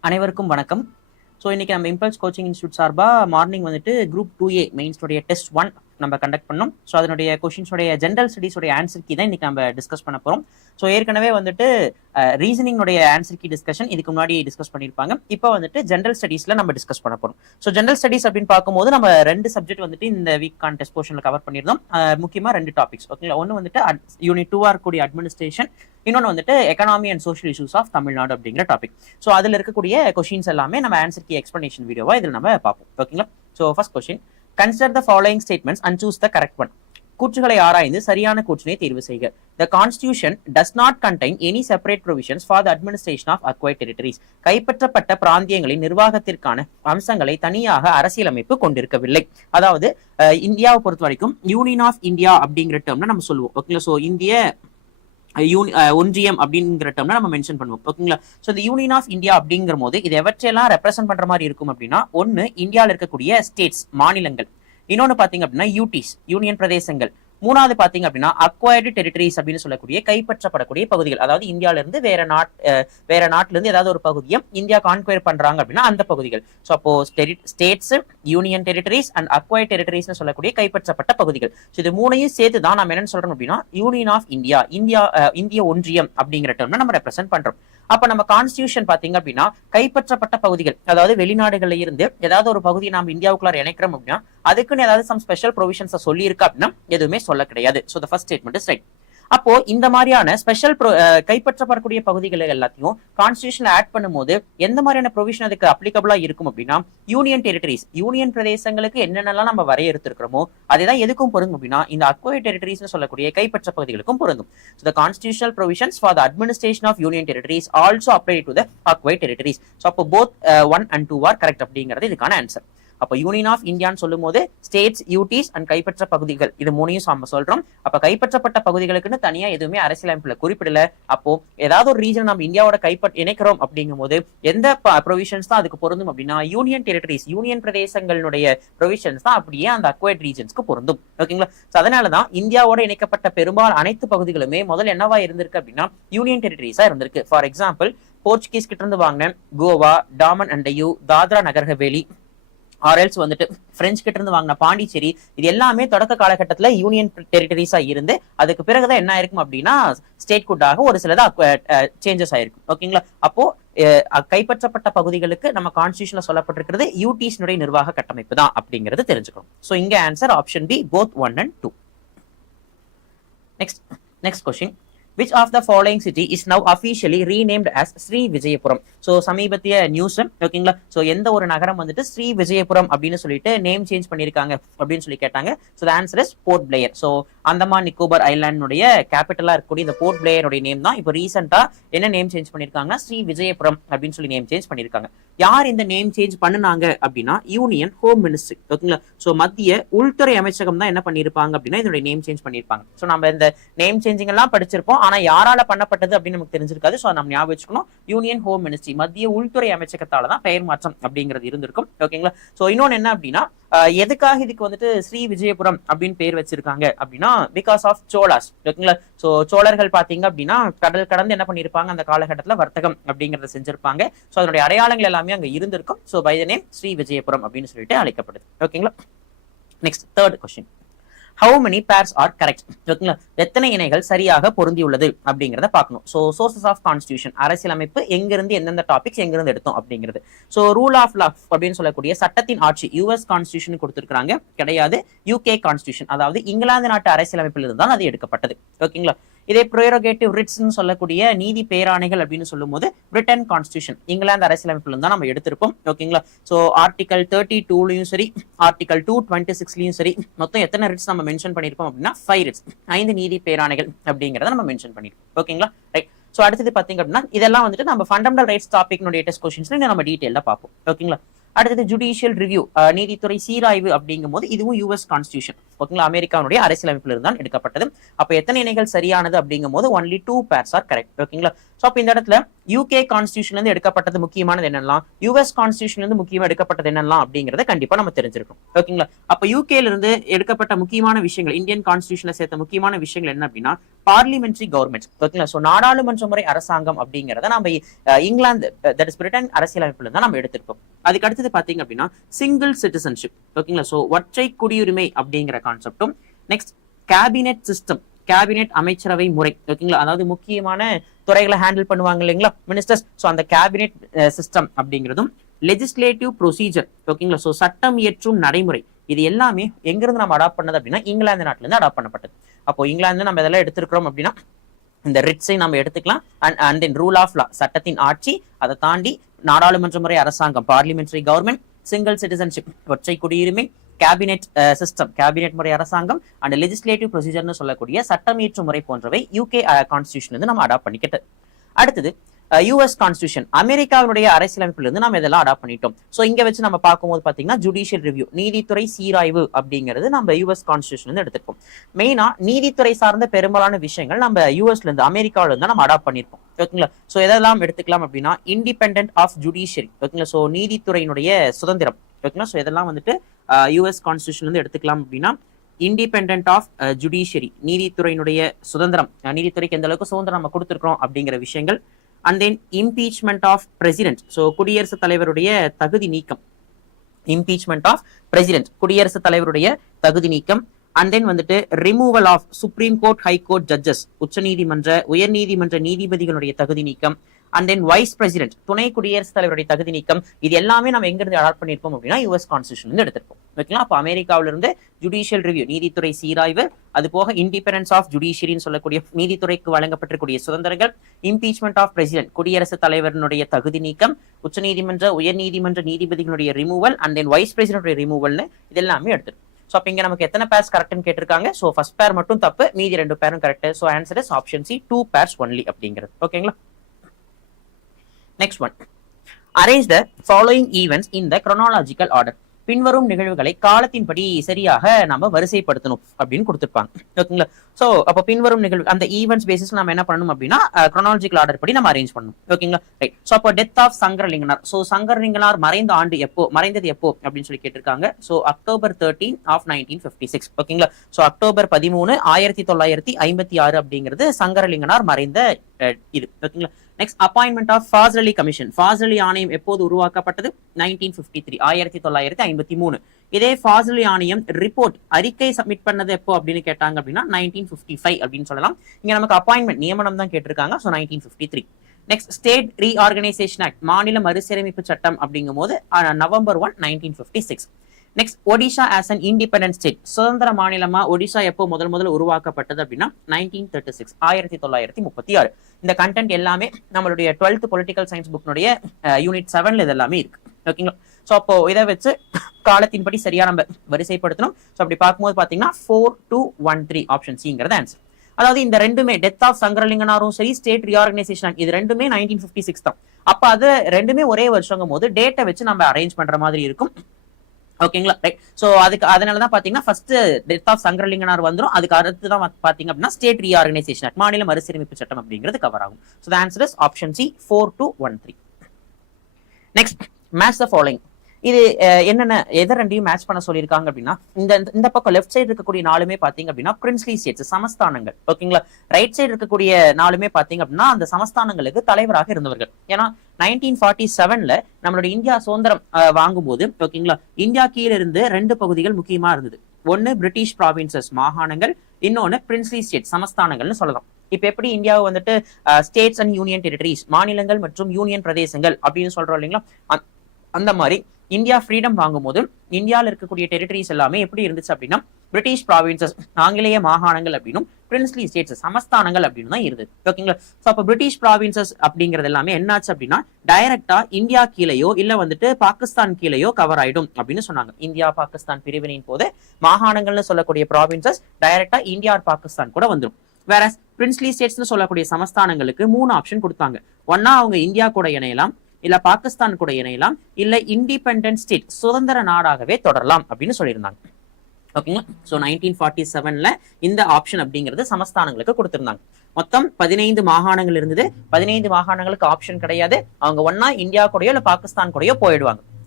அனைவருக்கும் வணக்கம். ஸோ இன்னைக்கு நம்ம இம்பல்ஸ் கோச்சிங் இன்ஸ்டியூட் சார்பாக மார்னிங் வந்துட்டு குரூப்-II-A மெயின்ஸோடைய டெஸ்ட் 1 நம்ம கண்டக்ட் பண்ணோம். ஸோ அதனுடைய கொஷின்ஸோடைய ஜென்ரல் ஸ்டடீஸோடைய ஆன்சர் கீ தான் இன்னைக்கு நம்ம டிஸ்கஸ் பண்ண போகிறோம். ஸோ ஏற்கனவே வந்துட்டு ரீசனிங்கோடைய ஆன்சர் கீ டிஸ்கஷன் இதுக்கு முன்னாடி டிஸ்கஸ் பண்ணியிருப்பாங்க. இப்போ வந்துட்டு ஜென்ரல் ஸ்டடீஸ்ல நம்ம டிஸ்கஸ் பண்ண போகிறோம். ஸோ ஜென்ரல் ஸ்டடீஸ் அப்படின்னு பார்க்கும்போது நம்ம 2 சப்ஜெக்ட் வந்துட்டு இந்த வீக்கான டெஸ்ட் போர்ஷனில் கவர் பண்ணியிருந்தோம். முக்கியமாக 2 டாபிக்ஸ் ஓகேங்களா. ஒன்று வந்துட்டு யூனிட் 2 இருக்கக்கூடிய அட்மினிஸ்ட்ரேஷன், இன்னொன்று வந்துட்டு economy and social issues of Tamil Nadu அப்படிங்கிற டாபிக். ஸோ அதில் இருக்கக்கூடிய கொஷின்ஸ் எல்லாமே நம்ம ஆன்சர் கீ எக்ஸ்பிளனேஷன் வீடியோவா இதில் நம்ம பார்ப்போம் ஓகேங்களா. So first question, consider the following statements and choose the correct one. கூற்றுகளை ஆராய்ந்து சரியான கூற்றினை தேர்வு செய்க. The Constitution does not contain any separate provisions for the administration of acquired territories. கைப்பற்றப்பட்ட பிராந்தியங்களின் நிர்வாகத்திற்கான அம்சங்களை தனியாக அரசியலமைப்பு கொண்டிருக்கவில்லை. அதாவது இந்தியாவை பொறுத்த வரைக்கும் யூனியன் ஆஃப் இந்தியா அப்படிங்கிற டேர்ம்ல நம்ம சொல்லுவோம் ஓகேங்களா. ஸோ இந்திய ஒன்றியம் அப்படிங்கிற டேர்ம்ல நம்ம மென்ஷன் பண்ணுவோம் ஓகேங்களா. ஸோ இந்த யூனியன் ஆஃப் இந்தியா அப்படிங்கிற போது இது எவற்றையெல்லாம் ரெப்ரசென்ட் பண்ற மாதிரி இருக்கும் அப்படின்னா, ஒன்னு இந்தியாவில் இருக்கக்கூடிய ஸ்டேட்ஸ் மாநிலங்கள், இன்னொன்னு பாத்தீங்க அப்படின்னா யூடிஸ் யூனியன் பிரதேசங்கள், மூணாவது பாத்தீங்க அப்படின்னா அக்வயர்டு டெரிட்டரிஸ் அப்படின்னு சொல்லக்கூடிய கைப்பற்றப்படக்கூடிய பகுதிகள். அதாவது இந்தியாவில இருந்து வேற நாட்டுல இருந்து ஏதாவது ஒரு பகுதியை இந்தியா கான்குயர் பண்றாங்க அப்படின்னா அந்த பகுதிகள். ஸோ அப்போ states, union territories and acquired territories சொல்லக்கூடிய கைப்பற்றப்பட்ட பகுதிகள். ஸோ இது மூணையும் சேர்த்து தான் நம்ம என்னன்னு சொல்றோம் அப்படின்னா யூனியன் ஆஃப் இந்தியா, இந்திய ஒன்றியம் அப்படிங்கிற டேர்ம்ல நம்ம ரெப்ரசென்ட் பண்றோம். அப்ப நம்ம கான்ஸ்டிடியூஷன் பாத்தீங்க அப்படின்னா கைப்பற்றப்பட்ட பகுதிகள், அதாவது வெளிநாடுகள்ல இருந்து ஏதாவது ஒரு பகுதியை நம்ம இந்தியாவுக்குள்ள இணைக்கிறோம் அப்படின்னா அதுக்குன்னு ஏதாவது சம் ஸ்பெஷல் ப்ரொவிஷன்ஸ் சொல்லி இருக்கா அப்படின்னா எதுவுமே சொல்ல கிடையாது. So the first statement is right. அப்போ இந்த மாதிரியான ஸ்பெஷல் கைப்பற்றப்படக்கூடிய பகுதிகளை எல்லாத்தையும் கான்ஸ்டிடியூஷன் ஆட் பண்ணும்போது எந்த மாதிரியான ப்ரொவிஷன் அதுக்கு அப்ளிகபிளா இருக்கும் அப்படின்னா, யூனியன் டெரிட்டரிஸ் யூனியன் பிரதேசங்களுக்கு என்னென்னலாம் நம்ம வரையறுத்திருக்கிறோமோ அதேதான் எதுக்கும் பொருந்தும் அப்படின்னா இந்த அக்வயர்ட் டெரிட்டரிஸ் சொல்லக்கூடிய கைப்பற்ற பகுதிகளுக்கும் பொருந்தும். So the constitutional provisions for the administration of union territories also apply to the acquired territories. So அப்போ both 1 and 2 are correct அப்படிங்கிறது இதுக்கான ஆன்சர். அப்ப யூனியன் ஆஃப் இந்தியான்னு சொல்லும் போது ஸ்டேட்ஸ், யூடிஸ் அண்ட் கைப்பற்ற பகுதிகள் இது மூணையும் நம்ம சொல்றோம். அப்ப கைப்பற்றப்பட்ட பகுதிகளுக்குன்னு தனியா எதுவுமே அரசியலமைப்புல குறிப்பிடல. அப்போ ஏதாவது ஒரு ரீஜன் நம்ம இந்தியாவோட இணைக்கிறோம் அப்படிங்கும் போது எந்த ப்ரொவிஷன்ஸ் தான் அதுக்கு பொருந்தும் அப்படின்னா யூனியன் டெரிட்டரிஸ் யூனியன் பிரதேசங்களுடைய ப்ரொவிஷன்ஸ் தான் அப்படியே அந்த அக்வயர்ட் ரீஜன்ஸ்க்கு பொருந்தும் ஓகேங்களா. அதனாலதான் இந்தியாவோட இணைக்கப்பட்ட பெரும்பாலும் அனைத்து பகுதிகளுமே முதல்ல என்னவா இருந்திருக்கு அப்படின்னா யூனியன் டெரிட்டரிஸா இருந்திருக்கு. ஃபார் எக்ஸாம்பிள், போர்ச்சுகீஸ் கிட்ட இருந்து வாங்கின கோவா, டாமன் அண்ட் டையூ, தாத்ரா நகர் ஹவேலி, ஆர்எல்ஸ் வந்துட்டு பிரெஞ்சு கிட்ட இருந்து வாங்கின பாண்டிச்சேரி, இது எல்லாமே தொடக்க காலகட்டத்துல யூனியன் டெரிட்டரிஸா இருந்து அதுக்கு பிறகுதான் என்ன ஆயிருக்கும் அப்படின்னா ஸ்டேட் குட்டாக ஒரு சிலது சேஞ்சஸ் ஆயிருக்கும் ஓகேங்களா. அப்போ கைப்பற்றப்பட்ட பகுதிகளுக்கு நம்ம கான்ஸ்டிடியூஷன்ல சொல்லப்பட்டிருக்கிறது யூடிஸ்னுடைய நிர்வாக கட்டமைப்பு தான் அப்படிங்கிறது தெரிஞ்சுக்கணும். சோ இங்க answer option B, both 1 and 2. Next question, which of the following city is now officially renamed as Sri Vijayapuram. So சமீபத்திய நியூஸ் ஓகேங்களா. சோ எந்த ஒரு நகரம் வந்துட்டு ஸ்ரீ விஜயபுரம் அப்படின்னு சொல்லிட்டு நேம் சேஞ்ச் பண்ணிருக்காங்க அப்படின்னு சொல்லி கேட்டாங்க. So the answer is board player. So Andaman Nicobar ஐலாண்டுடைய கேபிட்டலா இருக்கக்கூடிய இந்த போர்ட் பிளேயருடைய நேம் தான் இப்போ ரீசெண்டா என்ன நேம் சேஞ்ச் பண்ணிருக்காங்க, ஸ்ரீ விஜயபுரம் அப்படின்னு சொல்லி நேம் சேஞ்ச் பண்ணிருக்காங்க. யார் இந்த நேம் சேஞ்ச் பண்ணுனாங்க அப்படின்னா யூனியன் ஹோம் மினிஸ்ட்ரி ஓகேங்களா. சோ மத்திய உள்துறை அமைச்சகம் தான் என்ன பண்ணிருப்பாங்க அப்படின்னா இதோட நேம் சேஞ்ச் பண்ணிருப்பாங்க. சோ நம்ம இந்த நேம் சேஞ்சிங் எல்லாம் படிச்சிருப்போம், ஆனா யாரால பண்ணப்பட்டது அப்படின்னு நமக்கு தெரிஞ்சிருக்காது. சோ நம்ம ஞாபகம் வச்சுக்கணும், யூனியன் ஹோம் மினிஸ்ட்ரி மத்திய உள்துறை அமைச்சகத்தால தான் பெயர் மாற்றம் அப்படிங்கிறது இருந்திருக்கும் ஓகேங்களா. சோ இன்னொன்னு என்ன அப்படின்னா, எதுக்காக இதுக்கு வந்துட்டு ஸ்ரீ விஜயபுரம் அப்படின்னு பேர் வச்சிருக்காங்க அப்படின்னா பிகாஸ் ஆஃப் சோலாஸ் ஓகேங்களா. சோ சோழர்கள் பாத்தீங்க அப்படின்னா கடல் கடந்து என்ன பண்ணிருப்பாங்க அந்த காலகட்டத்துல வர்த்தகம் அப்படிங்கறத செஞ்சிருப்பாங்க. சோ அதனுடைய அடையாளங்கள் எல்லாமே அங்க இருந்திருக்கும். So by the name Sri Vijayapuram அப்படின்னு சொல்லிட்டு அழைக்கப்படுது ஓகேங்களா. Next third question, how many pairs are correct ஓகேங்களா. எத்தனை இணைகள் சரியாக பொருந்தியுள்ளது அப்படிங்கறத பார்க்கணும். சோ சோர்சஸ் ஆஃப் கான்ஸ்டிடியூஷன் அரசியலமைப்பு எங்கிருந்து எந்தெந்த டாபிக்ஸ் எங்கிருந்து எடுத்தோம் அப்படிங்கிறது. சோ ரூல் ஆஃப் லா அப்படின்னு சொல்லக்கூடிய சட்டத்தின் ஆட்சி யூஎஸ் கான்ஸ்டிடியூஷன் கொடுத்திருக்காங்க கிடையாது, யூகே கான்ஸ்டிடியூஷன் அதாவது இங்கிலாந்து நாட்டு அரசியலமைப்பில் இருந்து தான் அது எடுக்கப்பட்டது ஓகேங்களா. இதே ப்ரோரோகேட்டிவ் ரிட்ஸ்ன்னு சொல்லக்கூடிய நீதி பேராணைகள் அப்படின்னு சொல்லும் போது பிரிட்டன் கான்ஸ்டிடியூஷன் இங்கிலாந்து அரசியலமைப்புல தான் நம்ம எடுத்திருப்போம் ஓகேங்களா. சோ ஆர்டிகல் 32லயும் சரி, ஆர்டிகல் 226லயும் சரி, மொத்தம் எத்தனை ரிட்ஸ் நம்ம மென்ஷன் பண்ணிருப்போம் அப்படின்னா 5 ரிட்ஸ், 5 நீதி பேராணைகள் அப்படிங்கறத நம்ம மென்ஷன் பண்ணிருப்போம் ஓகேங்களா. ரைட். சோ அடுத்தது பாத்தீங்க அப்படின்னா இதெல்லாம் வந்துட்டு நம்ம ஃபண்டமெண்டல் ரைட்ஸ் டாபிக்னுடைய டெஸ்ட் கொஸ்டின்ஸ்ல நம்ம டீடைலா பார்ப்போம் ஓகேங்களா. அடுத்தது ஜுடிஷியல் ரிவ்யூ, நீதித்துறை சீராய்வு அப்படிங்கும் போது இதுவும் யூஎஸ் கான்ஸ்டிடியூஷன் ஓகேங்களா, அமெரிக்காவுடைய அரசியலமைப்புல இருந்தான் எடுக்கப்பட்டது. அப்ப எத்தனை இணைகள் சரியானது அப்படிங்கும் போது ஒன்லி 2 pairs ஆர் கரெக்ட் ஓகேங்களா. சோ அப்ப இந்த இடத்துல யூகே கான்ஸ்டிடியூஷன்ல இருந்து எடுக்கப்பட்டது முக்கியமானது என்னெல்லாம், யூஎஸ் கான்ஸ்டிடியூஷன்ல இருந்து முக்கியமா எடுக்கப்பட்டது என்னெல்லாம் அப்படிங்கறத கண்டிப்பா நம்ம தெரிஞ்சிருக்கோம் ஓகேங்களா. அப்ப யூகேல இருந்து எடுக்கப்பட்ட முக்கியமான விஷயங்கள், இந்தியன் கான்ஸ்டிடியூஷன்ல சேர்த்த முக்கியமான விஷயங்கள் என்ன அப்படின்னா பார்லிமெண்டரி கவர்மெண்ட். ஓகேங்களா? சோ நாடாளுமன்ற முறை அரசாங்கம் அப்படிங்கறத நம்ம இங்கிலாந்து தட் இஸ் பிரிட்டன் அரசியலமைப்புல தான் நம்ம எடுத்திருக்கோம். அதுக்கு அடுத்தது பாத்தீங்க அப்படின்னா சிங்கிள் சிட்டிசன்ஷிப். ஓகேங்களா? சோ ஒற்றை குடியுரிமை அப்படிங்கிற கான்செப்டும். நெக்ஸ்ட் கேபினெட் சிஸ்டம், கேபினெட் அமைச்சரவை முறை. ஓகேங்களா? அதாவது முக்கியமான துறைகளை ஹேண்டில் பண்ணுவாங்க இல்லைங்களா மினிஸ்டர்ஸ். சோ அந்த கேபினெட் சிஸ்டம் அப்படிங்கிறதும். Legislative procedure. ஓகேங்களா? சோ சட்டம் இயற்றும் நடைமுறை. இது எல்லாமே எங்க இருந்து நம்ம அடாப்ட் பண்ணது அப்படின்னா இங்கிலாந்து நாட்டுல இருந்து அடாப்ட் பண்ணப்பட்டது. அப்போ இங்கிலாந்து நம்ம இதெல்லாம் எடுத்திருக்கிறோம் அப்படின்னா இந்த ரிட்ஸை நம்ம எடுத்துக்கலாம். And then rule of law, சட்டத்தின் ஆட்சி, அதை தாண்டி நாடாளுமன்ற முறை அரசாங்கம், பார்லிமெண்டரி கவர்மெண்ட், சிங்கிள் சிட்டிசன்ஷிப் ஒற்றை குடியுரிமை, கேபினெட் சிஸ்டம் கேபினெட் முறை அரசாங்கம், அண்ட் லெஜிஸ்லேட்டிவ் ப்ரொசீஜர்னு சொல்லக்கூடிய சட்டம் இயற்றும் முறை போன்றவை யூகே கான்ஸ்டிடியூஷன் வந்து நம்ம அடாப்ட் பண்ணிக்கிட்டு. அடுத்தது யூஎஸ் கான்ஸ்டிடியூஷன், அமெரிக்காவுடைய அரசியலமைப்புல இருந்து நம்ம இதெல்லாம் அடாப்ட் பண்ணிட்டோம். சோ இங்க வச்சு நம்ம பார்க்கும்போது பாத்தீங்கன்னா ஜுடிஷியல் ரிவ்யூ, நீதித்துறை சீராய்வு அப்படிங்கிறது நம்ம யூஎஸ் கான்ஸ்டிடியூஷன் இருந்து எடுத்திருக்கோம். மெயினா நீதித்துறை சார்ந்த பெரும்பாலான விஷயங்கள் நம்ம யூஎஸ்ல இருந்து அமெரிக்காவில இருந்து நம்ம அடாப்ட் பண்ணிருப்போம். ஓகேங்களா? சோ எதெல்லாம் எடுத்துக்கலாம் அப்படின்னா இண்டிபெண்டன்ட் ஆஃப் ஜுடிஷியரி. ஓகேங்களா? சோ நீதித்துறையினுடைய சுதந்திரம். ஓகேங்களா? சோ இதெல்லாம் வந்துட்டு யூஎஸ் கான்ஸ்டிடியூஷன்ல இருந்து எடுத்துக்கலாம் அப்படின்னா இண்டிபெண்டன்ட் ஆஃப் ஜுடிஷியரி, நீதித்துறையினுடைய சுதந்திரம், நீதித்துறைக்கு எந்த அளவுக்கு சுதந்திரம் நம்ம கொடுத்திருக்கிறோம் அப்படிங்கிற விஷயங்கள். And then impeachment of president. So குடியரசுத் தலைவருடைய தகுதி நீக்கம். இம்பீச்மெண்ட் ஆஃப் பிரசிடென்ட், குடியரசுத் தலைவருடைய தகுதி நீக்கம். அண்ட் தென் வந்துட்டு removal of supreme court, high court judges, உச்சநீதிமன்ற உயர் நீதிமன்ற நீதிபதிகளுடைய தகுதி நீக்கம். அண்ட் தென் வைஸ் பிரசிடென்ட், துணை குடியரசுத் தலைவருடைய தகுதி நீக்கம். இது எல்லாமே நம்ம எங்க இருந்து அடாப்ட் பண்ணிருப்போம் அப்படின்னா யூஎஸ் கான்ஸ்டிடியூஷன் இருந்து எடுத்திருப்போம். ஓகேங்களா? அப்போ அமெரிக்காவில இருந்து ஜுடிஷியல் ரிவ்யூ, நீதித்துறை சீராய்வு, அது போக இண்டிபெண்டன்ஸ் ஆஃப் ஜுடிஷியரின்னு சொல்லக்கூடிய நீதித்துறைக்கு வழங்கப்பட்டிருக்கூடிய சுதந்திரங்கள், இம்பீச்மெண்ட் ஆஃப் பிரசிடென்ட், குடியரசுத் தலைவருடைய தகுதி நீக்கம், உச்சநீதிமன்ற உயர் நீதிமன்ற நீதிபதிகளுடைய removal, and then vice president ரிமூவல்னு இது எல்லாமே எடுத்திருக்கும். சோ அப்ப இங்க நமக்கு எத்தனை பேர்ஸ் கரெக்ட்னு கேட்டிருக்காங்க. சோ ஃபர்ஸ்ட் பேர் மட்டும் தப்பு, மீதி 2 பேரும் correct. So answer is option C, 2 pairs only அப்படிங்கிறது. ஓகேங்களா? Next one, arrange the following events in the chronological order. பின்வரும் நிகழ்வுகளை காலத்தின்படி சரியாக நம்ம வரிசைப்படுத்தணும் அப்படின்னு கொடுத்திருப்பாங்க. ஓகேங்களா? சோ அப்ப பின்வரும் நிகழ்வு அந்த ஈவென்ட்ஸ் பேசிஸ் நம்ம என்ன பண்ணணும் அப்படின்னா chronological order படி நம்ம அரேஞ்ச் பண்ணணும். ஓகேங்களா? ரைட். சோ அப்போ death of Sankaralinganar. So Sankaralinganar மறைந்த ஆண்டு எப்போ, மறைந்தது எப்போ அப்படின்னு சொல்லி கேட்டிருக்காங்க. So October 13 of 1956. ஓகேங்களா? சோ October 13 1956 அப்படிங்கிறது சங்கரலிங்கனார் மறைந்த இது. ஓகேங்களா? Next, appointment of ஃபாஸ் Ali commission. ஃபாஸ் அலி ஆணையம் எப்போது உருவாக்கப்பட்டது? 1953, 1953. இதே ஃபாஸ் அலி ஆணையம் ரிப்போர்ட், அறிக்கை சப்மிட் பண்ணது எப்போ அப்படின்னு கேட்டாங்க அப்படின்னா 1955 அப்படின்னு சொல்லலாம். இங்க நமக்கு அப்பாயின்மெண்ட், நியமனம் தான் கேட்டிருக்காங்க. So 1953. Next, state reorganisation act, மாநில மறுசீரமைப்பு சட்டம் அப்படிங்கும் போது November 1, 1956. Next, Odisha as an independent state, சுதந்திர மாநிலமா ஒடிஷா எப்போ முதல் உருவாக்கப்பட்டது அப்படின்னா 1936, 1936. இந்த கண்டென்ட் எல்லாமே நம்மளுடைய 12th பொலிட்டிக்கல் சயின்ஸ் புக்னுடைய யூனிட் 7ல இது எல்லாமே இருக்கு. ஓகேங்களா? சோ அப்போ இதை வச்சு காலத்தின்படி சரியா நம்ம வரிசைப்படுத்தணும். சோ அப்படி பார்க்கும்போது பாத்தீங்கன்னா 4-2-1-3 ஆப்ஷன் சிங்கிறது ஆன்சர். அதாவது இந்த ரெண்டுமே டெத் ஆஃப் சங்கரலிங்கனாரும் சரி, ஸ்டேட் ரீஆர்கனைசேஷன் இது ரெண்டுமே 1956 தான். அப்ப அது ரெண்டுமே ஒரே வருஷங்கும் போது டேட்டை வச்சு நம்ம அரேஞ்ச் பண்ற மாதிரி இருக்கும். ஓகேங்களா? ரைட். சோ அதனாலதான் பாத்தீங்கன்னா ஃபர்ஸ்ட் டெத் ஆஃப் சங்கரலிங்கனார் வந்துரும். அதுக்கு அடுத்து தான் பாத்தீங்க அப்படின்னா ஸ்டேட் ரீஆர்கனைசேஷன் ஆக்ட், மாநில மறுசீரமைப்பு சட்டம் அப்படிங்கிறது கவர் ஆகும். So the answer is option C, 4-2-1-3. Next, match the following. இது என்னென்ன எதை ரெண்டையும் மேட்ச் பண்ண சொல்லியிருக்காங்க அப்படின்னா இந்த பக்கம் லெஃப்ட் சைடு இருக்கக்கூடிய நாலுமே பாத்தீங்க அப்படின்னா பிரின்ஸ்லி ஸ்டேட்ஸ், சமஸ்தானங்கள். ஓகேங்களா? ரைட் சைடு இருக்கக்கூடிய நாலுமே பாத்தீங்க அப்படின்னா அந்த சமஸ்தானங்களுக்கு தலைவராக இருந்தவர்கள். ஏன்னா 1947ல நம்மளுடைய இந்தியா சுதந்திரம் வாங்கும் போது, ஓகேங்களா, இந்தியா கீழ இருந்து 2 பகுதிகள் முக்கியமா இருந்தது. ஒன்னு பிரிட்டிஷ் ப்ராவின்சஸ், மாகாணங்கள், இன்னொன்னு பிரின்ஸ்லி ஸ்டேட், சமஸ்தானங்கள்னு சொல்லலாம். இப்ப எப்படி இந்தியாவை வந்துட்டு ஸ்டேட்ஸ் அண்ட் யூனியன் டெரிட்டரிஸ், மாநிலங்கள் மற்றும் யூனியன் பிரதேசங்கள் அப்படின்னு சொல்றோம் இல்லைங்களா? அந்த மாதிரி இந்தியா ஃப்ரீடம் வாங்கும் போது இந்தியாவில் இருக்கக்கூடிய டெரிட்டரிஸ் எல்லாமே எப்படி இருந்துச்சு அப்படின்னா பிரிட்டிஷ் ப்ராவின்சஸ், ஆங்கிலேய மாகாணங்கள் அப்படின்னும், பிரின்ஸ்லி ஸ்டேட்ஸ், சமஸ்தானங்கள் அப்படின்னு தான் இருந்தது. ஓகேங்களா? சோ அப்ப பிரிட்டிஷ் ப்ராவின்சஸ் அப்படிங்கிறது எல்லாமே என்னாச்சு அப்படின்னா டைரக்டா இந்தியா கீழேயோ இல்ல வந்துட்டு பாகிஸ்தான் கீழேயோ கவர் ஆயிடும் அப்படின்னு சொன்னாங்க. இந்தியா பாகிஸ்தான் பிரிவினையின் போது மாகாணங்கள்னு சொல்லக்கூடிய ப்ராவின்சஸ் டைரக்டா இந்தியா பாகிஸ்தான் கூட வந்துடும். வேற பிரின்ஸ்லி ஸ்டேட்ஸ்னு சொல்லக்கூடிய சமஸ்தானங்களுக்கு 3 ஆப்ஷன் கொடுத்தாங்க. ஒன்னா அவங்க இந்தியா கூட இணையலாம், இல்ல பாகிஸ்தான் கூட இணையலாம், இல்ல இண்டிபெண்டன்ட் ஸ்டேட், சுதந்திர நாடாகவே தொடரலாம் அப்படின்னு சொல்லியிருந்தாங்க. ஓகேங்களா? சோ 1947ல இந்த ஆப்ஷன் அப்படிங்கிறது சமஸ்தானங்களுக்கு கொடுத்திருந்தாங்க. மொத்தம் 15 மாகாணங்கள் இருந்தது. 15 மாகாணங்களுக்கு ஆப்ஷன் கிடையாது. அவங்க ஒன்னா இந்தியா கூடயோ இல்ல பாகிஸ்தான் கூடயோ போயிடுவாங்க.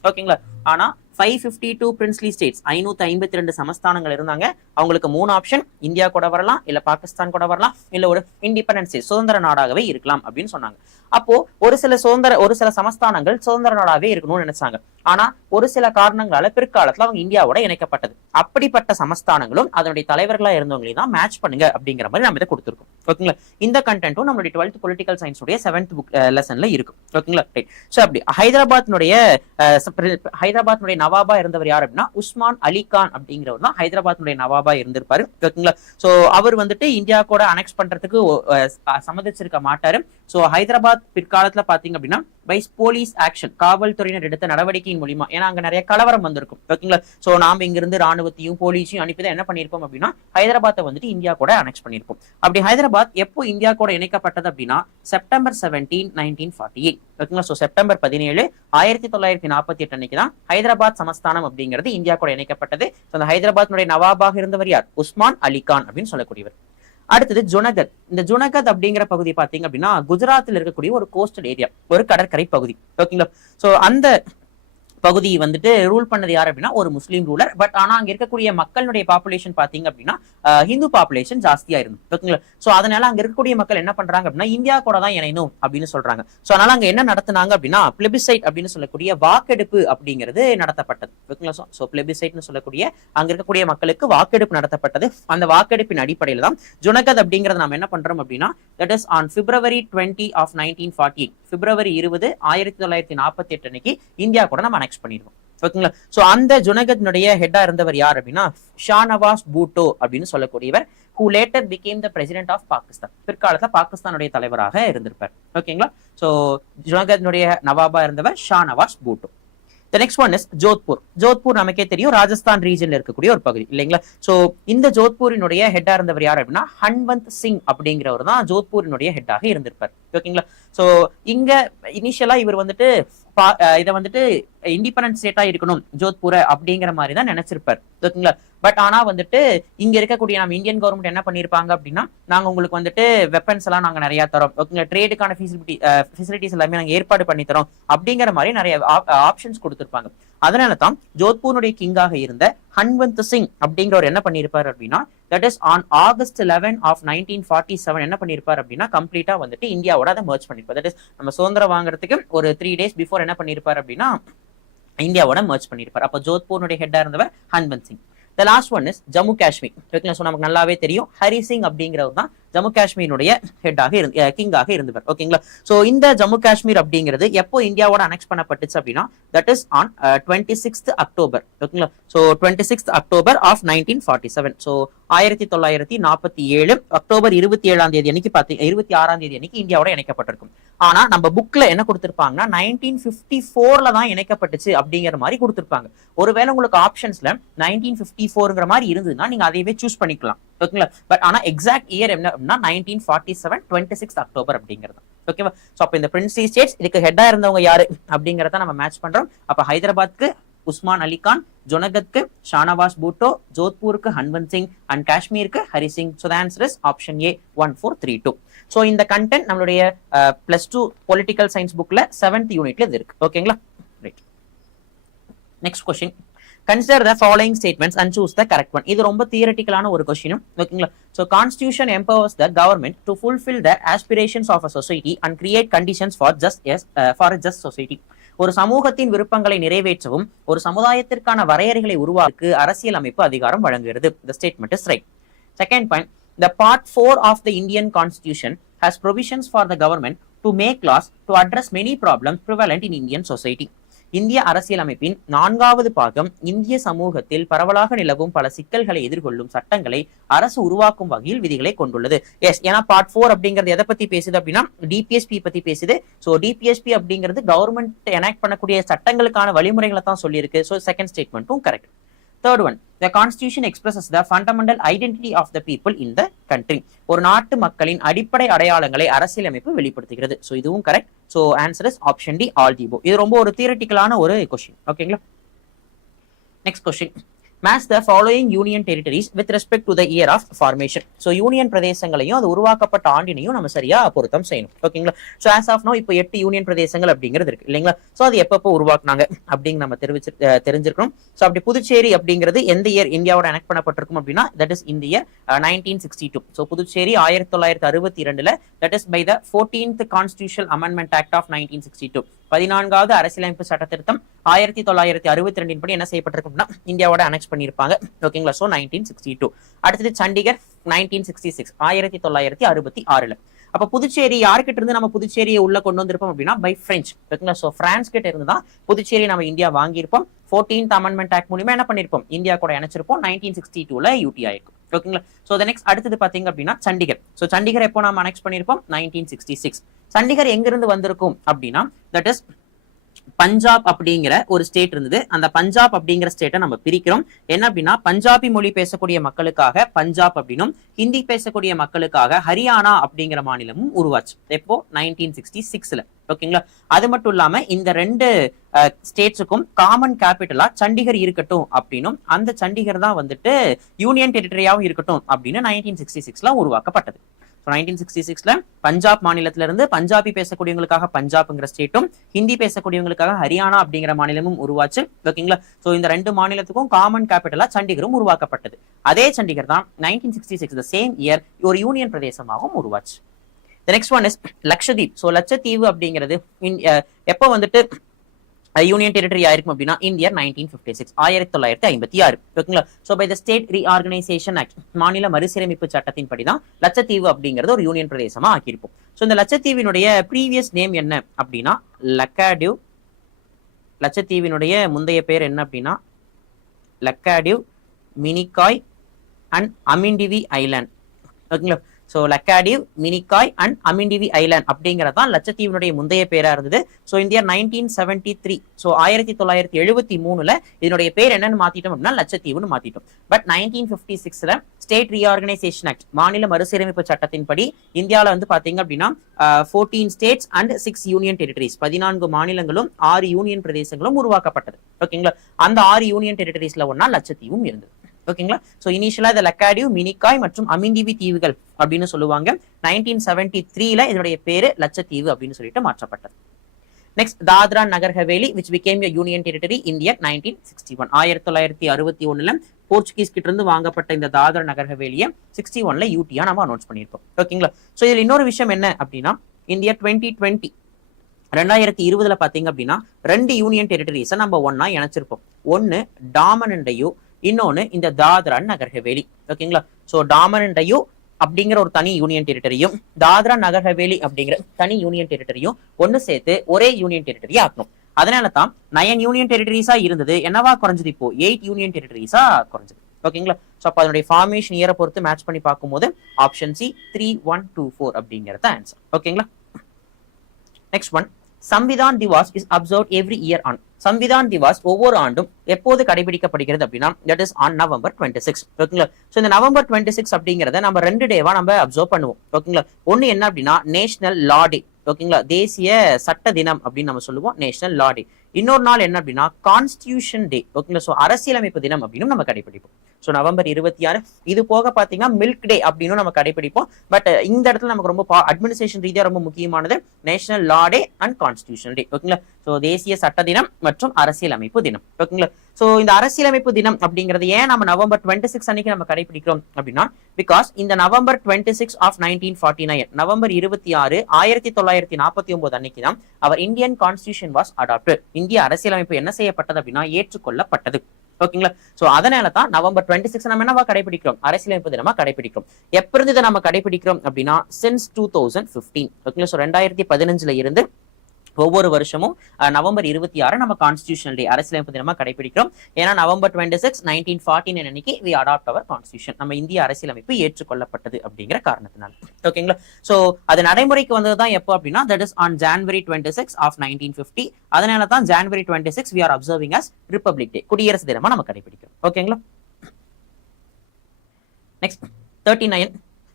ஓகேங்களா. ஆனா 552 பிரின்ஸ்லி ஸ்டேட்ஸ் 552 சமஸ்தானங்கள் இருந்தாங்க. அவங்களுக்கு 3 ஆப்ஷன், இந்தியா கூட வரலாம், இல்ல பாகிஸ்தான் கூட வரலாம், இல்ல ஒரு இண்டிபெண்டன்ட் ஸ்டேட் சுதந்திர நாடாகவே இருக்கலாம் அப்படின்னு சொன்னாங்க. அப்போ ஒரு சில சமஸ்தானங்கள் சுதந்திர நாடாவே இருக்கணும்னு நினைச்சாங்க. ஆனா ஒரு சில காரணங்களால பிற்காலத்துல அவங்க இந்தியாவோட இணைக்கப்பட்டது. அப்படிப்பட்ட சமஸ்தானங்களும் அதனுடைய தலைவர்களா இருந்தவங்களையும் தான் மேட்ச் பண்ணுங்க அப்படிங்கிற மாதிரி நம்ம இதை கொடுத்துருக்கோம். ஓகேங்களா. இந்த கண்டென்ட்டும் நம்மளுடைய 12th பொலிட்டிக்கல் சயின்ஸ் உடைய 7th புக் லெசன்ல இருக்கும். ஓகேங்களா. சோ அப்படி ஹைதராபாத்னுடைய நவாபா இருந்தவர் யார் அப்படின்னா உஸ்மான் அலி கான் அப்படிங்கிறவர் தான் ஹைதராபாத்னுடைய நவாபா இருந்திருப்பாரு. ஓகேங்களா. சோ அவர் வந்துட்டு இந்தியா கூட அனெக்ஸ் பண்றதுக்கு சம்மதிச்சிருக்க மாட்டாரு. சோ ஹைதராபாத் பிற்காலத்துல பாத்தீங்க அப்படின்னா பை போலீஸ் ஆக்ஷன், காவல்துறையினர் எடுத்த நடவடிக்கையின் மூலியமா, ஏன்னா அங்க நிறைய கலவரம் வந்திருக்கும். ஓகேங்களா. சோ நாம இங்க இருந்து ராணுவத்தையும் போலீஸையும் அனுப்பிதான் என்ன பண்ணிருப்போம் அப்படின்னா ஹைதராபாத்தை வந்துட்டு இந்தியா கூட அனெக்ஸ் பண்ணிருப்போம். அப்படி ஹைதராபாத் எப்போ இந்தியா கூட இணைக்கப்பட்டது அப்படின்னா செப்டம்பர் 17, 1948. ஓகேங்களா. சோ செப்டம்பர் 17, 1948 அன்னைக்கு தான் ஹைதராபாத் சமஸ்தானம் அப்படிங்கிறது இந்தியா கூட இணைக்கப்பட்டது. அந்த ஹைதராபாத் நவாபாக இருந்தவர் யார்? உஸ்மான் அலி கான் அப்படின்னு சொல்லக்கூடியவர். அடுத்தது ஜுனகத். இந்த ஜுனகத் அப்படிங்கிற பகுதி பாத்தீங்க அப்படின்னா குஜராத்தில் இருக்கக்கூடிய ஒரு கோஸ்டல் ஏரியா, ஒரு கடற்கரை பகுதி. ஓகேங்களா. சோ அந்த பகுதி வந்துட்டு ரூல் பண்ணது யார் அப்படின்னா ஒரு முஸ்லீம் ரூலர். பட் ஆனா அங்க இருக்கக்கூடிய மக்களுடைய பாப்புலேஷன் பாத்தீங்க அப்படின்னா ஹிந்து பாப்புலேஷன் ஜாஸ்தியா இருந்தது. ஓகேங்களா. சோ அதனால அங்க இருக்கக்கூடிய மக்கள் என்ன பண்றாங்க அப்படின்னா இந்தியா கூட தான் இணையணும் அப்படின்னு சொல்றாங்க. சோ அதனால அங்க என்ன நடத்தினாங்க அப்படின்னா பிளெபிசைட் அப்படின்னு சொல்லக்கூடிய வாக்கெடுப்பு அப்படிங்கிறது நடத்தப்பட்டது. ஓகேங்களா. சோ பிளெபிசைட்னு சொல்லக்கூடிய அங்க இருக்கக்கூடிய மக்களுக்கு வாக்கெடுப்பு நடத்தப்பட்டது. அந்த வாக்கெடுப்பின் அடிப்படையில் தான் ஜுனகத் அப்படிங்கறத நம்ம என்ன பண்றோம் அப்படின்னா that is on February 20 of 1948, பிப்ரவரி 20, 1948 அன்னைக்கு இந்தியா கூட நம்ம அனெக்ஸ் பண்ணிடுவோம். ஓகேங்களா. சோ அந்த ஜுனகத்னுடைய ஹெட்டா இருந்தவர் யார் அப்படின்னா ஷானவாஸ் பூட்டோ அப்படின்னு சொல்லக்கூடியவர், who later became the president of Pakistan. பிற்காலத்துல பாகிஸ்தானுடைய தலைவராக இருந்திருப்பார். ஓகேங்களா. சோ ஜுனகத்னுடைய நவாபா இருந்தவர் Shanavas Bhutto. The next one is Jodhpur. Jodhpur நமக்கே தெரியும் ராஜஸ்தான் ரீஜன்ல இருக்கக்கூடிய ஒரு பகுதி இல்லைங்களா. சோ இந்த ஜோத்பூரினுடைய ஹெட்டா இருந்தவர் யார் அப்படின்னா ஹன்வந்த் சிங் அப்படிங்கிறவர் தான் ஜோத்பூரினுடைய ஹெட்டாக இருந்திருப்பார். ஓகேங்களா. சோ இங்க இனிஷியலா இவர் வந்துட்டு இதை வந்துட்டு இண்டிபெண்டன்ட் ஸ்டேட்டா இருக்கணும் ஜோத்பூரை அப்படிங்கிற மாதிரி தான் நினைச்சிருப்பார். ஓகேங்களா. பட் ஆனா வந்துட்டு இங்க இருக்கக்கூடிய நம்ம இந்தியன் கவர்மெண்ட் என்ன பண்ணிருப்பாங்க அப்படின்னா நாங்க உங்களுக்கு வந்துட்டு வெப்பன்ஸ் எல்லாம் நாங்க நிறைய தரோம். ஓகேங்களா. ட்ரேடுக்கான ஃபெசிலிட்டிஸ் எல்லாமே நாங்க ஏற்பாடு பண்ணி தரோம் அப்படிங்கிற மாதிரி நிறைய ஆப்ஷன்ஸ் கொடுத்திருப்பாங்க. அதனால தான் ஜோத்பூருடைய கிங்காக இருந்த ஹன்வந்த் சிங் அப்படிங்கிறவர் என்ன பண்ணிருப்பாரு அப்படின்னா that is on August 11 of 1947 என்ன பண்ணிருப்பாரு அப்படின்னா கம்ப்ளீட்டா வந்துட்டு இந்தியாவோட அதை மர்ஜ் பண்ணிருப்பாரு. தட் இஸ் நம்ம சுதந்திரம் வாங்குறதுக்கு ஒரு 3 days பிஃபோர் என்ன பண்ணிருப்பாரு அப்படின்னா இந்தியாவோட மர்ஜ் பண்ணிருப்பார். அப்ப ஜோத்பூருடைய ஹெட்டா இருந்தவர் ஹன்வந்த் Singh. The last one is Jammu Kashmir. ஓகேங்களா. சோ நமக்கு நல்லாவே தெரியும் ஹரி சிங் அப்படிங்கிறவர் தான் ஜம்மு காஷ்மீருடைய ஹெட்டாக கிங்காக இருந்தவர். ஓகேங்களா. சோ இந்த ஜம்மு காஷ்மீர் அப்படிங்கிறது எப்போ இந்தியாவோட அனெக்ஸ் பண்ணப்பட்டுச்சு அப்படின்னா that is on 26th October. ஓகேங்களா. So 26th October of 1947. So 1947 October 27ஆம் தேதி அன்னைக்கு 26ஆம் தேதி அன்னைக்கு இந்தியாவோட இணைக்கப்பட்டிருக்கும். ஆனா நம்ம புக்ல என்ன கொடுத்திருப்பாங்கன்னா 1954ல தான் இணைக்கப்பட்டுச்சு அப்படிங்கிற மாதிரி கொடுத்திருப்பாங்க. ஒருவேளை உங்களுக்கு ஆப்ஷன்ஸ்ல 1954ங்கிற மாதிரி இருந்ததுன்னா நீங்க அதையவே சூஸ் பண்ணிக்கலாம். ஓகேங்களா. பட் ஆனா எக்ஸாக்ட் இயர் என்ன அப்படின்னா 1947 26th October அப்படிங்கிறது. ஓகேவா. சோ அப்ப இந்த பிரின்ஸ்லி ஸ்டேட்ஸ் இதுக்கு ஹெட்டா இருந்தவங்க யாரு அப்படிங்கறத நம்ம மேட்ச் பண்றோம். அப்ப ஹைதராபாத்க்கு உஸ்மான் அலி கான், ஜுனகத்க்கு ஷானவாஸ் பூட்டோ, ஜோத்பூருக்கு ஹன்வந்த் சிங் அண்ட் காஷ்மீருக்கு Hari Singh. So the answer is option A 1432. So இந்த கண்டென்ட் நம்மளுடைய +2 பொலிட்டிக்கல் சயின்ஸ் புக்ல 7th யூனிட்ல இது இருக்கு. ஓகேங்களா. Right. Next question. Consider the following statements and choose the correct one. இது ரொம்ப தியரிட்டிக்கலான ஒரு क्वेश्चन. ஓகேங்களா. So constitution empowers the government to fulfill the aspirations of a society and create conditions for a just society. ஒரு சமூகத்தின் விருப்பங்களை நிறைவேற்றவும் ஒரு சமுதாயத்திற்கான வரையறைகளை உருவாக்க அரசியல் அமைப்பு அதிகாரம் வழங்குகிறது. The statement is right. Second point, the part 4 of the Indian Constitution has provisions for the government to make laws to address many problems prevalent in Indian society. இந்திய அரசியலமைப்பின் 4வது பாகம் இந்திய சமூகத்தில் பரவலாக நிலவும் பல சிக்கல்களை எதிர்கொள்ளும் சட்டங்களை அரசு உருவாக்கும் வகையில் விதிகளை கொண்டுள்ளது. எஸ், ஏன்னா பார்ட் 4 அப்படிங்கிறது எதை பத்தி பேசுது அப்படின்னா டிபிஎஸ்பி பத்தி பேசுது. சோ டிபிஎஸ்பி அப்படிங்கிறது கவர்மெண்ட் எனாக்ட் பண்ணக்கூடிய சட்டங்களுக்கான வழிமுறைகளை தான் சொல்லியிருக்கு. So second ஸ்டேட்மெண்ட்டும் correct. Third one, the constitution expresses the fundamental identity of the people in the country. ஒரு நாட்டு மக்களின் அடிப்படை அடையாளங்களை அரசியலமைப்பு வெளிப்படுத்துகிறது. சோ இதுவும் correct. So answer is option D, all the above. இது ரொம்ப ஒரு தியரிட்டிக்கலான ஒரு क्वेश्चन. ஓகேங்களா. Next question. Match the following union territories with respect to the year of formation. So union பிரதேசங்களையும் அது உருவாக்கப்பட்ட ஆண்டினையும் நம்ம சரியா பொருத்தம் செய்யணும். ஓகேங்களா? ஸோ ஆஸ் ஆஃப் நோ இப்போ 8 யூனியன் பிரதேசங்கள் அப்படிங்கிறது இருக்கு இல்லைங்களா? ஸோ அது எப்பப்போ உருவாக்குனாங்க அப்படின்னு நம்ம தெரிஞ்சிருக்கணும். ஸோ அப்படி புதுச்சேரி அப்படிங்கிறது எந்த இயர் இந்தியாவோட கனெக்ட் பண்ணப்பட்டிருக்கும் அப்படின்னா தட் இஸ் இந்த year 1962. So Puducherry 1962 that is by the 14th constitutional amendment act of 1962 14வது அரசியலமைப்பு சட்ட திருத்தம் 1962 படி என்ன செய்யப்பட்டிருக்கும்னா இந்தியாவோட அனெக்ஸ் பண்ணியிருப்பாங்க. ஓகேங்களா? ஸோ 1962. அடுத்தது சண்டிகர் 1966 1966. அப்ப புதுச்சேரி யாருக்கிட்ட இருந்து நம்ம புதுச்சேரியை உள்ள கொண்டு வந்திருப்போம் அப்படின்னா பை பிரெஞ்ச். ஓகேங்களா? சோ பிரான்ஸ் கிட்ட இருந்து தான் புதுச்சேரி நம்ம இந்தியா வாங்கியிருப்போம். 14th அமெண்ட்மெண்ட் ஆக்ட் மூலமா என்ன பண்ணிருப்போம், இந்தியா கூட இணைச்சிருப்போம். 1962 யூடி ஆயிருக்கும். ஓகேங்களா? சோ நெக்ஸ்ட் அடுத்தது பாத்தீங்க அப்படின்னா சண்டிகர். சோ சண்டிகர் எப்போ நாம அனெக்ஸ் பண்ணிருப்போம், 1966. சண்டிகர் எங்க இருந்து வந்திருக்கும் அப்படின்னா தட் இஸ் பஞ்சாப் அப்படிங்கிற ஒரு ஸ்டேட் இருந்தது. அந்த பஞ்சாப் அப்படிங்கிற ஸ்டேட்டை நம்ம பிரிக்கிறோம். என்ன அப்படின்னா பஞ்சாபி மொழி பேசக்கூடிய மக்களுக்காக பஞ்சாப் அப்படின்னும், ஹிந்தி பேசக்கூடிய மக்களுக்காக ஹரியானா அப்படிங்கிற மாநிலமும் உருவாச்சு. எப்போ 1966. ஓகேங்களா? அது மட்டும் இல்லாம இந்த ரெண்டு ஸ்டேட்ஸுக்கும் காமன் கேபிட்டலா சண்டிகர் இருக்கட்டும் அப்படின்னும், அந்த சண்டிகர் தான் வந்துட்டு யூனியன் டெரிட்டரியாவும் இருக்கட்டும் அப்படின்னு 1966 உருவாக்கப்பட்டது. 1966 பஞ்சாப் மாநிலத்தில இருந்து பஞ்சாபி பேசக்கூடியவங்களுக்காக பஞ்சாப்ங்கிற ஸ்டேட்டும், ஹிந்தி பேசக்கூடியவங்களுக்காக ஹரியானா அப்படிங்கிற மாநிலமும் உருவாச்சு. ஓகேங்களா? சோ இந்த ரெண்டு மாநிலத்துக்கும் காமன் கேபிட்டலா சண்டிகரும் உருவாக்கப்பட்டது. அதே சண்டிகர் தான் 1966 the same year ஒரு யூனியன் பிரதேசமாகவும் உருவாச்சு. The next one is Lakshadweep. So லட்சத்தீவு அப்படிங்கிறது எப்போ வந்துட்டு யூனியன் டெரிட்டரி ஆயிருக்கும் அப்படின்னா இந்தியா 1956 1956. ஓகேங்களா? So by the state reorganisation act மாநில மறுசீரமைப்பு சட்டத்தின் படிதான் லட்சத்தீவு அப்படிங்கறது ஒரு யூனியன் பிரதேசமா ஆக்கியிருப்போம். சோ இந்த லட்சத்தீவினுடைய ப்ரீவியஸ் நேம் என்ன அப்படின்னா லக்காடிவ். லட்சத்தீவினுடைய முந்தைய பேர் என்ன அப்படின்னா லக்காடிவ், மினிகாய் அண்ட் அமிண்டிவி ஐலாண்ட். ஓகேங்களா? சோ லக்காடிவ், மினிகாய் அண்ட் அமிண்டிவி ஐலாண்ட் அப்படிங்கறதான் லட்சத்தீவினுடைய முந்தைய பேரா இருந்தது. சோ இந்தியா 1973 சோ 1973 இதனுடைய பேர் என்னன்னு மாத்திட்டோம் அப்படின்னா லட்சத்தீவுன்னு மாத்திட்டோம். பட் 1956 ஸ்டேட் ரீஆர்கனைசேஷன் ஆக்ட் மாநில மறுசீரமைப்பு சட்டத்தின்படி இந்தியாவில வந்து பாத்தீங்க அப்படின்னா 14 ஸ்டேட்ஸ் அண்ட் 6 யூனியன் டெரிட்டரிஸ் 14 மாநிலங்களும் 6 யூனியன் பிரதேசங்களும் உருவாக்கப்பட்டது. ஓகேங்களா? அந்த 6 யூனியன் டெரிட்டரிஸ்ல ஒன்னா லட்சத்தீவும் இருந்தது. ஓகேங்களா? சோ இனிஷியலா இந்த லக்காடிவ், மினிகாய் மற்றும் அமிண்டிவி தீவுகள் அப்படின்னு சொல்லுவாங்க. 1973 இதனுடைய பேரு லட்சத்தீவு அப்படின்னு சொல்லிட்டு மாற்றப்பட்டது. Next Dadra Nagar Haveli which became a union territory India 1961 1961 Portuguese கிட்ட இருந்து வாங்கப்பட்ட இந்த தாத்ரா நகர் ஹவேலியை 61 யூடியா நம்ம அனௌன்ஸ் பண்ணியிருக்கோம். ஓகேங்களா? சோ இதுல இன்னொரு விஷயம் என்ன அப்படின்னா இந்தியா 2020 பாத்தீங்க அப்படின்னா 2 யூனியன் டெரிட்டரிஸை நம்ம ஒன்னா இணைச்சிருப்போம். ஒன்னு டாமன் அண்ட் டையூ, இன்னொன்னு இந்த தாத்ரா நகர் ஹவேலி. ஓகேங்களா? சோ டாமன் அண்ட் டையூ அப்படிங்கிற ஒரு தனி யூனியன் டெரிட்டரியும் தாத்ரா நகர் ஹவேலி அப்படிங்கிற தனி யூனியன் டெரிட்டரியும் ஒன்னு சேர்த்து ஒரே யூனியன் டெரிட்டரி ஆக்கணும். அதனால தான் 9 யூனியன் டெரிட்டரிஸா இருந்தது என்னவா குறைஞ்சது, இப்போ 8 யூனியன் டெரிட்டரிஸா குறைஞ்சது. ஓகேங்களா? சோ அப்ப அதனுடைய ஃபார்மேஷன் இயரை பொறுத்து மேட்ச் பண்ணி பார்க்கும்போது ஆப்ஷன் சி 3124 அப்படிங்கறது ஆன்சர். ஓகேங்களா? Next one சம்விதான் Diwas is observe every year on. சம்விதான் Diwas ஒவ்வொரு ஆண்டும் எப்போது கடைபிடிக்கப்படுகிறது அப்படின்னா தட் இஸ் ஆன் November 26. ஓகேங்களா? சோ இந்த November 26 அப்படிங்கறத நம்ம 2 டேவா நம்ம அப்சர்வ் பண்ணுவோம். ஓகேங்களா? ஒன்னு என்ன அப்படின்னா நேஷனல் லா டே. ஓகேங்களா? தேசிய சட்ட தினம் அப்படின்னு நம்ம சொல்லுவோம், நேஷனல் லா டே. இன்னொரு நாள் என்ன அப்படின்னா கான்ஸ்டிடியூஷன் டே. ஓகேங்களா? சோ அரசியலமைப்பு தினம் அப்படின்னு நம்ம கடைபிடிப்போம். So November 26. இது போக பாத்தீங்கன்னா மில்க் டே அப்படின்னு நம்ம கடைபிடிப்போம். பட் இந்த இடத்துல நமக்கு ரொம்ப அட்மினிஸ்ட்ரேஷன் ரீதியா ரொம்ப முக்கியமானது national law day and constitution டே. ஓகேங்களா? சோ தேசிய சட்ட தினம் மற்றும் அரசியலமைப்பு தினம். ஓகேங்களா? சோ இந்த அரசியலமைப்பு தினம் அப்படிங்கிறது ஏன் நம்ம November 26 அன்னைக்கு நம்ம கடைபிடிக்கிறோம் அப்படின்னா பிகாஸ் இந்த November 26 of 1949 நவம்பர் 26 1949 அன்னைக்கு தான் அவர் இந்தியன் கான்ஸ்டிடியூஷன் வாஸ் அடாப்டட். இந்திய அரசியலமைப்பு என்ன செய்யப்பட்டது அப்படின்னா ஏற்றுக்கொள்ளப்பட்டது. ஓகேங்களா? சோ அதனால தான் November 26 நம்ம என்னவா கடைபிடிக்கிறோம், அரசியலமைப்பு தினமா கடைபிடிக்கிறோம். எப்ப இருந்து இதை நம்ம கடைபிடிக்கிறோம் அப்படின்னா since 2015. ஓகேங்களா? சோ 2015 இருந்து ஒவ்வொரு வருஷமும் November 26 நம்ம கான்ஸ்டிடியூஷனல் டே அரசியலமைப்பு தினமா கடைபிடிக்கிறோம். ஏன்னா November 26 1949 அன்னைக்கு we adopt our constitution. நம்ம இந்திய அரசியலமைப்பு ஏற்றுக்கொள்ளப்பட்டது அப்படிங்கிற காரணத்தினால. ஓகேங்களா? சோ அது நடைமுறைக்கு வந்ததுதான் எப்போ அப்படின்னா that is on January 26 of 1950. அதனால தான் January 26 we are observing as Republic Day, குடியரசு தினமா நம்ம கடைபிடிக்கிறோம். ஓகேங்களா? Next 39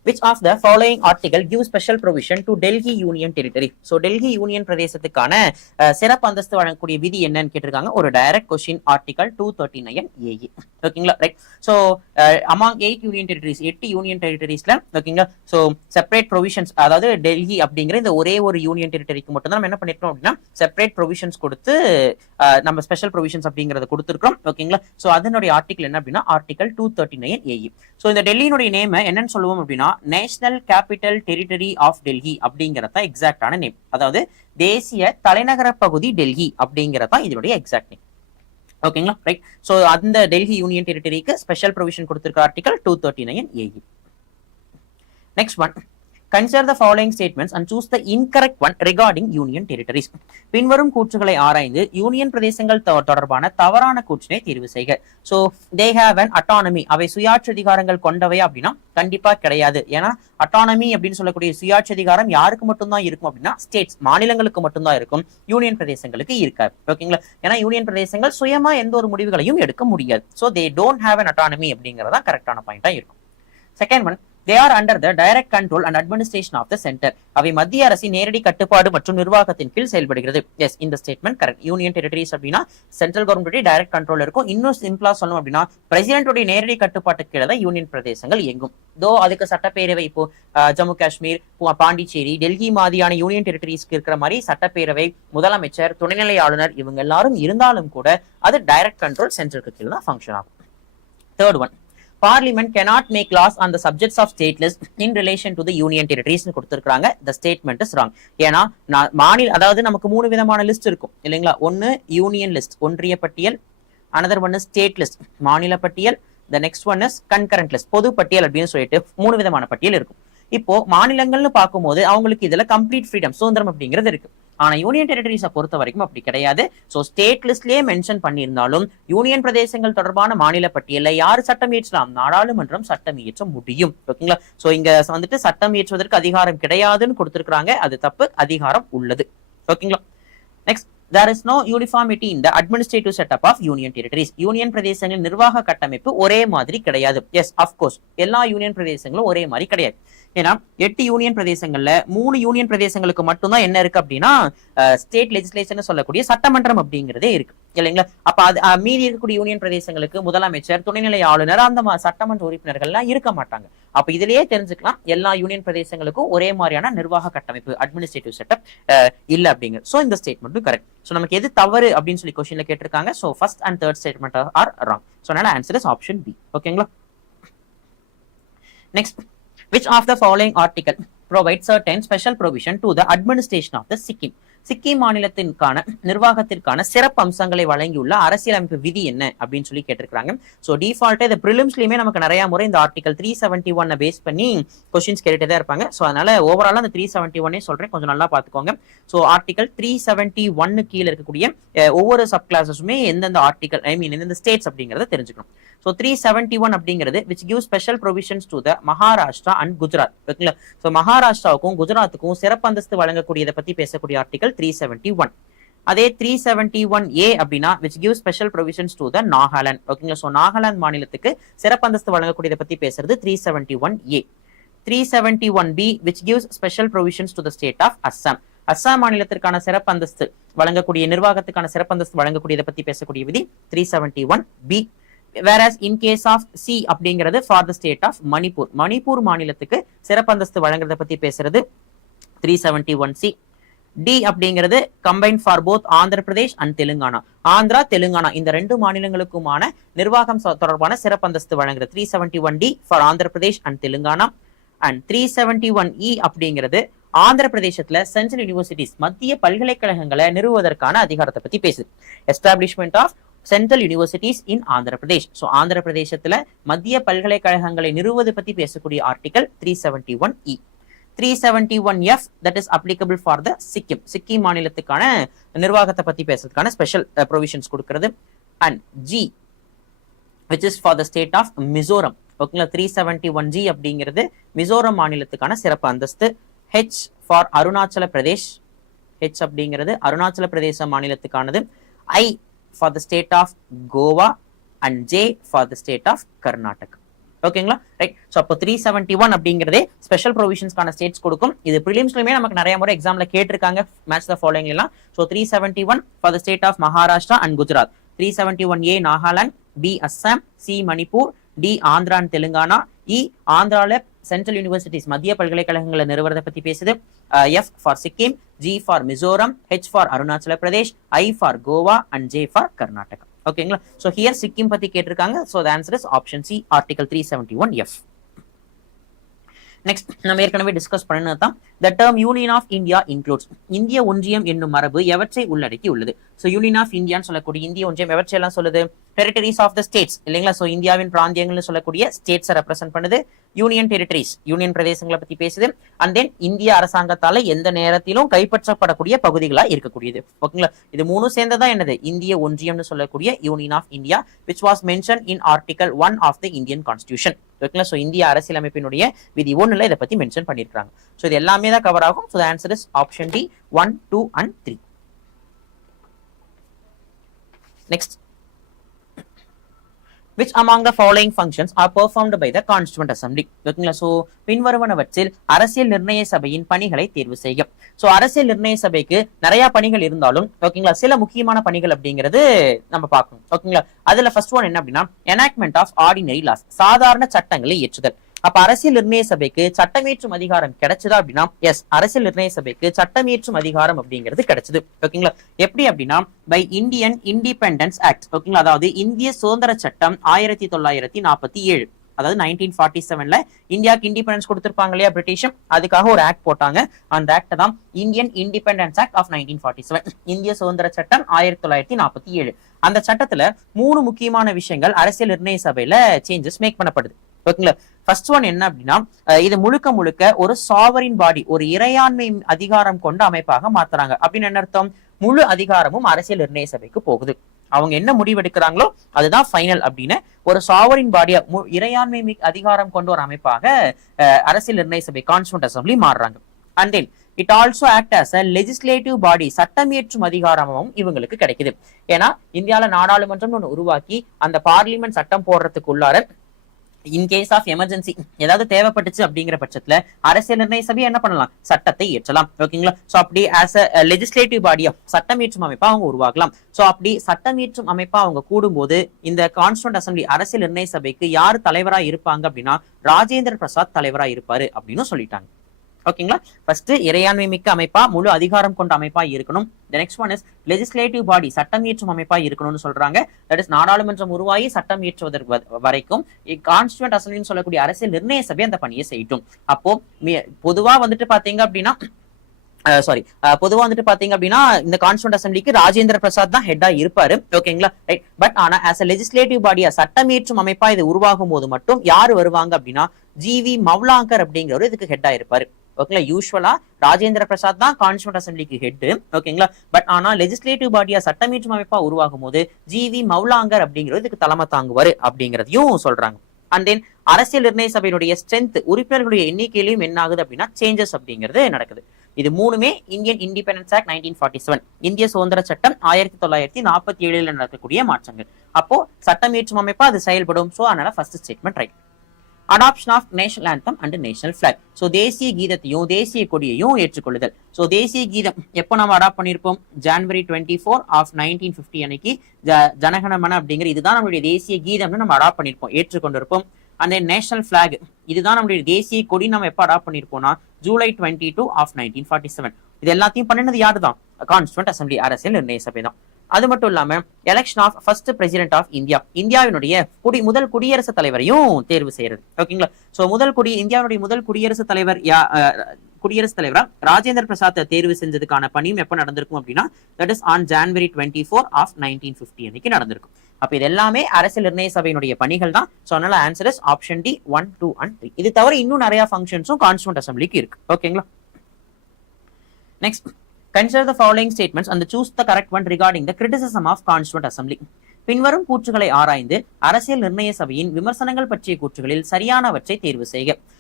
which of the following article gives special provision to Delhi Union Territory? So Delhi Union பிரதேசத்துக்கான சிறப்பு அந்தஸ்து வழங்கக்கூடிய விதி என்னன்னு கேட்டிருக்காங்க. ஒரு டைரக்ட் கொஸ்டின் ஆர்டிகல் 239A. ஓகேங்களா, right. So among 8 union territories, 8 union டெரிட்டரிஸ்ல ஓகேங்களா, ஸோ செப்பரேட் ப்ரொவிஷன்ஸ், அதாவது டெல்லி அப்படிங்கிற இந்த ஒரே ஒரு யூனியன் டெரிட்டரிக்கு மட்டும் தான் நம்ம என்ன பண்ணிருக்கோம் அப்படின்னா செப்பரேட் ப்ரொவிஷன்ஸ் கொடுத்து நம்ம ஸ்பெஷல் ப்ரொவிஷன்ஸ் அப்படிங்கறத கொடுத்துருக்கோம். ஓகேங்களா, ஸோ அதனுடைய ஆர்டிகல் என்ன அப்படின்னா ஆர்டிகல் 239A. ஸோ இந்த டெல்லியினுடைய நேம் என்னன்னு சொல்லுவோம் அப்படின்னா national capital territory of Delhi அப்படிங்கறத எக்ஸாக்டான நேம், அதாவது தேசிய தலைநகர பகுதி டெல்லி அப்படிங்கறதா இதனுடைய எக்ஸாக்ட் நேம். ஓகேங்களா, ரைட். சோ அந்த டெல்லி யூனியன் டெரிட்டரிக்கு ஸ்பெஷல் ப்ரொவிஷன் கொடுத்திருக்க article 239A. Next one, consider the following statements and choose the incorrect one regarding union territories. பின்வரும் கூற்றுகளை ஆராய்ந்து யூனியன் பிரதேசங்கள் தொடர்பான தவறான கூற்றினை தேர்வு செய்க. So they have an autonomy, அவை சுயாட்சி அதிகாரங்கள் கொண்டவை அப்படின்னா கண்டிப்பா கிடையாது. ஏன்னா அட்டானமி அப்படின்னு சொல்லக்கூடிய சுயாட்சி அதிகாரம் யாருக்கு மட்டும்தான் இருக்கும் அப்படின்னா ஸ்டேட்ஸ், மாநிலங்களுக்கு மட்டும்தான் இருக்கும், யூனியன் பிரதேசங்களுக்கு இருக்காது. ஓகேங்களா, ஏன்னா யூனியன் பிரதேசங்கள் சுயமா எந்த ஒரு முடிவுகளையும் எடுக்க முடியாது. So they don't have an autonomy அப்படிங்கறதா கரெக்டான பாயிண்டா இருக்கும். Second one, they are under the direct control and administration of the center. அவை மத்திய அரசின் நேரடி கட்டுப்பாடு மற்றும் நிர்வாகத்தின் கீழ் செயல்படுகிறது. எஸ், இந்த ஸ்டேட்மெண்ட் கரெக்ட். யூனியன் டெரிட்டரிஸ் அப்படின்னா சென்ட்ரல் கவர்மெண்ட் டைரக்ட் கண்ட்ரோல் இருக்கும். இன்னும் சிம்பிளா சொல்லணும் அப்படின்னா பிரசிடென்டோட நேரடி கட்டுப்பாட்டுக்கு கீழே தான் யூனியன் பிரதேசங்கள் இயங்கும். தோ அதுக்கு சட்டப்பேரவை இப்போ ஜம்மு காஷ்மீர், பாண்டிச்சேரி, டெல்லி மாதிரியான யூனியன் டெரிட்டரிஸ்க்கு இருக்கிற மாதிரி சட்டப்பேரவை, முதலமைச்சர், துணைநிலை ஆளுநர் இவங்க எல்லாரும் இருந்தாலும் கூட அது டைரக்ட் கண்ட்ரோல் சென்ட்ரலுக்கு கீழே தான் ஃபங்க்ஷன் ஆகும். Third one, Parliament cannot make laws on the subjects of state list in relation to the union territories னு கொடுத்திருக்காங்க. The statement is wrong. ஏன்னா மாநில, அதாவது நமக்கு 3 விதமான லிஸ்ட் இருக்கும் இல்லைங்களா. ஒன்னு யூனியன் லிஸ்ட், ஒன்றிய பட்டியல். another one is state list, மாநில பட்டியல். the next one is concurrent list, பொது பட்டியல் அப்படின்னு சொல்லிட்டு 3 விதமான பட்டியல் இருக்கும். இப்போ மாநிலங்கள்னு பார்க்கும்போது அவங்களுக்கு இதுல கம்ப்ளீட் ஃப்ரீடம், சுதந்திரம் அப்படிங்கிறது இருக்கு. ஆனா யூனியன் டெரிட்டரிஸை பொறுத்த வரைக்கும் அப்படி கிடையாது. சோ ஸ்டேட் லிஸ்ட்லயே மென்ஷன் பண்ணியிருந்தாலும் யூனியன் பிரதேசங்கள் தொடர்பான மாநில பட்டியலை யார் சட்டம் இயற்றலாம்? நாடாளுமன்றம் சட்டம் இயற்ற முடியும். ஓகேங்களா, சோ இங்க வந்துட்டு சட்டம் இயற்றுவதற்கு அதிகாரம் கிடையாதுன்னு கொடுத்திருக்காங்க. அது தப்பு, அதிகாரம் உள்ளது. ஓகேங்களா, next, there is no uniformity in the administrative setup of union territories. Union பிரதேசங்களின் நிர்வாக கட்டமைப்பு ஒரே மாதிரி கிடையாது. எஸ், அஃப்கோர்ஸ் எல்லா யூனியன் பிரதேசங்களும் ஒரே மாதிரி கிடையாது. ஏன்னா 8 யூனியன் பிரதேசங்கள்ல 3 யூனியன் பிரதேசங்களுக்கு மட்டும்தான் என்ன இருக்கு அப்படின்னா ஸ்டேட் லெஜிஸ்லேஷன் சொல்லக்கூடிய சட்டமன்றம் அப்படிங்கிறதே இருக்கு இல்லைங்களா. அப்ப அது மீதி இருக்கக்கூடிய யூனியன் பிரதேசங்களுக்கு முதலமைச்சர், துணைநிலை ஆளுநர், அந்த சட்டமன்ற உறுப்பினர்கள் எல்லாம் இருக்க மாட்டாங்க. அப்ப இதுலயே தெரிஞ்சுக்கலாம் எல்லா யூனியன் பிரதேசங்களுக்கும் ஒரே மாதிரியான நிர்வாக கட்டமைப்பு, அட்மினிஸ்ட்ரேட்டிவ் செட்டப் இல்ல அப்படிங்க. சோ இந்த ஸ்டேட்மெண்ட்டும் கரெக்ட். சோ நமக்கு எது தவறு அப்படின்னு சொல்லி கொஸ்டின்ல கேட்டிருக்காங்க. So first and third statement R wrong. So அதனால ஆன்சர் இஸ் ஆப்ஷன் பி. ஓகேங்களா, next, which of the following article provides certain special provision to the administration of the Sikkim? Sikkim மாநிலத்திற்கான நிர்வாகத்திற்கான சிறப்பு அம்சங்களை வழங்கியுள்ள அரசியலமைப்பு விதி என்ன அப்படின்னு சொல்லி கேட்டிருக்காங்க. சோ டிஃபால்ட்டா இந்த பிரிலிம்ஸ்லயுமே நமக்கு நிறைய முறை இந்த ஆர்டிகல் 371 பேஸ் பண்ணி கொஸ்டின்ஸ் கேட்டுட்டே தான் இருப்பாங்க. சோ அதனால ஓவராலா அந்த 371 சொல்றேன், கொஞ்சம் நல்லா பாத்துக்கோங்க. சோ ஆர்டிகல் 371 கீழே இருக்கக்கூடிய ஒவ்வொரு சப் கிளாஸஸுமே எந்தெந்த ஆர்டிகல், ஐ மீன் எந்தெந்த ஸ்டேட்ஸ் அப்படிங்கறத தெரிஞ்சுக்கணும். சோ 371 அப்படிங்கிறது which gives special provisions to the Maharashtra and Gujarat. ஓகேங்களா, சோ மகாராஷ்டிராவுக்கும் குஜராத்துக்கும் சிறப்பு அந்தஸ்து வழங்கக்கூடியதை பத்தி பேசக்கூடிய ஆர்டிகல் 371. அதே 371A அப்படின்னா which gives special provisions to the Nagaland. ஓகேங்களா, சோ நாகாலாந்து மாநிலத்துக்கு சிறப்பு அந்தஸ்து வழங்கக்கூடியதை பத்தி பேசுறது 371A. 371B which gives special provisions to the state of Assam. Assam மாநிலத்திற்கான சிறப்பு அந்தஸ்து வழங்கக்கூடிய, நிர்வாகத்துக்கான சிறப்பு அந்தஸ்து வழங்கக்கூடியதை பத்தி பேசக்கூடிய விதி 371B. whereas in case of C அப்படிங்கிறது for the state of Manipur, Manipur மாநிலத்துக்கு சிறப்பு அந்தஸ்து வழங்குறத பத்தி பேசுறது 371C. டி அப்படிங்கிறது combined for both Andhra Pradesh and Telangana. Andhra, Telangana இந்த 2 மாநிலங்களுக்குமான நிர்வாகம் தொடர்பான சிறப்பு அந்தஸ்து வழங்குறது 371D for Andhra Pradesh and Telangana. And 371E அப்படிங்கிறது ஆந்திர பிரதேசத்துல சென்ட்ரல் யூனிவர்சிட்டிஸ், மத்திய பல்கலைக்கழகங்களை நிறுவுவதற்கான அதிகாரத்தை பத்தி பேசுது. Establishment of central universities in Andhra Pradesh. So Andhra பிரதேசத்துல மத்திய பல்கலைக்கழகங்களை நிறுவுவது பத்தி பேசக்கூடிய article 371E. 371F that is applicable for the Sikkim, Sikkim மாநிலத்துக்கான நிர்வாகத்தை பத்தி பேசுறதுக்கான ஸ்பெஷல் ப்ரொவிஷன்ஸ் கொடுக்கிறது. And G which is for the state of Mizoram. ஓகேங்களா, 371G அப்படிங்கிறது மிசோரம் மாநிலத்துக்கான சிறப்பு அந்தஸ்து. H for Arunachal Pradesh, H அப்படிங்கிறது Arunachal Pradesh மாநிலத்துக்கானது. I for the state of Goa and J for the state of Karnataka. ஓகேங்களா ரைட். ஸோ அப்போ 371 அப்படிங்கிறதே ஸ்பெஷல் ப்ரொவிஷன்ஸ்க்கான ஸ்டேட்ஸ் கொடுக்கும். இது ப்ரிலிம்ஸ்லயுமே நமக்கு நிறைய முறை எக்ஸாம்ல கேட்டிருக்காங்க மேட்ச் த ஃபாலோயிங் எல்லாம். So 371 for the state of Maharashtra and Gujarat, 371A Nagaland, B Assam, C Manipur, D Andhra and Telangana, இ ஆந்திரால சென்ட்ரல் யூனிவர்சிட்டிஸ் மத்திய பல்கலைக்கழகங்களை நிறுவனத்தை பத்தி பேசுது, F for Sikkim, G for Mizoram, H for Arunachal Pradesh, I for Goa and J for Karnataka. ஓகேங்களா. சோ ஹியர் சிக்கிம் பத்தி கேட்டிருக்காங்க. So the answer is option C, article 371F. Next நம்ம ஏற்கனவே டிஸ்கஸ் பண்ணதான் the term union of India includes, இந்திய ஒன்றியம் என்னும் மரபு எவற்றை உள்ளடக்கி உள்ளது. சோ யூனியன் ஆஃப் இந்தியான்னு சொல்லக்கூடிய இந்திய ஒன்றியம் எவற்றையெல்லாம் சொல்லுது? டெரிட்டரிஸ் ஆஃப் த ஸ்டேட்ஸ் இல்லைங்களா. சோ இந்தியாவின் பிராந்தியங்கள்னு சொல்லக்கூடிய ஸ்டேட்ஸை ரெப்ரசென்ட் பண்ணுது. யூனியன் டெரிட்டரிஸ் யூனியன் பிரதேசங்களை பத்தி பேசுது. அண்ட் தென் இந்திய அரசாங்கத்தால எந்த நேரத்திலும் கைப்பற்றப்படக்கூடிய பகுதிகளா இருக்கக்கூடியது. ஓகேங்களா. இது மூணும் சேர்ந்ததான் என்னது? இந்திய ஒன்றியம்னு சொல்லக்கூடிய union of India, which was mentioned in article 1 of the Indian Constitution. ஓகேங்களா. சோ இந்திய அரசியலமைப்பினுடைய விதி 1ல இதை பத்தி மென்ஷன் பண்ணிருக்காங்க. சோ இது எல்லாமே தான் கவர் ஆகும். So the answer is option D, 1, 2 and 3. Next, which among the following functions are performed by the Constituent Assembly? ஓகேங்களா. சோ பின்வருவனவற்றில் அரசியல் நிர்ணய சபையின் பணிகளை தேர்வு செய்ய. சோ அரசியல் நிர்ணய சபைக்கு நிறைய பணிகள் இருந்தாலும் ஓகேங்களா, சில முக்கியமான பணிகள் அப்படிங்கிறது நம்ம பார்க்கணும். ஓகேங்களா. அதுல ஃபர்ஸ்ட் ஒன் என்ன அப்படின்னா, எனாக்ட்மெண்ட் ஆஃப் ஆர்டினரி லாஸ், சாதாரண சட்டங்களை இயற்றுதல். அப்ப அரசியல் நிர்ணய சபைக்கு சட்டமேற்றும் அதிகாரம் கிடைச்சதா அப்படின்னா, எஸ், அரசியல் நிர்ணய சபைக்கு சட்டமேற்றும் அதிகாரம் அப்படிங்கிறது கிடைச்சது. ஓகேங்களா. எப்படி அப்படின்னா, பை இந்தியன் இண்டிபெண்டன்ஸ் ஆக்ட். ஓகேங்களா. அதாவது இந்திய சுதந்திர சட்டம் 1947, அதாவது 1947ல இந்தியாவுக்கு இண்டிபெண்டன்ஸ் கொடுத்திருப்பாங்க இல்லையா பிரிட்டிஷும், அதுக்காக ஒரு ஆக்ட் போட்டாங்க. அந்த ஆக்ட் தான் இந்தியன் இண்டிபெண்டன்ஸ் ஆக்ட் ஆஃப் 1947, இந்திய சுதந்திர சட்டம் 1947. அந்த சட்டத்துல 3 முக்கியமான விஷயங்கள் அரசியல் நிர்ணய சபையில சேஞ்சஸ் மேக் பண்ணப்படுது. ஓகேங்களா. ஃபர்ஸ்ட் ஒன் என்ன அப்படின்னா, இது முழுக்க முழுக்க ஒரு சாவரின் பாடி, ஒரு இறையாண்மை அதிகாரம் கொண்ட அமைப்பாக மாத்துறாங்க. அப்படின்னு என்ன அர்த்தம்? முழு அதிகாரமும் அரசியல் நிர்ணய சபைக்கு போகுது. அவங்க என்ன முடிவெடுக்கிறாங்களோ அதுதான் ஃபைனல் அப்படின்னு ஒரு சாவரின் பாடியா, இறையாண்மை அதிகாரம் கொண்ட ஒரு அமைப்பாக அரசியல் நிர்ணய சபை கான்ஸ்டிடியூண்ட் அசெம்பிளி மாறுறாங்க. And then it also act as a legislative பாடி, சட்டமியற்றும் அதிகாரமும் இவங்களுக்கு கிடைக்குது. ஏன்னா இந்தியாவில நாடாளுமன்றம் ஒன்று உருவாக்கி அந்த பார்லிமெண்ட் சட்டம் போடுறதுக்கு உள்ளார இன்கேஸ் ஆஃப் எமர்ஜென்சி ஏதாவது தேவைப்பட்டுச்சு அப்படிங்கிற பட்சத்துல அரசியல் நிர்ணய சபை என்ன பண்ணலாம்? சட்டத்தை இயற்றலாம். ஓகேங்களா. சோ அப்படி ஆஸ் அ லெஜிஸ்லேட்டிவ் பாடியா, சட்டமீற்றும் அமைப்பா அவங்க உருவாக்கலாம். சோ அப்படி சட்டமீற்றும் அமைப்பா அவங்க கூடும்போது இந்த கான்ஸ்டிடியூண்ட் அசெம்பிளி அரசியல் நிர்ணய சபைக்கு யார் தலைவரா இருப்பாங்க அப்படின்னா, ராஜேந்திர பிரசாத் தலைவரா இருப்பாரு அப்படின்னு சொல்லிட்டாங்க. ஓகேங்களா. ஃபர்ஸ்ட் இறையாண்மை மிக்க அமைப்பா, முழு அதிகாரம் கொண்ட அமைப்பா இருக்கணும். The next one is legislative body, சட்டம் இயற்றும் அமைப்பா இருக்கணும்னு சொல்றாங்க. தட் இஸ் நாடாளுமன்றம் உருவாகி சட்டம் இயற்றுவதற்கு வரைக்கும் கான்ஸ்டிடியூண்ட் அசெம்பிளின்னு சொல்லக்கூடிய அரசியல் நிர்ணய சபை அந்த பணியை செய்யட்டும். அப்போ பொதுவா வந்துட்டு பாத்தீங்க அப்படின்னா இந்த கான்ஸ்டிடியூண்ட் அசெம்பிளிக்கு ராஜேந்திர பிரசாத் தான் ஹெட்டா இருப்பாரு. ஓகேங்களா. ரைட். பட் ஆனா ஆஸ் அ லெஜிஸ்லேட்டிவ் பாடியா, சட்டமேற்றும் அமைப்பா இது உருவாகும் போது மட்டும் யாரு வருவாங்க அப்படின்னா, ஜிவி மவ்லாங்கர் அப்படிங்கிறவர் இதுக்கு ஹெட்டா இருப்பாரு. ஓகேங்களா. யூஸ்வலா ராஜேந்திர பிரசாத் தான் கான்ஸ்டிடியூண்ட் அசெம்பிளிக்கு ஹெட். ஓகேங்களா. பட் ஆனா லெஜிஸ்லேட்டிவ் பாடியா, சட்டமேற்றும் அமைப்பா உருவாகும் போது ஜிவி மவ்லாங்கர் அப்படிங்கிறது இதுக்கு தலைமை தாங்குவாரு அப்படிங்கிறதையும் சொல்றாங்க. அண்ட் தென் அரசியல் நிர்ணய சபையினுடைய ஸ்ட்ரென்த், உறுப்பினர்களுடைய எண்ணிக்கையிலும் என்ன ஆகுது அப்படின்னா சேஞ்சஸ் அப்படிங்கிறது நடக்குது. இது மூணுமே இந்தியன் இண்டிபெண்டன்ஸ் ஆக்ட் 1947, இந்திய சுதந்திர சட்டம் 1947 நடக்கக்கூடிய மாற்றங்கள். அப்போ சட்டமேற்றும் அமைப்பா அது செயல்படும். சோ அதனால first statement right. Adoption of national anthem and national black. So தேசிய கீதத்தையும் தேசிய கொடியையும் ஏற்றுக்கொள்ளுதல். சோ தேசிய கீதம் எப்போ நம்ம அடாப்ட் பண்ணிருப்போம்? January 24 of 1950 அன்னைக்கு ஜனகணமன அப்படிங்கிற இதுதான் நம்மளுடைய தேசிய கீதம்னு நம்ம அடாப்ட் பண்ணிருப்போம், ஏற்றுக்கொண்டிருப்போம். அந்த நேஷனல் பிளாக் இதுதான் நம்மளுடைய தேசிய கொடி. நம்ம எப்ப அடாப்ட் பண்ணிருப்போம்னா July 22 of 1947. இது எல்லாத்தையும் பண்ணினது யாரு தான்? கான்ஸ்டிடியூண்ட் அசெம்பிளி, அரசியல் நிர்ணய சபை தான். அது மட்டும் இல்லாம election of first president of India, இந்தியாவினுடைய முதல் குடியரசுத் தலைவரையும் தேர்வு செய்யறது. ஓகேங்களா. சோ இந்தியாவுடைய முதல் குடியரசுத் தலைவரா ராஜேந்திர பிரசாத் தேர்வு செஞ்சதுக்கான பணியும் எப்ப நடந்திருக்கும் அப்படின்னா, that is on January 24 of 1950 அன்னைக்கு நடந்திருக்கும். அப்ப இது எல்லாமே அரசியல் நிர்ணய சபையினுடைய பணிகள் தான். சோ அதனால answer is option D, 1, 2 and 3. இது தவிர இன்னும் நிறைய ஃபங்க்ஷன்ஸும் கான்ஸ்டிடியூண்ட் அசெம்பிளிக்கு இருக்கு. ஓகேங்களா. Next, consider the following statements and choose the correct one regarding the criticism of Constituent Assembly. பின்வரும் கூற்றுகளை ஆராய்ந்து அரசியல் நிர்ணய சபையின் விமர்சனங்கள் பற்றிய கூற்றுகளில் சரியானவற்றை தேர்வு செய்க.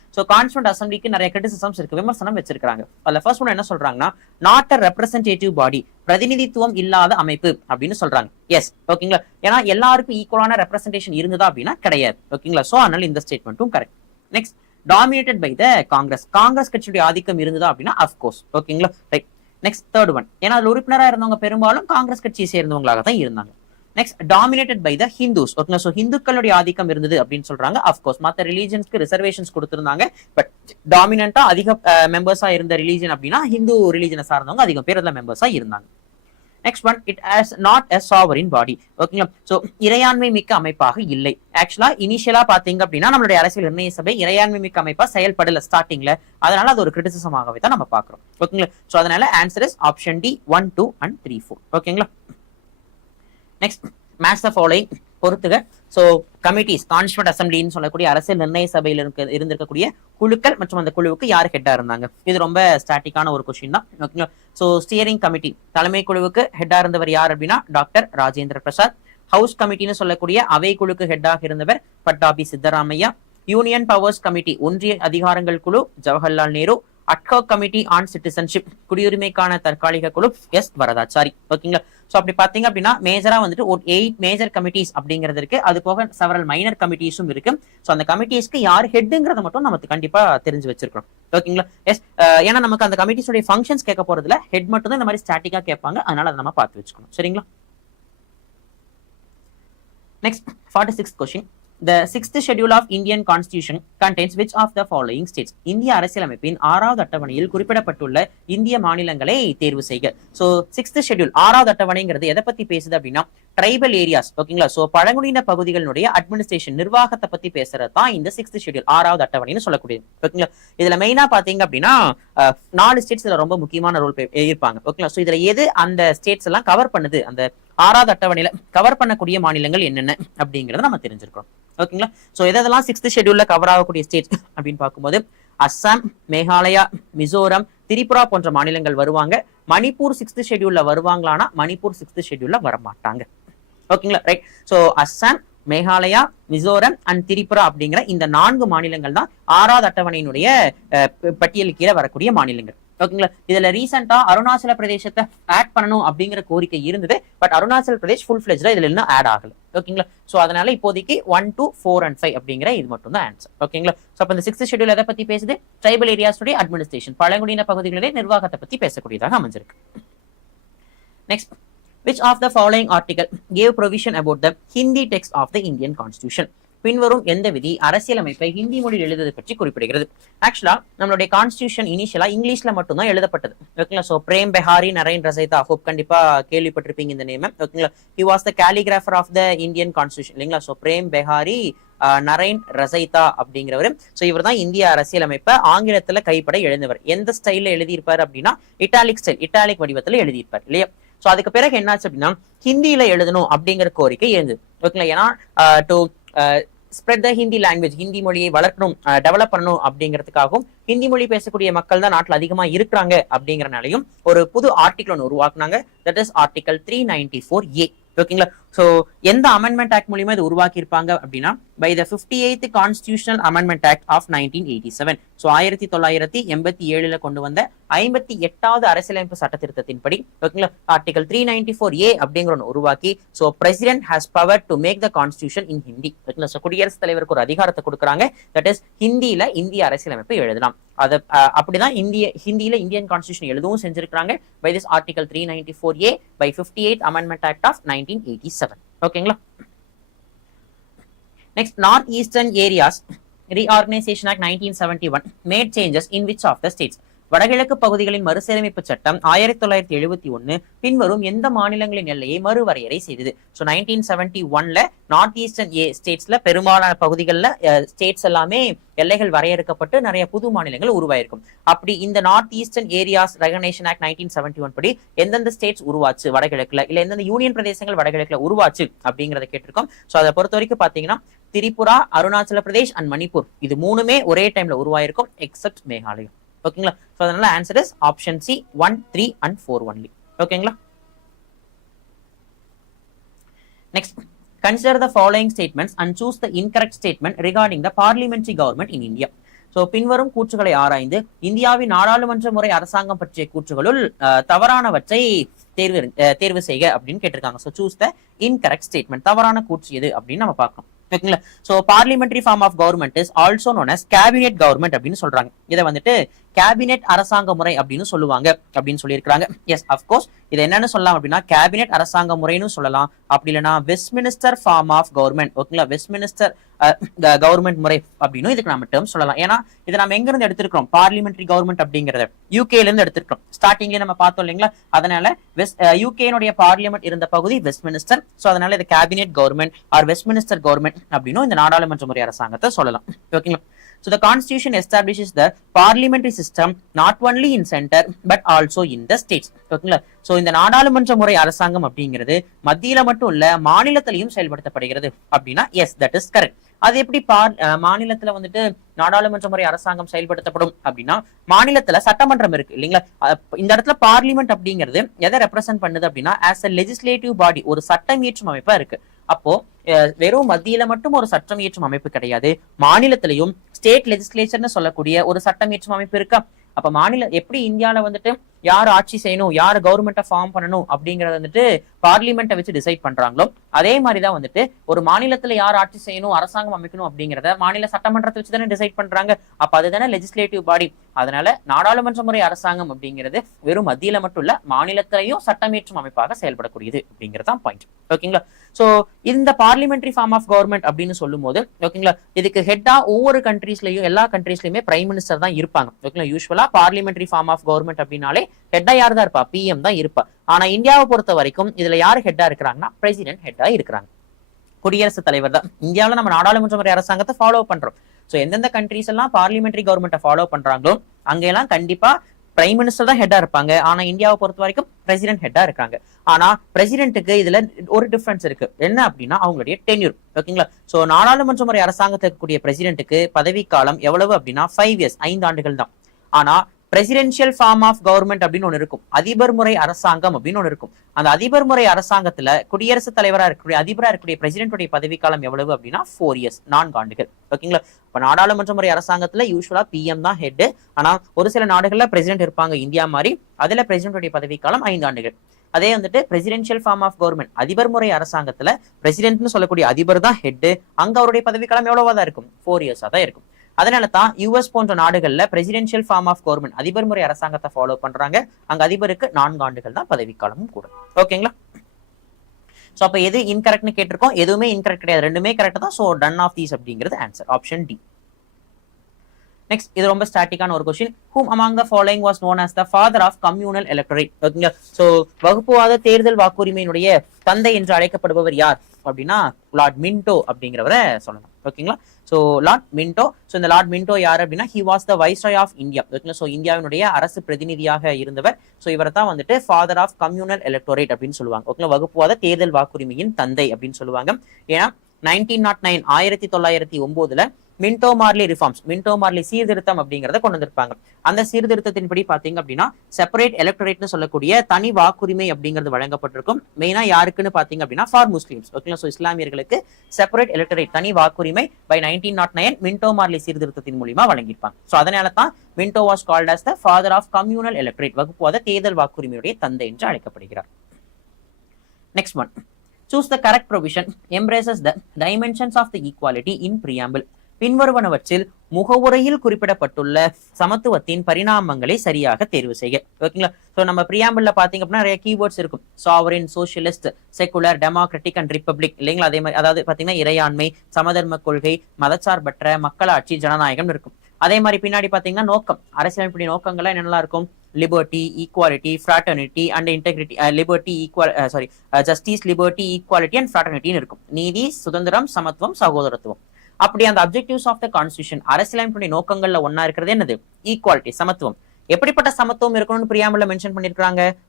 ஸோ கான்ஸ்டியூண்ட் அசம்பிளிக்கு நிறைய கிரிட்டிசிசம்ஸ் இருக்கு, விமர்சனம் வச்சிருக்காங்க. அதுல ஃபர்ஸ்ட் ஒன் என்ன சொல்றாங்கன்னா, நாட் அ ரெப்ரசன்டேட்டிவ் பாடி, பிரதிநிதித்துவம் இல்லாத அமைப்பு அப்படின்னு சொல்றாங்க. எஸ், ஓகேங்களா. ஏன்னா எல்லாருக்கும் ஈக்குவலான ரெப்ரசன்டேஷன் இருந்ததா அப்படின்னா கிடையாது, ஓகேங்களா. ஸோ அதனால இந்த ஸ்டேட்மெண்ட்டும் correct. Next, dominated by the Congress, Congress கட்சியுடைய ஆதிக்கம் இருந்ததா அப்படின்னா அஃப்கோர்ஸ், ஓகேங்களா. ரைட். நெக்ஸ்ட் தேர்ட் ஒன், ஏன்னா அதுல உறுப்பினராக இருந்தவங்க பெரும்பாலும் காங்கிரஸ் கட்சியை சேர்ந்தவங்களாக தான் இருந்தாங்க. Next, dominated by the Hindus, ஓகேங்களா. ஸோ ஹிந்துக்களுடைய ஆதிக்கம் இருந்தது அப்படின்னு சொல்றாங்க. அஃப்கோர்ஸ் மற்ற ரிலீஜன்ஸ்க்கு ரிசர்வேஷன்ஸ் கொடுத்திருந்தாங்க, பட் டாமினண்டா அதிக மெம்பர்ஸா இருந்த ரிலீஜன் அப்படின்னா ஹிந்து ரிலீஜனை சார்ந்தவங்க அதிகம் பேர் அதுல மெம்பர்ஸா இருந்தாங்க. Next one, it has not a sovereign பாடி, ஓகேங்களா. சோ இறையாண்மை மிக்க அமைப்பாக இல்லை. ஆக்சுவலா இனிஷியலா பாத்தீங்க அப்படின்னா நம்மளுடைய அரசியல் நிர்ணய சபை இறையாண்மை மிக்க அமைப்பா செயல்படல ஸ்டார்டிங்ல, அதனால அது ஒரு கிரிட்டிசிசமாகவே தான் நம்ம பாக்குறோம், ஓகேங்களா. சோ அதனால answer is option D 1, 2 and 3, 4, ஓகேங்களா. நெக்ஸ்ட், மேட்ச் த ஃபாலோயிங், பொறுத்துக. சோ கமிட்டிஸ், கான்ஸ்டியூண்ட் அசம்பிளின்னு சொல்லக்கூடிய அரசியல் நிர்ணய சபையில் இருந்திருக்கக்கூடிய குழுக்கள் மற்றும் அந்த குழுவுக்கு யார் ஹெட்டா இருந்தாங்க. இது ரொம்ப ஸ்டாட்டிக்கான ஒரு கொஸ்டின் தான், ஓகேங்களா. சோ ஸ்டியரிங் கமிட்டி, தலைமை குழுவுக்கு ஹெட்டா இருந்தவர் யார் அப்படின்னா டாக்டர் ராஜேந்திர பிரசாத். ஹவுஸ் கமிட்டின்னு சொல்லக்கூடிய அவை குழுக்கு ஹெட்டாக இருந்தவர் Pattabi Siddaramaiah. Union powers committee, ஒன்றிய அதிகாரங்கள் குழு, Jawaharlal Nehru. Ad hoc committee on citizenship, குடியுரிமைக்கான தற்காலிக குழு, எஸ் வரதாச்சாரி, ஓகேங்களா. சோ அப்படி பாத்தீங்க அப்படின்னா மேஜரா வந்துட்டு ஒரு 8 மேஜர் கமிட்டிஸ் அப்படிங்கிறது இருக்கு. அது போக செவரல் மைனர் கமிட்டிஸும் இருக்கு. சோ அந்த கமிட்டிஸ்க்கு யார் ஹெட்ங்கிறத மட்டும் நமக்கு கண்டிப்பா தெரிஞ்சு வச்சிருக்கோம், ஓகேங்களா. எஸ், ஏன்னா நமக்கு அந்த கமிட்டிஸோட ஃபங்க்ஷன்ஸ் கேட்க போறதுல ஹெட் மட்டும் தான் இந்த மாதிரி ஸ்டாட்டிக்கா கேட்பாங்க, அதனால அதை நம்ம பார்த்து வச்சுக்கணும், சரிங்களா. Next 46th question. The 6th schedule of Indian Constitution contains which of the following states? இந்திய அரசியலமைப்பின் 6வது அட்டவணையில் குறிப்பிடப்பட்டுள்ள இந்திய மாநிலங்களை தேர்வு செய்க. சோ 6th schedule 6வது அட்டவணைங்கிறது எதை பத்தி பேசுது அப்படின்னா ட்ரைபல் ஏரியாஸ், ஓகேங்களா. சோ பழங்குடியின பகுதிகளுடைய அட்மினிஸ்ட்ரேஷன், நிர்வாகத்தை பத்தி பேசுறது தான் இந்த 6th schedule 6வது அட்டவணைன்னு சொல்லக்கூடியது, ஓகேங்களா. இதுல மெயினா பாத்தீங்க அப்படின்னா 4 ஸ்டேட்ஸ் இதுல ரொம்ப முக்கியமான ரோல் இருப்பாங்க, ஓகேங்களா. சோ இதுல எது அந்த ஸ்டேட்ஸ் எல்லாம் கவர் பண்ணுது, அந்த 6வது அட்டவணையில கவர் பண்ணக்கூடிய மாநிலங்கள் என்னென்ன அப்படிங்கறத நம்ம தெரிஞ்சிருக்கோம், ஓகேங்களா. சோ எதெல்லாம் 6th schedule கவர் ஆகக்கூடிய ஸ்டேட்ஸ் அப்படின்னு பார்க்கும்போது அஸ்ஸாம், மேகாலயா, மிசோரம், திரிபுரா போன்ற மாநிலங்கள் வருவாங்க. Manipur 6th schedule வருவாங்களானா Manipur 6th schedule வரமாட்டாங்க, ஓகேங்களா. Right. So Assam, Meghalaya, Mizoram and Tripura அப்படிங்கிற இந்த 4 மாநிலங்கள் தான் 6வது அட்டவணையினுடைய பட்டியல் கீழே வரக்கூடிய மாநிலங்கள், ஓகேங்களா. இதுல ரீசெண்டா அருணாச்சல பிரதேசத்தை ஆட் பண்ணணும் அப்படிங்கிற கோரிக்கை இருந்தது, பட் அருணாச்சல் பிரதேஷ் ஃபுல் ஃபிளெஜ்டா இதுல இன்னும் ஆட் ஆகல, ஓகேங்களா. சோ அதனால இப்போதைக்கு 1, 2, 4 and 5 அப்படிங்கிற இது மட்டும் தான் ஆன்சர், ஓகேங்களா. சோ அப்ப இந்த 6th schedule எதை பத்தி பேசுது? ட்ரைபல் ஏரியாஸுடைய அட்மினிஸ்ட்ரேஷன், பழங்குடியின பகுதிகளுடைய நிர்வாகத்தை பத்தி பேசக்கூடியதாக அமைஞ்சிருக்கு. Next, which of the following article gave provision about the Hindi text of the Indian Constitution? பின்வரும் எந்த விதி அரசியலமைப்பை ஹிந்தி மொழியில் எழுதுவது பற்றி குறிப்பிடுகிறது? ஆக்சுவலா நம்மளுடைய கான்ஸ்டியூஷன் இனிஷியலா இங்கிலீஷ்ல மட்டும் தான் எழுதப்பட்டது, ஓகேங்களா. So frame Behari Naren ரசைதா, hope கண்டிப்பா கேள்விப்பட்டிருப்பீங்க இந்த நேம், ஓகேங்களா. He was the calligrapher of the Indian constitution, இல்லைங்களா. சோ பிரேம் பெஹாரி நரேன் ரசைதா அப்படிங்கிறவர். சோ இவர் தான் இந்திய அரசியலமைப்பை ஆங்கிலத்துல கைப்பட எழுந்தவர். எந்த ஸ்டைல்ல எழுதியிருப்பார் அப்படின்னா இட்டாலிக் ஸ்டைல், இட்டாலிக் வடிவத்துல எழுதியிருப்பார், இல்லையா. சோ அதுக்கு பிறகு என்னாச்சு அப்படின்னா ஹிந்தியில எழுதணும் அப்படிங்கிற கோரிக்கை இருந்தது, ஓகேங்களா. ஏன்னா to spread the Hindi language, Hindi மொழியை வளர்க்கணும், டெவலப் பண்ணணும் அப்படிங்கிறதுக்காகவும் ஹிந்தி மொழி பேசக்கூடிய மக்கள் தான் நாட்டில் அதிகமா இருக்கிறாங்க அப்படிங்கறனாலையும் ஒரு புது ஆர்டிகல் ஒன்று உருவாக்குனாங்க. தட் இஸ் ஆர்டிகல் 394A, ஓகேங்களா. சோ எந்த அமெண்ட்மெண்ட் ஆக்ட் மூலியமா இது உருவாக்கி இருப்பாங்க அப்படின்னா by the 58th constitutional amendment act of 1987. So 1987 கொண்டு வந்த 58வது அரசியலமைப்பு சட்ட திருத்தத்தின்படி, ஓகேங்களா, ஆர்டிகல் 394A அப்படிங்கிற ஒன்று உருவாக்கி so president has power to make the constitution இன் ஹிந்தி, ஓகேங்களா. சோ குடியரசுத் தலைவருக்கு ஒரு அதிகாரத்தை கொடுக்குறாங்க, தட் இஸ் ஹிந்தியில இந்திய அரசியலமைப்பை எழுதலாம். அதை அப்படிதான் ஹிந்தியில இந்தியன் கான்ஸ்டிடியூஷன் எழுதவும் செஞ்சிருக்காங்க by this article 394A by 58th amendment act of 1987, ஓகேங்களா. Next, North Eastern Areas Reorganization Act 1971 made changes in which of the states? வடகிழக்கு பகுதிகளின் மறுசீரமைப்பு சட்டம் 1971 பின்வரும் எந்த மாநிலங்களின் எல்லையை மறுவரையறை செய்தது? ஸோ 1971ல நார்த் ஈஸ்டர்ன் ஸ்டேட்ஸ்ல பெரும்பாலான பகுதிகளில் ஸ்டேட்ஸ் எல்லாமே எல்லைகள் வரையறுக்கப்பட்டு நிறைய புது மாநிலங்கள் உருவாயிருக்கும். அப்படி இந்த north eastern areas recognition act 1971 படி எந்தெந்த ஸ்டேட்ஸ் உருவாச்சு வடகிழக்குல, இல்ல எந்தெந்த யூனியன் பிரதேசங்கள் வடகிழக்குல உருவாச்சு அப்படிங்கறத கேட்டிருக்கோம். ஸோ அதை பொறுத்த வரைக்கும் பாத்தீங்கன்னா திரிபுரா, அருணாச்சல பிரதேஷ் அண்ட் மணிப்பூர் இது மூணுமே ஒரே டைம்ல உருவாயிருக்கும் எக்ஸப்ட் மேகாலயா, ஓகேங்களா. சோ அதனால answer is option C 1, 3 and 4 only, ஓகேங்களா. Next, consider the following statements and choose the incorrect statement regarding the parliamentary government in India. So பின்வரும் கூற்றுகளை ஆராய்ந்து இந்தியாவின் நாடாளுமன்ற முறை அரசாங்கம் பற்றிய கூற்றுகளுள் தவறானவற்றை தேர்வு செய்க அப்படின்னு கேட்டிருக்காங்க. So choose the incorrect statement. தவறான கூற்று எது அப்படின்னு நம்ம பார்க்கணும். ஓகேங்களா? So parliamentary form of government is also known as cabinet government அப்படின்னு சொல்றாங்க. இதை வந்துட்டு கேபினெட் அரசாங்க முறை அப்படின்னு சொல்லுவாங்க அப்படின்னு சொல்லியிருக்காங்க. எஸ் அப்கோர்ஸ் இது என்னன்னு சொல்லலாம் அப்படின்னா கேபினெட் அரசாங்க முறைன்னு சொல்லலாம். அப்படி இல்லைன்னா வெஸ்ட்மினிஸ்டர் ஃபார்ம் ஆஃப் கவர்மெண்ட். ஓகேங்களா? வெஸ்ட்மினிஸ்டர் கவர்மெண்ட் முறை அப்படின்னு இதுக்கு நம்ம டேர்ம் சொல்லலாம். ஏன்னா இதை நம்ம எங்க இருந்து எடுத்திருக்கிறோம்? பார்லிமெண்டரி கவர்மெண்ட் அப்படிங்கறத யூகேல இருந்து எடுத்திருக்கோம். ஸ்டார்டிங்ல நம்ம பார்த்தோம் இல்லைங்களா? அதனால யூகேனுடைய பார்லிமெண்ட் இருந்த பகுதி வெஸ்ட்மினிஸ்டர். சோ அதனால இது cabinet government R Westminster government அப்படின்னு இந்த நாடாளுமன்ற முறை அரசாங்கத்தை சொல்லலாம். ஓகேங்களா? So the constitution establishes the parliamentary system not only in center but also in the states. ஓகேங்களா? சோ இந்த நாடாளுமன்ற முறை அரசாங்கம் அப்படிங்கிறது மத்தியில மட்டும் இல்ல மாநிலத்திலையும் செயல்படுத்தப்படுகிறது அப்படின்னா எஸ் தட் இஸ் கரெக்ட். அது எப்படி மாநிலத்துல வந்துட்டு நாடாளுமன்ற முறை அரசாங்கம் செயல்படுத்தப்படும் அப்படின்னா மாநிலத்துல சட்டமன்றம் இருக்கு இல்லைங்களா? இந்த இடத்துல பார்லிமெண்ட் அப்படிங்கிறது எதை ரெப்ரசென்ட் பண்ணுது அப்படின்னா ஆஸ் அ லெஜிஸ்லேட்டிவ் பாடி, ஒரு சட்டம் இயற்றும் அமைப்பா இருக்கு. அப்போ வெறும் மத்தியில மட்டும் ஒரு சட்டம் இயற்றும் அமைப்பு கிடையாது, மாநிலத்திலையும் ஸ்டேட் லெஜிஸ்லேச்சர்னு சொல்லக்கூடிய ஒரு சட்டம் இயற்றும் அமைப்பு இருக்கா. அப்ப மாநில எப்படி இந்தியாவில வந்துட்டு யார் ஆட்சி செய்யணும், யார் கவர்மெண்ட்டை ஃபார்ம் பண்ணணும் அப்படிங்கறத வந்துட்டு பார்லிமெண்ட்டை வச்சு டிசைட் பண்றாங்களோ அதே மாதிரிதான் வந்துட்டு ஒரு மாநிலத்துல யார் ஆட்சி செய்யணும், அரசாங்கம் அமைக்கணும் அப்படிங்கறத மாநில சட்டமன்றத்தை வச்சு தானே டிசைட் பண்றாங்க. அப்ப அதுதானே லெஜிஸ்லேட்டிவ் பாடி. அதனால நாடாளுமன்ற முறை அரசாங்கம் அப்படிங்கிறது வெறும் மத்தியில மட்டும் இல்ல மாநிலத்திலையும் சட்டமேற்றும் அமைப்பாக செயல்படக்கூடியது அப்படிங்கறதான் பாயிண்ட். ஓகேங்களா? சோ இந்த பார்லிமெண்டரி ஃபார்ம் ஆஃப் கவர்மெண்ட் அப்படின்னு சொல்லும் போது ஓகேங்களா, இதுக்கு ஹெட்டா ஒவ்வொரு கண்ட்ரீஸ்லயும் எல்லா கண்ட்ரீஸ்லயுமே பிரைம் மினிஸ்டர் தான் இருப்பாங்க. ஓகேங்களா? யூஸ்வலா பார்லிமெண்டரி ஃபார்ம் ஆஃப் கவர்மெண்ட் அப்படின்னாலே ஹெட்டா யார் தான் இருப்பா? பிஎம் தான் இருப்பா. ஆனா இந்தியாவை பொறுத்த வரைக்கும் இதுல யாரு ஹெட்டா இருக்கிறாங்கன்னா பிரசிடென்ட் ஹெட்டா இருக்கிறாங்க, குடியரசுத் தலைவர் தான். இந்தியாவில நம்ம நாடாளுமன்ற முறை அரசாங்கத்தை ஃபாலோ பண்றோம். சோ எந்தெந்த கண்ட்ரீஸ் எல்லாம் பார்லிமெண்டரி கவர்மெண்ட்டை ஃபாலோ பண்றாங்களோ அங்கெல்லாம் கண்டிப்பா பிரைம் மினிஸ்டர் தான் ஹெட்டா இருப்பாங்க. ஆனா இந்தியாவை பொறுத்த வரைக்கும் பிரசிடென்ட் ஹெட்டா இருக்காங்க. ஆனா பிரசிடென்ட்டுக்கு இதுல ஒரு டிஃபரன்ஸ் இருக்கு. என்ன அப்படின்னா அவங்களுடைய டென்யூர். ஓகேங்களா? சோ நாடாளுமன்ற முறை அரசாங்கத்துக்கு கூடிய பிரசிடென்ட்டுக்கு பதவி காலம் எவ்வளவு அப்படின்னா 5 years, 5 ஆண்டுகள் தான். ஆனா பிரசிடென்ஷியல் ஃபார்ம் ஆஃப் கவர்மெண்ட் அப்படின்னு ஒண்ணு இருக்கும், அதிபர் முறை அரசாங்கம் அப்படின்னு ஒண்ணு இருக்கும். அந்த அதிபர் முறை அரசாங்கத்துல குடியரசுத் தலைவரா இருக்கக்கூடிய அதிபரா இருக்கக்கூடிய பிரசிடென்ட்டுடைய பதவிக்காலம் எவ்வளவு அப்படின்னா 4 years, 4 ஆண்டுகள். ஓகேங்களா? இப்ப நாடாளுமன்ற முறை அரசாங்கத்துல யூஸ்வலா பிஎம் தான் ஹெட். ஆனா ஒரு சில நாடுகள்ல பிரசிடென்ட் இருப்பாங்க இந்தியா மாதிரி. அதுல பிரசிடென்ட்டுடைய பதவிக்காலம் 5 ஆண்டுகள். அதே வந்துட்டு பிரசிடென்ஷியல் ஃபார்ம் ஆஃப் கவர்மெண்ட் அதிபர் முறை அரசாங்கத்துல பிரசிடென்ட்னு சொல்லக்கூடிய அதிபர் தான் ஹெட். அங்க அவருடைய பதவிக்காலம் எவ்வளவா தான் இருக்கும்? 4 years தான் இருக்கும். அதனால தான் யூஎஸ் போன்ற நாடுகள்ல பிரசிடென்ஷியல் ஃபார்ம் ஆஃப் கவர்மெண்ட் அதிபர் முறை அரசாங்கத்தை ஃபாலோ பண்றாங்க. அங்க அதிபருக்கு 4 ஆண்டுகள் தான் பதவிக்காலமும் கூட. ஓகேங்களா? சோ அப்ப எது இன்கரெக்ட்னு கேட்டிருக்கோம்? எதுவுமே இன்கரெக்ட் கிடையாது, ரெண்டுமே கரெக்ட் தான். சோ டன் ஆஃப் தீஸ் அப்படிங்கிறது ஆன்சர், ஆப்ஷன் டி. நெக்ஸ்ட் இது ரொம்ப ஸ்டாட்டிக்கான ஒரு question. whom among the following was known as the father of communal electorate? ஓகேங்களா? சோ வகுப்புவாத தேர்தல் வாக்குரிமையினுடைய தந்தை என்று அழைக்கப்படுபவர் யார் அப்படின்னா லார்ட் மின்டோ அப்படிங்கிறவரை சொல்லணும். ஓகேங்களா? So Lord Minto. சோ இந்த லார்ட் மின்டோ யார் அப்படின்னா he was the viceroy of India. ஓகேங்களா? சோ இந்தியாவினுடைய அரசு பிரதிநிதியாக இருந்தவர். சோ இவரை தான் வந்துட்டு ஃபாதர் ஆஃப் கம்யூனல் எலக்டோரேட் அப்படின்னு சொல்லுவாங்க. ஓகேங்களா? வகுப்புவாத தேர்தல் வாக்குரிமையின் தந்தை அப்படின்னு சொல்லுவாங்க. ஏன்னா 1909 1909ல Minto Marley reforms, Minto Marley சீர்திருத்தம் அப்படிங்கறத கொண்டு வந்திருப்பாங்க. அந்த சீர்திருத்தத்தின்படி பாத்தீங்க அப்படின்னா செப்பரேட் எலக்டரேட்னு சொல்லக்கூடிய தனி வாக்குரிமை அப்படிங்கிறது வழங்கப்பட்டிருக்கும். மெயினா யாருக்குன்னு பாத்தீங்க அப்படின்னா ஃபார் முஸ்லிம்ஸ். ஓகேங்களா? சோ இஸ்லாமியர்களுக்கு செப்பரேட் எலக்டரேட் தனி வாக்குரிமை பை 1909 மின்டோ மார்லி சீர்திருத்தத்தின் மூலமா வழங்கியிருப்பாங்க. சோ அதனால தான் Minto was called as the father of communal electorate, வகுப்புவாத தேர்தல் வாக்குரிமையுடைய தந்தை என்று அழைக்கப்படுகிறார். Next one, choose the correct provision embraces the dimensions of the equality in preamble. பின்வருவனவற்றில் முகவுரையில் குறிப்பிடப்பட்டுள்ள சமத்துவத்தின் பரிணாமங்களை சரியாக தேர்வு செய்ய. ஓகேங்களா? சோ நம்ம பிரியாம்பிள்ல பாத்தீங்க அப்படின்னா நிறைய கீவேர்ட்ஸ் இருக்கும். Sovereign, socialist, secular, democratic and republic இல்லைங்களா? அதே மாதிரி அதாவது பாத்தீங்கன்னா இறையாண்மை, சமதர்ம கொள்கை, மதச்சார்பற்ற, மக்களாட்சி, ஜனநாயகம் இருக்கும். அதே மாதிரி பின்னாடி பாத்தீங்கன்னா நோக்கம், அரசியலமைப்புடைய நோக்கங்கள்லாம் என்னெல்லாம் இருக்கும்? Liberty, equality, fraternity and integrity, liberty, justice, liberty, equality and ஃப்ராட்டர்னிட்டின்னு இருக்கும். நீதி, சுதந்திரம், சமத்துவம், சகோதரத்துவம். அப்படி அந்த அப்ஜெக்டிவ்ஸ் ஆஃப் த கான்ஸ்டிடியூஷன் அரசியலமைப்புடைய நோக்கங்கள்ல ஒன்னா இருக்கிறது என்னது? ஈக்குவாலிட்டி, சமத்துவம். எப்படிப்பட்ட சமத்துவம் இருக்கணும்னு பிரியாம்பிள்ல மென்ஷன் பண்ணிருக்காங்க?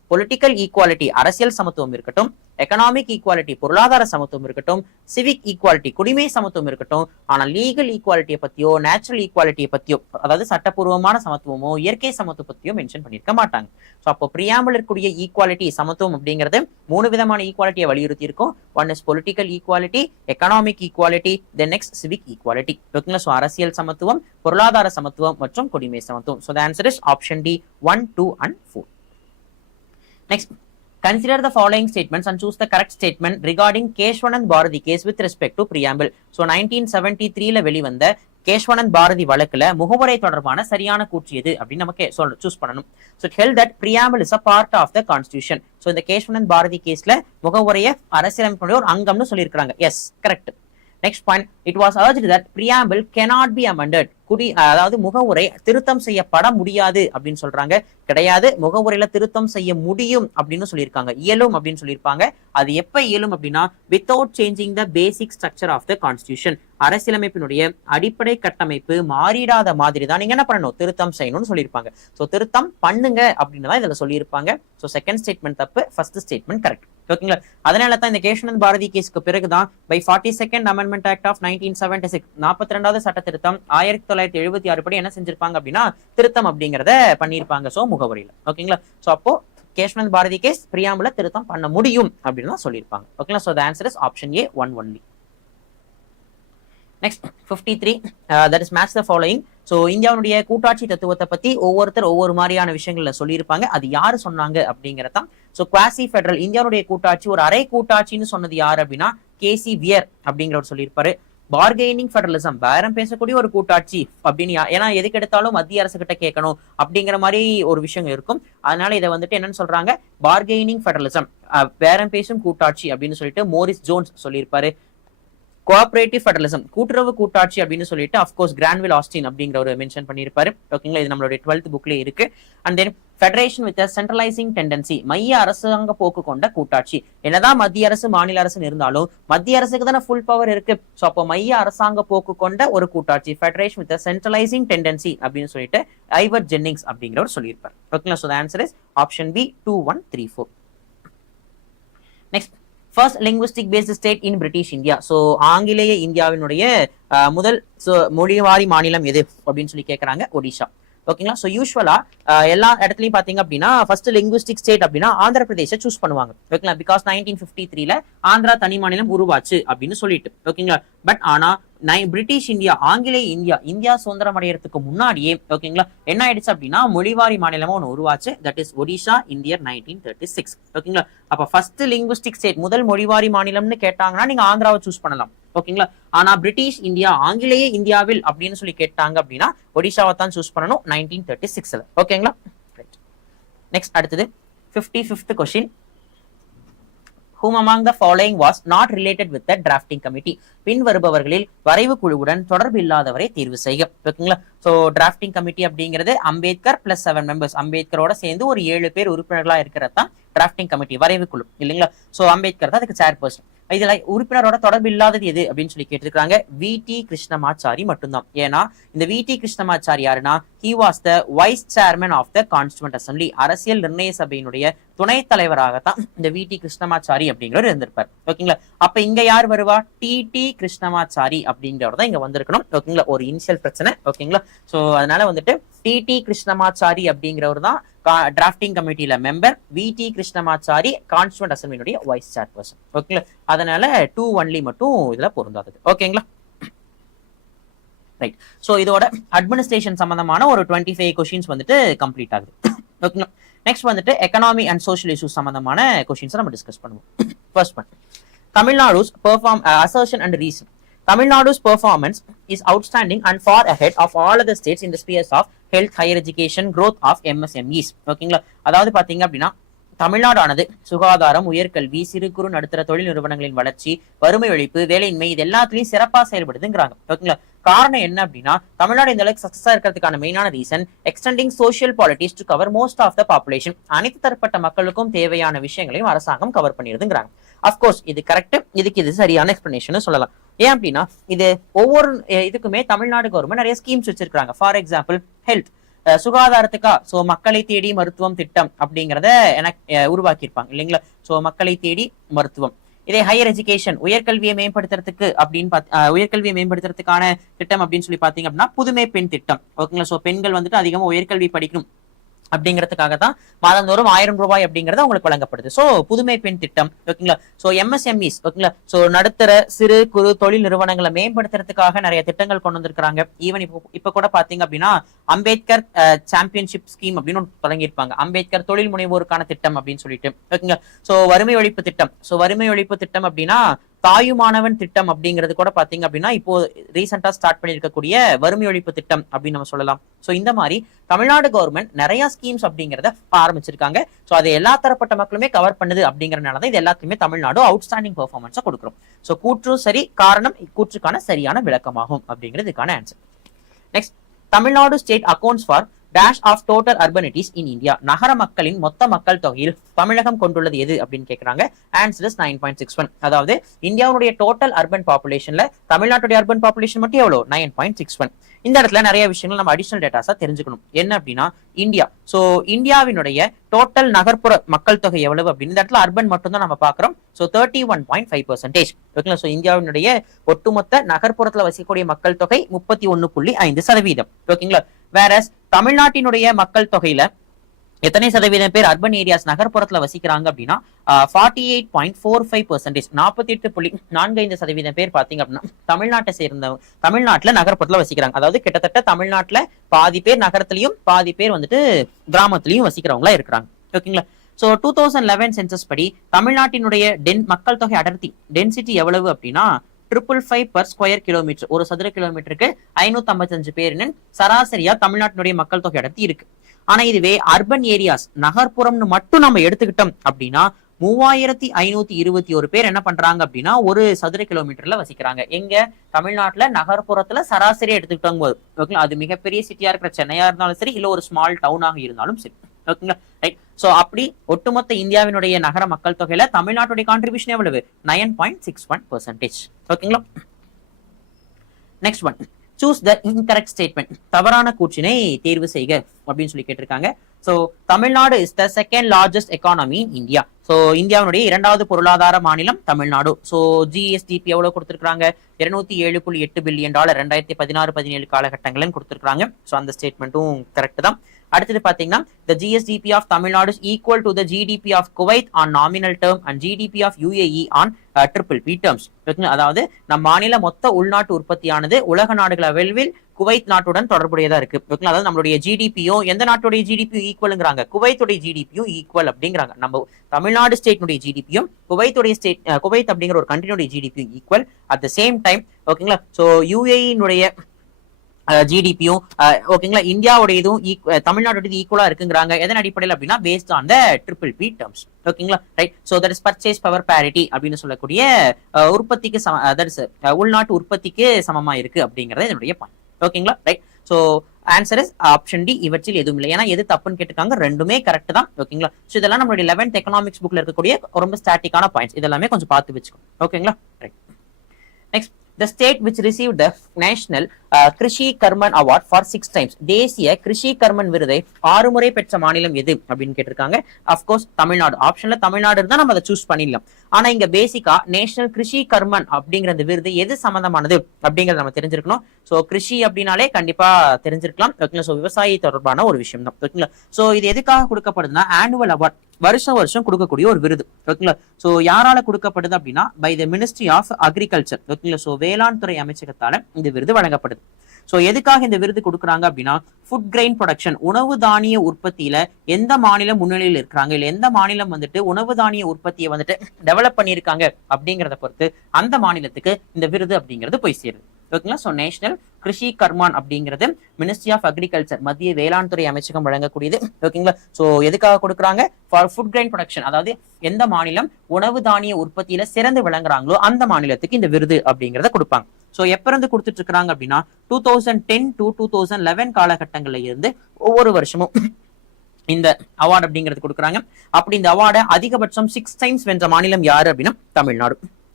பொலிட்டிக்கல் ஈக்குவாலிட்டி அரசியல் சமத்துவம் இருக்கட்டும், எக்கனாமிக் ஈக்குவாலிட்டி பொருளாதார சமத்துவம் இருக்கட்டும், சிவிக் ஈக்குவாலிட்டி குடிமை சமத்துவம் இருக்கட்டும், ஆனா லீகல் ஈக்குவாலிட்டியை பத்தியோ நேச்சுரல் ஈக்குவாலிட்டியை பத்தியோ அதாவது சட்டப்பூர்வமான சமத்துவமோ இயற்கை சமத்துவ பத்தியோ மென்ஷன் பண்ணிருக்க மாட்டாங்க. ஸோ அப்போ பிரியாம்பிள் இருக்கக்கூடிய ஈக்குவாலிட்டி சமத்துவம் அப்படிங்கிறது 3 விதமான ஈக்குவாலிட்டியை வலியுறுத்தி இருக்கும். One is political equality, economic equality, then next civic equality. ஓகேங்களா? ஸோ அரசியல் சமத்துவம், பொருளாதார சமத்துவம் மற்றும் குடிமை சமத்துவம். So the answer is option D 1, 2 and 4. Next, consider the following statements and choose the correct statement regarding Keshwanand Bharati case with respect to preamble. So 1973 வெளிவந்த கேஷ்வனந்த் பாரதி வழக்குல முகவுரை தொடர்பான சரியான கூற்று எது அப்படின்னு நமக்கு சூஸ் பண்ணணும். So it held that preamble is a part of the constitution. So இந்த கேஷ்வனந்த் பாரதி கேஸ்ல முகவுரைய அரசியலமைப்புடைய ஒரு அங்கம்னு சொல்லியிருக்காங்க. S, correct. Next point, it was urged that preamble cannot be amended. அதாவது முகவுரை திருத்தம் செய்யப்பட முடியாது அப்படின்னு சொல்றாங்க. கிடையாது, முகவுரையில திருத்தம் செய்ய முடியும் அப்படின்னு சொல்லியிருக்காங்க. இயலும் அப்படின்னு சொல்லியிருப்பாங்க. அது எப்ப இயலும் அப்படின்னா without changing the basic structure of the constitution. அரசியலமைப்பினுடைய அடிப்படை கட்டமைப்பு மாறிடாத மாதிரி தான் நீங்க என்ன பண்ணணும், திருத்தம் செய்யணும்னு சொல்லியிருப்பாங்க. ஸோ திருத்தம் பண்ணுங்க அப்படின்னு தான் இதுல சொல்லியிருப்பாங்க. ஸோ செகண்ட் ஸ்டேட்மெண்ட் தப்பு, ஃபர்ஸ்ட் ஸ்டேட்மெண்ட் கரெக்ட். ஓகேங்களா? அதனால தான் இந்த கேஷ்வனந்த் பாரதி கேஸ்க்கு பிறகுதான் by 42nd amendment act of 1976 42வது சட்ட திருத்தம் 1976 படி என்ன செஞ்சிருப்பாங்க அப்படின்னா திருத்தம் அப்படிங்கறத பண்ணிருப்பாங்க. சோ முகவரியில. ஓகேங்களா? சோ அப்போ கேஷ்வனந்த் பாரதி கேஸ் பிரியாம்பிள திருத்தம் பண்ண முடியும் அப்படின்னு தான் சொல்லியிருப்பாங்க. ஓகேங்களா? So the answer is option A 1 only. Next 53 that is match the following. So இந்தியாவுடைய கூட்டாட்சி தத்துவத்தை பத்தி ஒவ்வொருத்தர் ஒவ்வொரு மாதிரியான விஷயங்கள்ல சொல்லியிருப்பாங்க. அது யாரு சொன்னாங்க அப்படிங்கறதான். சோ குவாசி ஃபெடரல் இந்தியாவுடைய கூட்டாட்சி ஒரு அரை கூட்டாட்சின்னு சொன்னது யாரு அப்படின்னா கேசி வியர் அப்படிங்கிறவர் சொல்லியிருப்பாரு. பார்கெனிங் ஃபெடரலிசம் பேரம் பேசக்கூடிய ஒரு கூட்டாட்சி அப்படின்னு, ஏன்னா எதுக்கு எடுத்தாலும் மத்திய அரசு கிட்ட கேட்கணும் அப்படிங்கிற மாதிரி ஒரு விஷயம் இருக்கும். அதனால இதை வந்துட்டு என்னன்னு சொல்றாங்க, பார்கெனிங் ஃபெடரலிசம் பேரம் பேசும் கூட்டாட்சி அப்படின்னு சொல்லிட்டு மோரிஸ் ஜோன்ஸ் சொல்லியிருப்பாரு. கோஆபரேட்டிவ் ஃபெடரலிசம் கூட்டுறவு கூட்டாட்சி அப்படின்னு சொல்லிட்டு அஃப்கோர்ஸ் கிரான்வில் ஆஸ்டின் அப்படிங்கிற ஒரு மென்ஷன் பண்ணியிருப்பாரு. ஓகேங்களா? இது நம்மளுடைய 12th புக்லேயே இருக்கு. And then federation with centralising tendency மைய அரசாங்க போக்கு கொண்ட கூட்டாட்சி. என்னதான் மத்திய அரசு மாநில அரசு இருந்தாலும் மத்திய அரசுக்கு தானே ஃபுல் பவர் இருக்கு. ஸோ அப்போ மைய அரசாங்க போக்கு கொண்ட ஒரு கூட்டாட்சி ஃபெடரேஷன் வித் சென்ட்ரலைசிங் டெண்டன்சி அப்படின்னு சொல்லிட்டு ஐவர் ஜென்னிங்ஸ் அப்படிங்கிறவர் சொல்லியிருப்பார். ஓகேங்களா? So the answer is option B 2, 1, 3, 4. Next, first linguistic paste state in British India. So ஆங்கிலேய இந்தியாவினுடைய முதல் மொழிவாரி மாநிலம் எது அப்படின்னு சொல்லி கேட்கறாங்க, ஒடிஷா. ஓகேங்களா? ஸோ யூஸ்வலா எல்லா இடத்துலையும் பாத்தீங்க அப்படின்னா ஃபர்ஸ்ட் லிங்குவிஸ்டிக் ஸ்டேட் அப்படின்னா ஆந்திர பிரதேச சூஸ் பண்ணுவாங்க. ஓகேங்களா? பிகாஸ் 1953 ஆந்திரா தனி மாநிலம் உருவாச்சு அப்படின்னு சொல்லிட்டு. ஓகேங்களா? பட் ஆனா பிரிட்டிஷ் இந்தியா ஆங்கிலேய இந்தியா சுதந்திரம் அடையறதுக்கு முன்னாடியே ஓகேங்களா என்ன ஆயிடுச்சு அப்படின்னா மொழிவாரி மாநிலமா ஒன்று உருவாச்சு. That is Odisha in year 1936. ஓகேங்களா? அப்ப ஃபர்ஸ்ட் லிங்குவிஸ்டிக் ஸ்டேட் முதல் மொழிவாரி மாநிலம்னு கேட்டாங்கன்னா நீங்க ஆந்திராவை சூஸ் பண்ணலாம். ஓகேங்களா? ஆனா பிரிட்டிஷ் இந்தியா ஆங்கிலேய இந்தியாவில் அப்படின்னு சொல்லி கேட்டாங்க அப்படின்னா ஒடிஷாவை தான் சூஸ் பண்ணணும் 1936. ஓகேங்களா? நெக்ஸ்ட் அடுத்தது 55th question. Whom among the following was not related with the drafting committee? பின் வருபவர்களில் வரைவு குழுவுடன் தொடர்பு இல்லாதவரை தேர்வு செய்க. ஓகேங்களா? சோ டிராஃப்டிங் கமிட்டி அப்படிங்கிறது அம்பேத்கர் பிளஸ் 7 மெம்பர்ஸ், அம்பேத்கரோட சேர்ந்து ஒரு 7 பேர் உறுப்பினர்களா இருக்கிறது தான் டிராஃப்டிங் கமிட்டி வரைவு குழு இல்லைங்களா? சோ அம்பேத்கர் தான் அதுக்கு சேர்பர்சன். இதுல உறுப்பினரோட தொடர்பு இல்லாதது எது அப்படின்னு சொல்லி கேட்டிருக்காங்க, வி.டி. கிருஷ்ணமாச்சாரி மட்டும்தான். ஏன்னா இந்த வி.டி. கிருஷ்ணமாச்சாரி யாருன்னா he was the vice chairman of the constituent assembly. அரசியல் நிர்ணய சபையினுடைய துணைத் தலைவராகத்தான் இந்த வி.டி. கிருஷ்ணமாச்சாரி அப்படிங்கிறவர் இருந்திருப்பார். ஓகேங்களா? அப்ப இங்க யார் வருவா, டி.டி. கிருஷ்ணமாச்சாரி அப்படிங்கிறவர் தான் இங்க வந்திருக்கணும். ஓகேங்களா? ஒரு இனிஷியல் பிரச்சனை. ஓகேங்களா? சோ அதனால வந்துட்டு டி.டி. கிருஷ்ணமாச்சாரி அப்படிங்கிறவர் தான் drafting கமிட்டியில member, வி.டி. Krishnamachari constituent அசம்பிளியுடைய wise chairperson. ஓகேங்களா? அதனால 2 only மட்டும் இதுல பொருந்தாதது. ஓகேங்களா? ரைட். சோ இதோட அட்மினிஸ்ட்ரேஷன் சம்பந்தமான ஒரு 25 கொஸ்டின்ஸ் வந்துட்டு கம்ப்ளீட் ஆகுது. ஓகேங்களா? நெக்ஸ்ட் வந்துட்டு எக்கனாமி அண்ட் சோஷியல் இஷ்யூஸ் சம்பந்தமான கொஸ்டின்ஸ் நம்ம டிஸ்கஸ் பண்ணுவோம். First one, Tamil Nadu's assertion and reason. Tamil Nadu's performance is outstanding and far ahead of all other states in the spheres of health, higher education, growth of MSMEs. ஓகேங்களா? அதாவது பாத்தீங்க அப்படின்னா தமிழ்நாடானது சுகாதாரம், உயர்கல்வி, சிறு குறு நடுத்தர தொழில் நிறுவனங்களின் வளர்ச்சி, வறுமை ஒழிப்பு, வேலையின்மை இது எல்லாத்துலயும் சிறப்பா செயல்படுதுங்கிறாங்க. ஓகேங்களா? காரணம் என்ன அப்படின்னா தமிழ்நாடு இந்த அளவுக்கு சக்சஸா இருக்கிறதுக்கான மெயினான reason extending social politics to cover most of the population. அனைத்து தரப்பட்ட மக்களுக்கும் தேவையான விஷயங்களையும் அரசாங்கம் கவர் பண்ணிருதுங்கிறாங்க. அப்கோர்ஸ் இது கரெக்ட், இதுக்கு இது சரியான எக்ஸ்பிளனேஷன் சொல்லலாம். ஏன் அப்படின்னா இது ஒவ்வொரு இதுக்குமே தமிழ்நாடு கவர்மெண்ட் நிறைய ஸ்கீம்ஸ் வச்சிருக்காங்க. ஃபார் எக்ஸாம்பிள் ஹெல்த், சுகாதாரத்துக்கா சோ மக்களை தேடி மருத்துவம் திட்டம் அப்படிங்கறத உருவாக்கியிருப்பாங்க இல்லைங்களா. சோ மக்களை தேடி மருத்துவம். இதே ஹையர் எஜுகேஷன் உயர்கல்வியை மேம்படுத்துறதுக்கு அப்படின்னு உயர்கல்வியை மேம்படுத்துறதுக்கான திட்டம் அப்படின்னு சொல்லி பாத்தீங்க அப்படின்னா புதுமை பெண் திட்டம். ஓகேங்களா. சோ பெண்கள் வந்துட்டு அதிகமா உயர்கல்வி படிக்கணும் அப்படிங்கிறதுக்காக தான் மாதந்தோறும் 1000 ரூபாய் அப்படிங்கறது உங்களுக்கு வழங்கப்படுது. சோ புதுமை பெண் திட்டம். ஓகேங்களா. சோ எம்எஸ்எம்இஸ் ஓகேங்களா. சோ நடுத்தர சிறு குறு தொழில் நிறுவனங்களை மேம்படுத்துறதுக்காக நிறைய திட்டங்கள் கொண்டு வந்திருக்காங்க. ஈவன் இப்ப கூட பாத்தீங்க அப்படின்னா அம்பேத்கர் சாம்பியன்ஷிப் ஸ்கீம் அப்படின்னு தொடங்கியிருப்பாங்க. அம்பேத்கர் தொழில் முனைவோருக்கான திட்டம் அப்படின்னு சொல்லிட்டு. ஓகேங்களா. சோ வறுமை ஒழிப்பு திட்டம். சோ வறுமை ஒழிப்பு திட்டம் அப்படின்னா தாயுமானவன் திட்டம் அப்படிங்கிறது கூட பாத்தீங்க அப்படின்னா இப்போ ரீசெண்டா ஸ்டார்ட் பண்ணிருக்கக்கூடிய வறுமை ஒழிப்பு திட்டம் அப்படின்னு நம்ம சொல்லலாம். சோ இந்த மாதிரி தமிழ்நாடு கவர்மெண்ட் நிறைய ஸ்கீம்ஸ் அப்படிங்கறத ஆரம்பிச்சிருக்காங்க. சோ அதை எல்லா தரப்பட்ட மக்களுமே கவர் பண்ணுது அப்படிங்கறதுனாலதான் இது எல்லாத்தையுமே தமிழ்நாடு அவுட்ஸ்டாண்டிங் பெர்ஃபார்மன்ஸா கொடுக்குறோம். சோ கூற்றும் சரி, காரணம் இக்கூற்றுக்கான சரியான விளக்கமாகும் அப்படிங்கிறதுக்கான answer. Next, Tamil Nadu state accounts for dash of total அர்பனிட்டிஸ் in India. நகர மக்களின் மொத்த மக்கள் தொகையில் தமிழகம் கொண்டுள்ளது எது அப்படின்னு கேட்கறாங்க. Answer is 9.61. அதாவது இந்தியாவுடைய டோட்டல் அர்பன் பாப்புலேஷன்ல தமிழ்நாட்டுடைய அர்பன் பாப்புலேஷன் மட்டும் எவ்வளவு? 9.61. இந்த இடத்துல நிறைய விஷயங்கள் நம்ம அடிஷனல் டேட்டாஸா தெரிஞ்சுக்கணும். என்ன அப்படின்னா இந்தியா. சோ இந்தியாவினுடைய டோட்டல் நகர்ப்புற மக்கள் தொகை எவ்வளவு அப்படின்னு இந்த இடத்துல அர்பன் மட்டும் தான் நம்ம பாக்குறோம். சோ 31.5%. ஓகேங்களா. சோ இந்தியாவினுடைய ஒட்டுமொத்த நகர்ப்புறத்துல வசிக்கக்கூடிய மக்கள் தொகை 31.5%. ஓகேங்களா. வேற தமிழ்நாட்டினுடைய மக்கள் தொகையில எத்தனை சதவீதம் பேர் அர்பன் ஏரியாஸ் நகர்ப்புறத்துல வசிக்கிறாங்க அப்படின்னா 48.45%. 48.45% பேர் பாத்தீங்க அப்படின்னா தமிழ்நாட்டை சேர்ந்தவங்க தமிழ்நாட்டுல நகர்ப்புறத்துல வசிக்கிறாங்க. அதாவது கிட்டத்தட்ட தமிழ்நாட்டுல பாதி பேர் நகரத்திலையும் பாதி பேர் வந்துட்டு கிராமத்திலையும் வசிக்கிறவங்களா இருக்கிறாங்க. ஓகேங்களா. சோ 2011 சென்சஸ் படி தமிழ்நாட்டினுடைய மக்கள் தொகை அடர்த்தி டென்சிட்டி எவ்வளவு அப்படின்னா 555 per ஸ்கொயர் கிலோமீட்டர். ஒரு சதுர கிலோமீட்டருக்கு 555 பேருன்னு சராசரியா தமிழ்நாட்டினுடைய மக்கள் தொகை அடர்த்தி இருக்கு. ஆனா இதுவே அர்பன் ஏரியாஸ் நகர்ப்புறம்னு மட்டும் நம்ம எடுத்துக்கிட்டோம் அப்படின்னா 3521 பேர் என்ன பண்றாங்க அப்படின்னா ஒரு சதுர கிலோமீட்டர்ல வசிக்கிறாங்க. எங்க? தமிழ்நாட்டுல நகர்ப்புறத்துல சராசரியா எடுத்துக்கிட்டோம் போது. ஓகேங்களா. அது மிகப்பெரிய சிட்டியா இருக்கிற சென்னையா இருந்தாலும் சரி, இல்ல ஒரு ஸ்மால் டவுனாக இருந்தாலும் சரி. ஓகேங்களா. ரைட். சோ அப்படி ஒட்டுமொத்த இந்தியாவினுடைய நகர மக்கள் தொகையில தமிழ்நாட்டுடைய கான்ட்ரிபியூஷன் எவ்வளவு? 9.61%. ஓகேங்களா. Next one, choose the incorrect statement. தவறான கூற்றினை தேர்வு செய்க அப்படின்னு சொல்லி கேட்டிருக்காங்க. So Tamil Nadu is the second largest economy in India. So இந்தியாவுடைய இரண்டாவது பொருளாதார மாநிலம் தமிழ்நாடு. சோ ஜிஎஸ்டிபி எவ்வளவு கொடுத்திருக்காங்க? $207.8 பில்லியன் 2016-17 காலகட்டங்கள் கொடுத்திருக்காங்க. சோ அந்த ஸ்டேட்மெண்ட்டும் கரெக்ட் தான். அடுத்தது பாத்தீங்கன்னா the GSDP of Tamil Nadu is equal to the GDP of Kuwait on nominal term and GDP of UAE on triple P terms. அதாவது நம் மாநில மொத்த உள்நாட்டு உற்பத்தியானது உலக நாடுகள் அளவில் குவைத் நாட்டுடன் தொடர்புடையதா இருக்கு. அதாவது நம்மளுடைய ஜிடிபியும் எந்த நாட்டுடைய ஜிடிபியும் ஈக்குவல்ங்கிறாங்க? குவைத்துடைய ஜிடிபியும் ஈக்குவல் அப்படிங்கிறாங்க. நம்ம தமிழ்நாடு ஸ்டேட்னுடைய ஜிடிபியும் குவைத் அப்படிங்கிற ஒரு கண்ட்ரினுடைய ஜிடிபியும் equal at the same time. ஓகேங்களா. சோ யுஏஇனுடைய ஜிடிபியும் ஓகேங்களா இந்தியாவுடைய இதுவும் தமிழ்நாடு ஈக்குவலா இருக்குங்கிறாங்க. எதன் அடிப்படையில் அப்படின்னா based on the triple B terms. ஓகேங்களா. Right. So that is purchase power parity அப்படின்னு சொல்லக்கூடிய உற்பத்திக்கு உள்நாட்டு உற்பத்திக்கு சமமா இருக்கு அப்படிங்கறது என்னுடைய பாயிண்ட். ஓகேங்களா. Right. So answer is option D. இவற்றில் எதுவும் இல்லை. ஏன்னா எது தப்புன்னு கேட்டிருக்காங்க, ரெண்டுமே கரெக்ட் தான். ஓகேங்களா. சோ இதெல்லாம் நம்மளுடைய 11th எக்கனாமிக்ஸ் புக்ல இருக்கக்கூடிய ரொம்ப ஸ்டாட்டிக்கான பாயிண்ட்ஸ். இதெல்லாமே கொஞ்சம் பார்த்து வச்சுக்கோங்க. ஓகேங்களா. Right. Next, the state which received the national Krishi கர்மன் award for 6 times. தேசிய கிருஷி கர்மன் விருதை 6 முறை பெற்ற மாநிலம் எது அப்படின்னு கேட்டிருக்காங்க. அப்கோர்ஸ் தமிழ்நாடு. ஆப்ஷன்ல தமிழ்நாடு இருந்தா நம்ம அதை சூஸ் பண்ணிடலாம். ஆனா இங்க பேசிக்கா நேஷனல் கிருஷி கர்மன் அப்படிங்கிற அந்த விருது எது சம்பந்தமானது அப்படிங்கறத நம்ம தெரிஞ்சிருக்கணும். சோ கிருஷி அப்படின்னாலே கண்டிப்பா தெரிஞ்சிருக்கலாம். ஓகேங்களா. சோ விவசாயி தொடர்பான ஒரு விஷயம் தான். ஓகேங்களா. சோ இது எதுக்காக கொடுக்கப்படுதுன்னா ஆனுவல் அவார்ட், வருஷம் கொடுக்கக்கூடிய ஒரு விருது. ஓகேங்களா. சோ யாரால கொடுக்கப்படுது அப்படின்னா by the ministry of agriculture. ஓகேங்களா. சோ வேளாண் துறை அமைச்சகத்தால இந்த விருது வழங்கப்படுது. சோ எதுக்காக இந்த விருது கொடுக்குறாங்க அப்படின்னா ஃபுட் கிரெயின் ப்ரொடக்ஷன், உணவு தானிய உற்பத்தியில எந்த மாநிலம் முன்னிலையில் இருக்கிறாங்க, இல்ல எந்த மாநிலம் வந்துட்டு உணவு தானிய உற்பத்தியை வந்துட்டு டெவலப் பண்ணியிருக்காங்க அப்படிங்கறத பொறுத்து அந்த மாநிலத்துக்கு இந்த விருது அப்படிங்கிறது போய் சேருது. ஓகேங்களா. சோ நேஷனல் கிருஷி கர்மான் அப்படிங்கிறது மினிஸ்ட்ரி ஆஃப் அக்ரிகல்ச்சர், மத்திய வேளாண் துறை அமைச்சகம் வழங்கக்கூடியது. ஓகேங்களா. சோ எதுக்காக கொடுக்குறாங்க? For food grain production. அதாவது எந்த மாநிலம் உணவு தானிய உற்பத்தியில சிறந்து விளங்குறாங்களோ அந்த மாநிலத்துக்கு இந்த விருது அப்படிங்கறத கொடுப்பாங்க. சோ எப்ப இருந்து கொடுத்துட்டு இருக்காங்க அப்படின்னா 2010 to 2011 காலகட்டங்கள்ல இருந்து ஒவ்வொரு வருஷமும் இந்த அவார்டு அப்படிங்கிறது கொடுக்குறாங்க. அப்படி இந்த அவார்டை அதிகபட்சம் 6 times வென்ற மாநிலம் யாரு அப்படின்னா தமிழ்நாடு.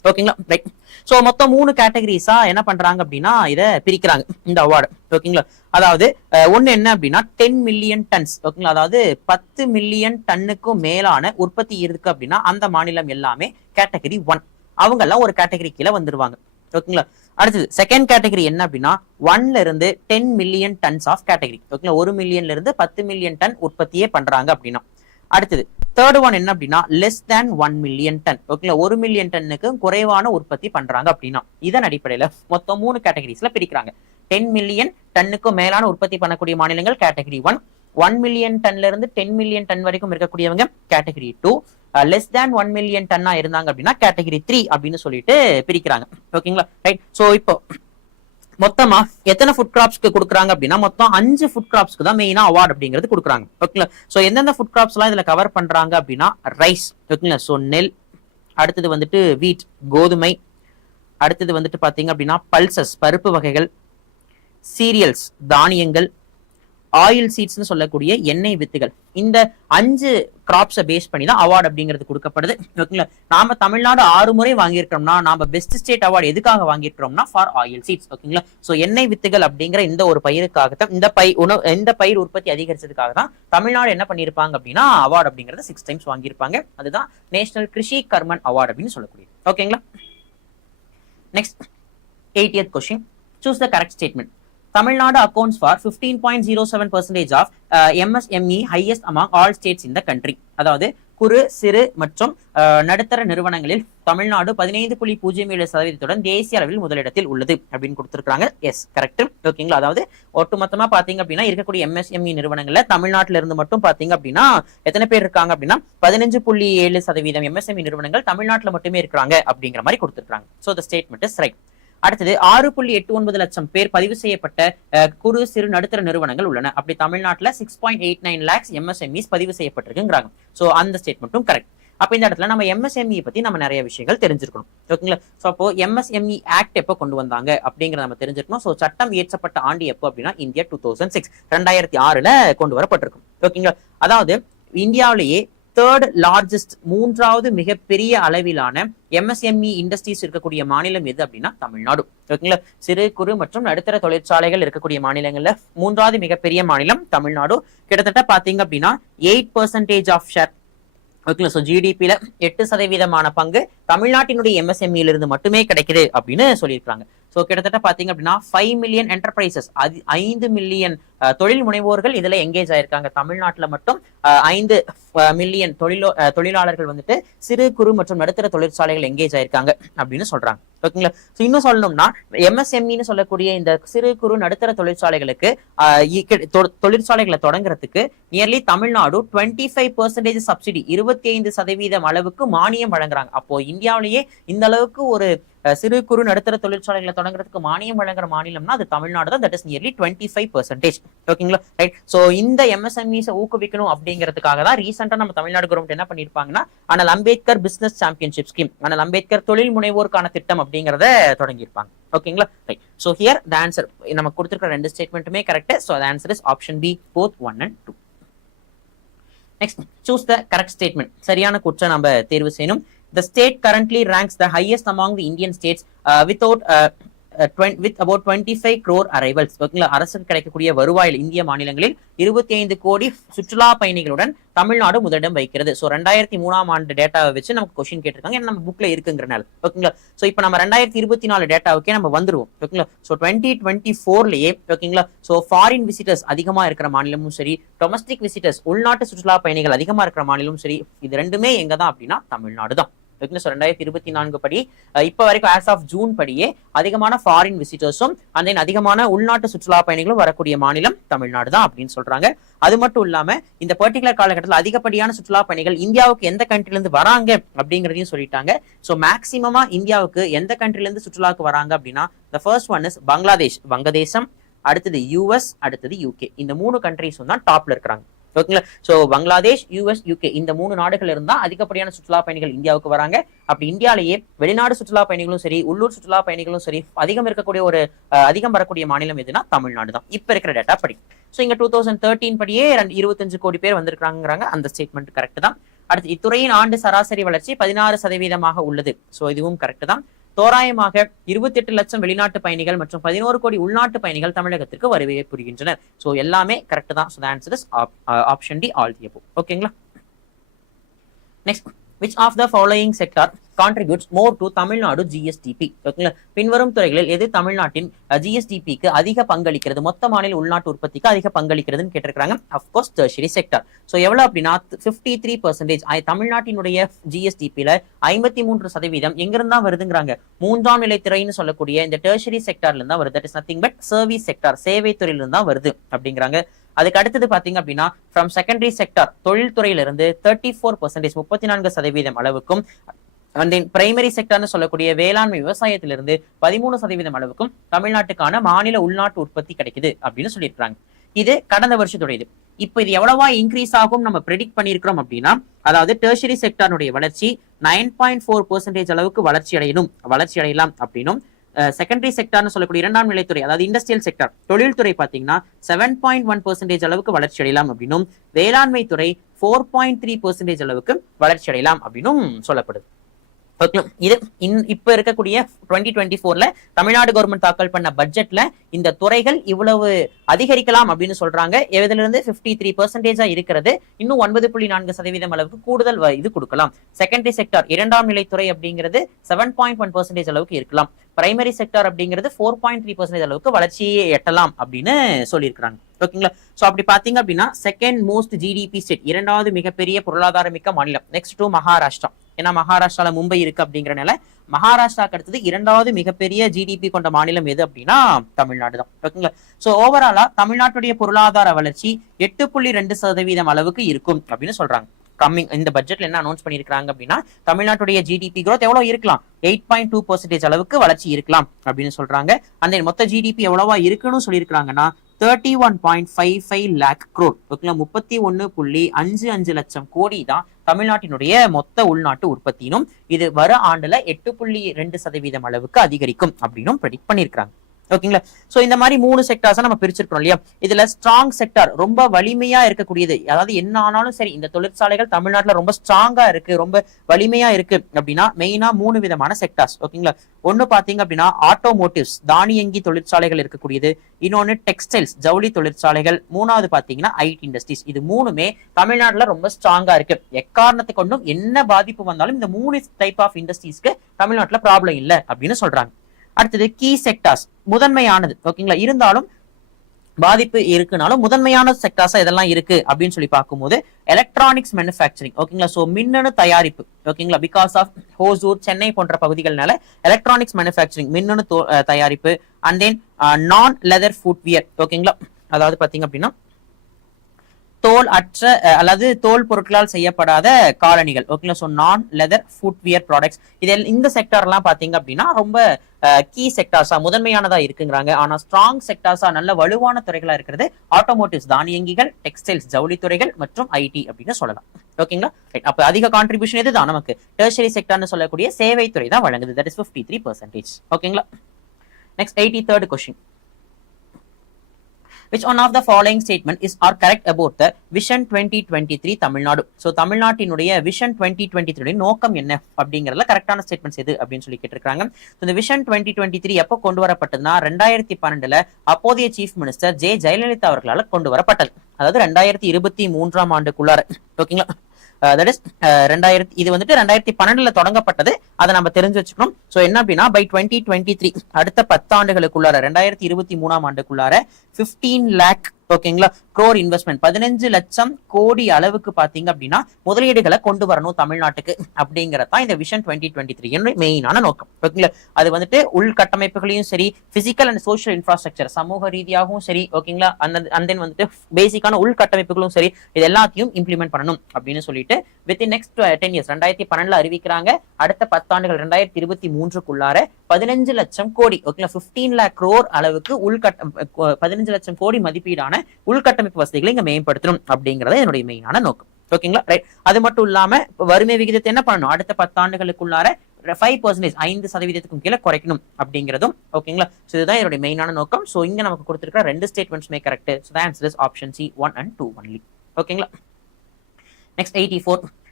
ஓகேங்களா ரைட். ஸோ மொத்தம் 3 கேட்டகரிஸா என்ன பண்றாங்க அப்படின்னா இதை பிரிக்கிறாங்க இந்த அவார்டு. ஓகேங்களா, அதாவது ஒன்னு என்ன அப்படின்னா 10 மில்லியன் டன்ஸ். ஓகேங்களா, அதாவது 10 மில்லியன் டன்னுக்கும் மேலான உற்பத்தி இருக்கு அப்படின்னா அந்த மாநிலம் எல்லாமே கேட்டகரி 1. அவங்க எல்லாம் ஒரு கேட்டகரி கீழே வந்துருவாங்க. ஓகேங்களா, அடுத்தது செகண்ட் கேட்டகரி என்ன அப்படின்னா 1ல இருந்து 10 மில்லியன் டன்ஸ் ஆஃப் கேட்டகரி. ஓகேங்களா, 1 மில்லியன்ல இருந்து 10 மில்லியன் டன் உற்பத்தியே பண்றாங்க அப்படின்னா. அடுத்தது தேர்ட் ஒன் என்ன அப்படின்னா லெஸ் தேன் 1 மில்லியன் டன். ஓகேங்களா, 1 மில்லியன் டன்னுக்கு குறைவான உற்பத்தி பண்றாங்க அப்படின்னா. இதன் அடிப்படையில மொத்தம் 3 கேட்டகரிஸ்ல பிரிக்கிறாங்க. 10 மில்லியன் டன்னுக்கு மேலான உற்பத்தி பண்ணக்கூடிய மாநிலங்கள் கேட்டகரி 1, 1 மில்லியன் டன்ல இருந்து 10 மில்லியன் டன் வரைக்கும் இருக்கக்கூடியவங்க கேட்டகரி 2, லெஸ் தேன் 1 மில்லியன் டன்னா இருந்தாங்க அப்படின்னா கேட்டகரி 3 அப்படின்னு சொல்லிட்டு பிரிக்கிறாங்க. ஓகேங்களா ரைட். ஸோ இப்போ மொத்தமா எத்தனை ஃபுட் கிராப்ஸ்க்கு கொடுக்குறாங்க அப்படின்னா மொத்தம் 5 ஃபுட் கிராப்ஸ்க்கு தான் மெயினா அவார்டு அப்படிங்கிறது கொடுக்குறாங்க. ஓகேங்களா, ஸோ எந்தெந்த ஃபுட் கிராப்ஸ் எல்லாம் இதுல கவர் பண்றாங்க அப்படின்னா ரைஸ். ஓகேங்களா, ஸோ நெல், அடுத்தது வந்துட்டு வீட் கோதுமை, அடுத்தது வந்துட்டு பாத்தீங்க அப்படின்னா பல்சஸ் பருப்பு வகைகள், சீரியல்ஸ் தானியங்கள், ஆயில் சீட்ஸ்னு சொல்லக்கூடிய எண்ணெய் வித்துகள். இந்த 5 கிராப்ஸை பேஸ் பண்ணி தான் அவார்டு அப்படிங்கிறது கொடுக்கப்படுது. ஓகேங்களா, நாம தமிழ்நாடு 6 முறை வாங்கியிருக்கோம்னா நாம பெஸ்ட் ஸ்டேட் அவார்டு எதுக்காக வாங்கியிருக்கிறோம்னா ஃபார் ஆயில் சீட்ஸ். ஓகேங்களா, சோ எண்ணெய் வித்துகள் அப்படிங்கிற இந்த ஒரு பயிருக்காகத்தான், இந்த பயிர் உற்பத்தி அதிகரிச்சதுக்காக தான் தமிழ்நாடு என்ன பண்ணிருப்பாங்க அப்படின்னா அவார்டு அப்படிங்கறத 6 டைம்ஸ் வாங்கியிருப்பாங்க. அதுதான் நேஷனல் கிருஷி கர்மன் அவார்டு அப்படின்னு சொல்லக்கூடிய. ஓகேங்களா, next 80th question. Choose the correct statement. Tamil Nadu accounts for 15.07% of MSME highest among all states in the country. அதாவது குறு சிறு மற்றும் நடுத்தர நிறுவனங்களில் தமிழ்நாடு 15.07% தேசிய அளவில் முதலிடத்தில் உள்ளது அப்படின்னு கொடுத்திருக்காங்க. Yes correct. ஓகேங்களா, அதாவது ஒட்டுமொத்தமா பாத்தீங்க அப்படின்னா இருக்கக்கூடிய MSME நிறுவனங்கள்ல தமிழ்நாட்டில இருந்து மட்டும் பாத்தீங்க அப்படின்னா எத்தனை பேர் இருக்காங்க அப்படின்னா 15.7% MSME நிறுவனங்கள் தமிழ்நாட்டுல மட்டுமே இருக்கிறாங்க அப்படிங்கிற மாதிரி கொடுத்திருக்காங்க. So the statement is right. அடுத்தது 6.89 லட்சம் பேர் பதிவு செய்யப்பட்ட குறு சிறு நடுத்தர நிறுவனங்கள் உள்ளன. அப்படி தமிழ்நாட்டுல 6.89 lakhs MSMEs பதிவு செய்யப்பட்டிருக்குங்கிறாங்க. சோ அந்த ஸ்டேட்மெண்ட்டும் கரெக்ட். அப்ப இந்த இடத்துல நம்ம MSME பத்தி நம்ம நிறைய விஷயங்கள் தெரிஞ்சிருக்கணும். ஓகேங்களா, சோ அப்போ MSME ஆக்ட் எப்போ கொண்டு வந்தாங்க அப்படிங்கறத நம்ம தெரிஞ்சிருக்கணும். சோ சட்டம் இயற்றப்பட்ட ஆண்டு எப்போ அப்படின்னா இந்தியா 2006 2006ல கொண்டு வரப்பட்டிருக்கும். ஓகேங்களா, அதாவது இந்தியாவிலேயே தேர்ட் லார்ஜஸ்ட் மூன்றாவது மிகப்பெரிய அளவிலான MSME இண்டஸ்ட்ரீஸ் இருக்கக்கூடிய மாநிலம் எது அப்படின்னா தமிழ்நாடு. ஓகேங்களா, சிறு குறு மற்றும் நடுத்தர தொழிற்சாலைகள் இருக்கக்கூடிய மாநிலங்கள்ல மூன்றாவது மிகப்பெரிய மாநிலம் தமிழ்நாடு. கிட்டத்தட்ட பாத்தீங்க அப்படின்னா 8% ஆஃப் ஷேர். ஓகேங்களா, சோ ஜிடிபில 8% பங்கு தமிழ்நாட்டினுடைய MSME இருந்து மட்டுமே கிடைக்குது அப்படின்னு சொல்லியிருக்காங்க. சோ கிட்டத்தட்ட பாத்தீங்க அப்படின்னா 5 மில்லியன் என்டர்பிரைசஸ், 5 மில்லியன் தொழில் முனைவோர்கள் இதுல எங்கேஜ் ஆயிருக்காங்க. தமிழ்நாட்டுல மட்டும் 5 மில்லியன் தொழிலாளர்கள் வந்துட்டு சிறு குறு மற்றும் நடுத்தர தொழிற்சாலைகள் எங்கேஜ் ஆயிருக்காங்க அப்படின்னு சொல்றாங்க. ஓகேங்களா, சோ இன்னும் சொல்லணும்னா MSMEன்னு சொல்லக்கூடிய இந்த சிறு குறு நடுத்தர தொழிற்சாலைகளுக்கு தொழிற்சாலைகளை தொடங்குறதுக்கு நியர்லி தமிழ்நாடு 25% சப்சிடி 25% அளவுக்கு மானியம் வழங்குறாங்க. அப்போ இந்தியாவிலேயே இந்த அளவுக்கு ஒரு சிறு குறு நடுத்தர தொழிற்சாலைகளை தொடங்குறதுக்கு மானியம் வழங்குற மாநிலம்னா அது தமிழ்நாடு தான். That is nearly 25%. ஓகேங்களா ரைட். சோ இந்த MSMEs ஊக்குவிக்கணும் அப்படிங்கிறதுக்காக தான் ரீசெண்டா நம்ம தமிழ்நாடு கவர்மெண்ட் என்ன பண்ணிருப்பாங்கன்னா அண்ணல் அம்பேத்கர் பிசினஸ் சாம்பியன்ஷிப் ஸ்கீம், அண்ணல் அம்பேத்கர் தொழில் முனைவோருக்கான திட்டம் அப்படிங்கறத தொடங்கியிருப்பாங்க. ஓகேங்களா right. So here the answer நமக்கு கொடுத்திருக்கிற 2 ஸ்டேட்மெண்ட்டுமே correct. So the answer is option B both 1 and 2. Next choose the correct statement. சரியான குற்ற நம்ம தேர்வு செய்யணும். The state currently ranks the highest among the Indian states with about 25 crore arrivals. ஓகேங்களா, அரசுக்கு கிடைக்கக்கூடிய வருவாயில் இந்திய மாநிலங்களில் 25 கோடி சுற்றுலா பயணிகளுடன் தமிழ்நாடு முதலிடம் வைக்கிறது. சோ 2003ஆம் ஆண்டு டேட்டாவை வச்சு நமக்கு கொஸ்டின் கேட்டிருக்காங்க. நம்ம புக்ல இருக்குங்கிறனால. ஓகேங்களா, சோ இப்போ நம்ம 2024 டேட்டாவுக்கே நம்ம வந்துருவோம். ஓகேங்களா, சோ 2024லயே ஓகேங்களா, சோ ஃபாரின் விசிட்டர்ஸ் அதிகமா இருக்கிற மாநிலமும் சரி, டொமஸ்டிக் விசிட்டர்ஸ் உள்நாட்டு சுற்றுலா பயணிகள் அதிகமா இருக்கிற மாநிலமும் சரி, இது ரெண்டுமே எங்க தான் அப்படின்னா தமிழ்நாடு தான். 2024 படி இப்ப வரைக்கும் ஆஸ் ஆஃப் ஜூன் படியே அதிகமான ஃபாரின் விசிட்டர்ஸும் அண்ட் தென் அதிகமான உள்நாட்டு சுற்றுலா பயணிகளும் வரக்கூடிய மாநிலம் தமிழ்நாடு தான் அப்படின்னு சொல்றாங்க. அது மட்டும் இல்லாம இந்த பர்டிகுலர் காலகட்டத்தில் அதிகப்படியான சுற்றுலா பயணிகள் இந்தியாவுக்கு எந்த கண்ட்ரில இருந்து வராங்க அப்படிங்கறதையும் சொல்லிட்டாங்க. சோ மேக்சிமமா இந்தியாவுக்கு எந்த கண்ட்ரில இருந்து சுற்றுலாவுக்கு வராங்க அப்படின்னா the first one is Bangladesh, வங்கதேசம், அடுத்தது US, அடுத்தது UK. இந்த 3 கண்ட்ரிஸும் தான் டாப்ல இருக்கிறாங்க. ஓகேங்களா, சோ பங்களாதேஷ், US, UK இந்த 3 நாடுகள் இருந்தா அதிகப்படியான சுற்றுலா பயணிகள் இந்தியாவுக்கு வராங்க. அப்படி இந்தியாலேயே வெளிநாடு சுற்றுலா பயணிகளும் சரி, உள்ளூர் சுற்றுலா பயணிகளும் சரி அதிகம் இருக்கக்கூடிய ஒரு அதிகம் வரக்கூடிய மாநிலம் எதுனா தமிழ்நாடு தான் இப்ப இருக்கிற டேட்டா படி. சோ இங்க 2013 படியே 25 கோடி பேர் வந்திருக்காங்கிறாங்க. அந்த ஸ்டேட்மெண்ட் கரெக்ட் தான். அடுத்து இத்துறையின் ஆண்டு சராசரி வளர்ச்சி 16% உள்ளது. சோ இதுவும் கரெக்ட் தான். தோராயமாக 28 லட்சம் வெளிநாட்டு பயணிகள் மற்றும் 11 கோடி உள்நாட்டு பயணிகள் தமிழகத்திற்கு வருகை புரிகின்றனர். சோ எல்லாமே கரெக்ட் தான். So the answer is option D, all the above. ஓகேங்களா? Next, which of the following sector contributes more to Tamil Nadu GSDP? ஓகேங்களா? பின்வரும் துறைகளில் எது தமிழ்நாட்டின் GSDP-க்கு அதிக பங்களிக்கிறது, மொத்த மாநில உள்நாட்டு உற்பத்திக்கு அதிக பங்களிக்கிறதுன்னு கேட்டிருக்காங்க. Of course tertiary sector. ஸோ எவ்வளவு அப்படின்னா 53%. தமிழ்நாட்டினுடைய GSDP-ல 53% எங்கிருந்தா வருதுங்கிறாங்க, மூன்றாம் நிலை துறைன்னு சொல்லக்கூடிய இந்த tertiary sector-ல இருந்தா வருது. That is nothing but service sector, சேவை துறையில இருந்தா வருது அப்படிங்கிறாங்க. அதுக்கு அடுத்தது பாத்தீங்க அப்படின்னா ஃப்ரம் செகண்டரி செக்டார், தொழில்துறையிலிருந்து 34%, 34% அளவுக்கும், அண்ட் தென் பிரைமரி செக்டர்னு சொல்லக்கூடிய வேளாண்மை விவசாயத்திலிருந்து 13% அளவுக்கும் தமிழ்நாட்டுக்கான மாநில உள்நாட்டு உற்பத்தி கிடைக்குது அப்படின்னு சொல்லியிருக்காங்க. இது கடந்த வருஷத்துடையது. இப்போ இது எவ்வளவா இன்க்ரீஸ் ஆகும் நம்ம ப்ரெடிக்ட் பண்ணியிருக்கிறோம் அப்படின்னா, அதாவது டெர்ஷரி செக்டாருடைய வளர்ச்சி 9.4% அளவுக்கு வளர்ச்சி அடையலாம் அப்படின்னும், செகண்டரி செக்டார்னு சொல்லக்கூடிய இரண்டாம் நிலைத்துறை, அதாவது இண்டஸ்ட்ரியல் செக்டார், தொழில்துறை பாத்தீங்கன்னா 7.1% அளவுக்கு வளர்ச்சி அடையலாம் அப்படின்னும், வேளாண்மை துறை 4.3% அளவுக்கு வளர்ச்சி அடையலாம் அப்படின்னும் சொல்லப்படுது. ஓகே, இது இப்ப இருக்கக்கூடிய 2024ல தமிழ்நாடு கவர்மெண்ட் தாக்கல் பண்ண பட்ஜெட்ல இந்த துறைகள் இவ்வளவு அதிகரிக்கலாம் அப்படின்னு சொல்றாங்க. இதுல இருந்து 53% இருக்கிறது. இன்னும் 9.4% அளவுக்கு கூடுதல் இது கொடுக்கலாம். செகண்டரி செக்டார், இரண்டாம் நிலைத்துறை அப்படிங்கிறது 7.1% அளவுக்கு இருக்கலாம். பிரைமரி செக்டார் அப்படிங்கிறது 4.3% அளவுக்கு வளர்ச்சியை எட்டலாம் அப்படின்னு சொல்லியிருக்காங்க. ஓகேங்களா? சோ அப்படி பாத்தீங்க அப்படின்னா செகண்ட் மோஸ்ட் ஜிடிபி ஸ்டேட், இரண்டாவது மிகப்பெரிய பொருளாதார மிக்க மாநிலம், நெக்ஸ்ட் டு மகாராஷ்டிரா. ஏன்னா மகாராஷ்டிரால மும்பை இருக்கு அப்படிங்கறனால மகாராஷ்டிராக்கு அடுத்தது இரண்டாவது மிகப்பெரிய ஜிடிபி கொண்ட மாநிலம் எது அப்படின்னா தமிழ்நாடு தான். ஓகேங்களா? சோ ஓவராலா தமிழ்நாட்டுடைய பொருளாதார வளர்ச்சி 8.2% அளவுக்கு இருக்கும் அப்படின்னு சொல்றாங்க. கம்மிங் இந்த பட்ஜெட்ல என்ன அனௌன்ஸ் பண்ணிருக்காங்க அப்படின்னா, தமிழ்நாட்டுடைய ஜிடிபி growth எவ்வளவு இருக்கலாம், 8.2% அளவுக்கு வளர்ச்சி இருக்கலாம் அப்படின்னு சொல்றாங்க. அந்த மொத்த ஜிடிபி எவ்வளவா இருக்குன்னு சொல்லியிருக்காங்கன்னா 31.55 lakh crore. ஓகேங்களா? 31.55 லட்சம் கோடி தான் தமிழ்நாட்டினுடைய மொத்த உள்நாட்டு உற்பத்தினும், இது வர ஆண்டுல 8.2% அளவுக்கு அதிகரிக்கும் அப்படின்னும் ப்ரெடிக்ட் பண்ணிருக்காங்க. ஓகேங்களா? சோ இந்த மாதிரி 3 செக்டார்ஸ் நம்ம பிரிச்சிருக்கோம் இல்லையா? இதுல ஸ்ட்ராங் செக்டார், ரொம்ப வலிமையா இருக்கக்கூடியது, அதாவது என்ன ஆனாலும் சரி இந்த தொழிற்சாலைகள் தமிழ்நாட்டுல ரொம்ப ஸ்ட்ராங்கா இருக்கு, ரொம்ப வலிமையா இருக்கு அப்படின்னா மெயினா 3 விதமான செக்டார்ஸ். ஓகேங்களா? ஒன்னு பாத்தீங்க அப்படின்னா ஆட்டோமோட்டிவ்ஸ், தானியங்கி தொழிற்சாலைகள் இருக்கக்கூடியது. இன்னொன்னு டெக்ஸ்டைல்ஸ், ஜவுளி தொழிற்சாலைகள். மூணாவது பாத்தீங்கன்னா ஐடி இண்டஸ்ட்ரீஸ். இது மூணுமே தமிழ்நாட்டுல ரொம்ப ஸ்ட்ராங்கா இருக்கு. எக்காரணத்தை கொண்டும் என்ன பாதிப்பு வந்தாலும் இந்த 3 டைப் ஆஃப் இண்டஸ்ட்ரீஸ்க்கு தமிழ்நாட்டுல ப்ராப்ளம் இல்லை அப்படின்னு சொல்றாங்க. அடுத்தது கீ செக்டார்ஸ், முதன்மையானது. ஓகேங்களா? இருந்தாலும் பாதிப்பு இருக்குனாலும் முதன்மையான செக்டார்ஸா இதெல்லாம் இருக்கு அப்படின்னு சொல்லி பார்க்கும்போது எலக்ட்ரானிக்ஸ் மேனுஃபேக்சரிங். ஓகேங்களா? சோ மின்னணு தயாரிப்பு. ஓகேங்களா? பிகாஸ் ஆஃப் ஹோசூர், சென்னை போன்ற பகுதிகள்னால எலக்ட்ரானிக்ஸ் மேனுஃபேக்சரிங், மின்னணு தயாரிப்பு. அண்ட் தென் நான் லெதர் ஃபுட்வியர். ஓகேங்களா? அதாவது பாத்தீங்க அப்படின்னா தோல் அற்ற அல்லது தோல் பொருட்களால் செய்யப்படாத காலணிகள். ஓகேங்களா? சோ நான் லெதர் ஃபுட்வியர் ப்ராடக்ட்ஸ். இந்த செக்டார் எல்லாம் பாத்தீங்க அப்படின்னா ரொம்ப கீ செக்டார்ஸா முதன்மையானதா இருக்குங்கிறாங்க. ஆனா ஸ்ட்ராங் செக்டார்ஸா நல்ல வலுவான துறைகளா இருக்கிறது ஆட்டோமோட்டிவ்ஸ், தானியங்கிகள், டெக்ஸ்டைல்ஸ், ஜவுளி துறைகள் மற்றும் ஐடி அப்படின்னு சொல்லலாம். ஓகேங்களா? அப்ப அதிக கான்ட்ரிபியூஷன் எதுதான் நமக்கு டெர்ஷரி செக்டார்னு சொல்லக்கூடிய சேவை துறை தான் வழங்குது. That is 53%. ஓகேங்களா? Next 83rd question. Which one of the following statement is are correct about the Vision 2023 Tamil Nadu? So தமிழ்நாட்டினுடைய Vision 2023 நோக்கம் என்ன அப்படிங்கறதுல கரெக்டான ஸ்டேட்மெண்ட்ஸ் எது அப்படின்னு சொல்லி கேட்டிருக்காங்க. இந்த Vision 2023 எப்போ கொண்டு வரப்பட்டதுன்னா 2012ல அப்போதைய சீஃப் மினிஸ்டர் ஜெயலலிதா அவர்களால் கொண்டு வரப்பட்டது. அதாவது 2023ஆம் ஆண்டுக்குள்ளார. ஓகேங்களா? தட் இஸ் 2000, இது வந்துட்டு 2012ல தொடங்கப்பட்டது. அதை நம்ம தெரிஞ்சு வச்சுக்கணும். சோ என்ன அப்படின்னா பை 2023 அடுத்த 10 ஆண்டுகளுக்குள்ளார 2023ஆம் ஆண்டுக்குள்ளார 15 lakh, ஓகேங்களா, crore இன்வெஸ்ட்மெண்ட், 15 லட்சம் கோடி அளவுக்கு பாத்தீங்க அப்படின்னா முதலீடுகளை கொண்டு வரணும் தமிழ்நாட்டுக்கு அப்படிங்கறதான் இந்த விஷன் 2023 மெயினான நோக்கம். ஓகேங்களா? அது வந்துட்டு உள்கட்டமைப்புகளையும் சரி, பிசிக்கல் அண்ட் சோஷியல் இன்ஃப்ராஸ்ட்ரக்சர், சமூக ரீதியாகவும் சரி, ஓகேங்களா, அந்த வந்துட்டு பேசிக்கான உள்கட்டமைப்புகளும் சரி, இது எல்லாத்தையும் இம்ப்ளிமெண்ட் பண்ணணும் அப்படின்னு சொல்லிட்டு வித் நெக்ஸ்ட் 10 years 2012ல அறிவிக்கிறாங்க. அடுத்த 10 ஆண்டுகள் 2023க்குள்ளார 15 லட்சம் கோடி, ஓகேங்களா, 15 lakh crore அளவுக்கு 15 லட்சம் கோடி மதிப்பீடான உள்கட்டமைப்பு வசதிகளை இங்க மேம்படுத்தணும் அப்படிங்கறது என்னுடைய மெயினான நோக்கம். ஓகேங்களா? ரைட். அது மட்டும் இல்லாம வறுமை விகிதத்தை என்ன பண்ணணும், அடுத்த 10 ஆண்டுகளுக்குள்ளார 5%, 5% கீழே குறைக்கணும் அப்படிங்கிறதும். ஓகேங்களா? இதுதான் என்னுடைய மெயினான நோக்கம். சோ இங்க நமக்கு கொடுத்திருக்கிற 2 ஸ்டேட்மெண்ட்ஸ்மே correct. So the answer is option C 1 and 2 only. ஓகேங்களா? Next 84.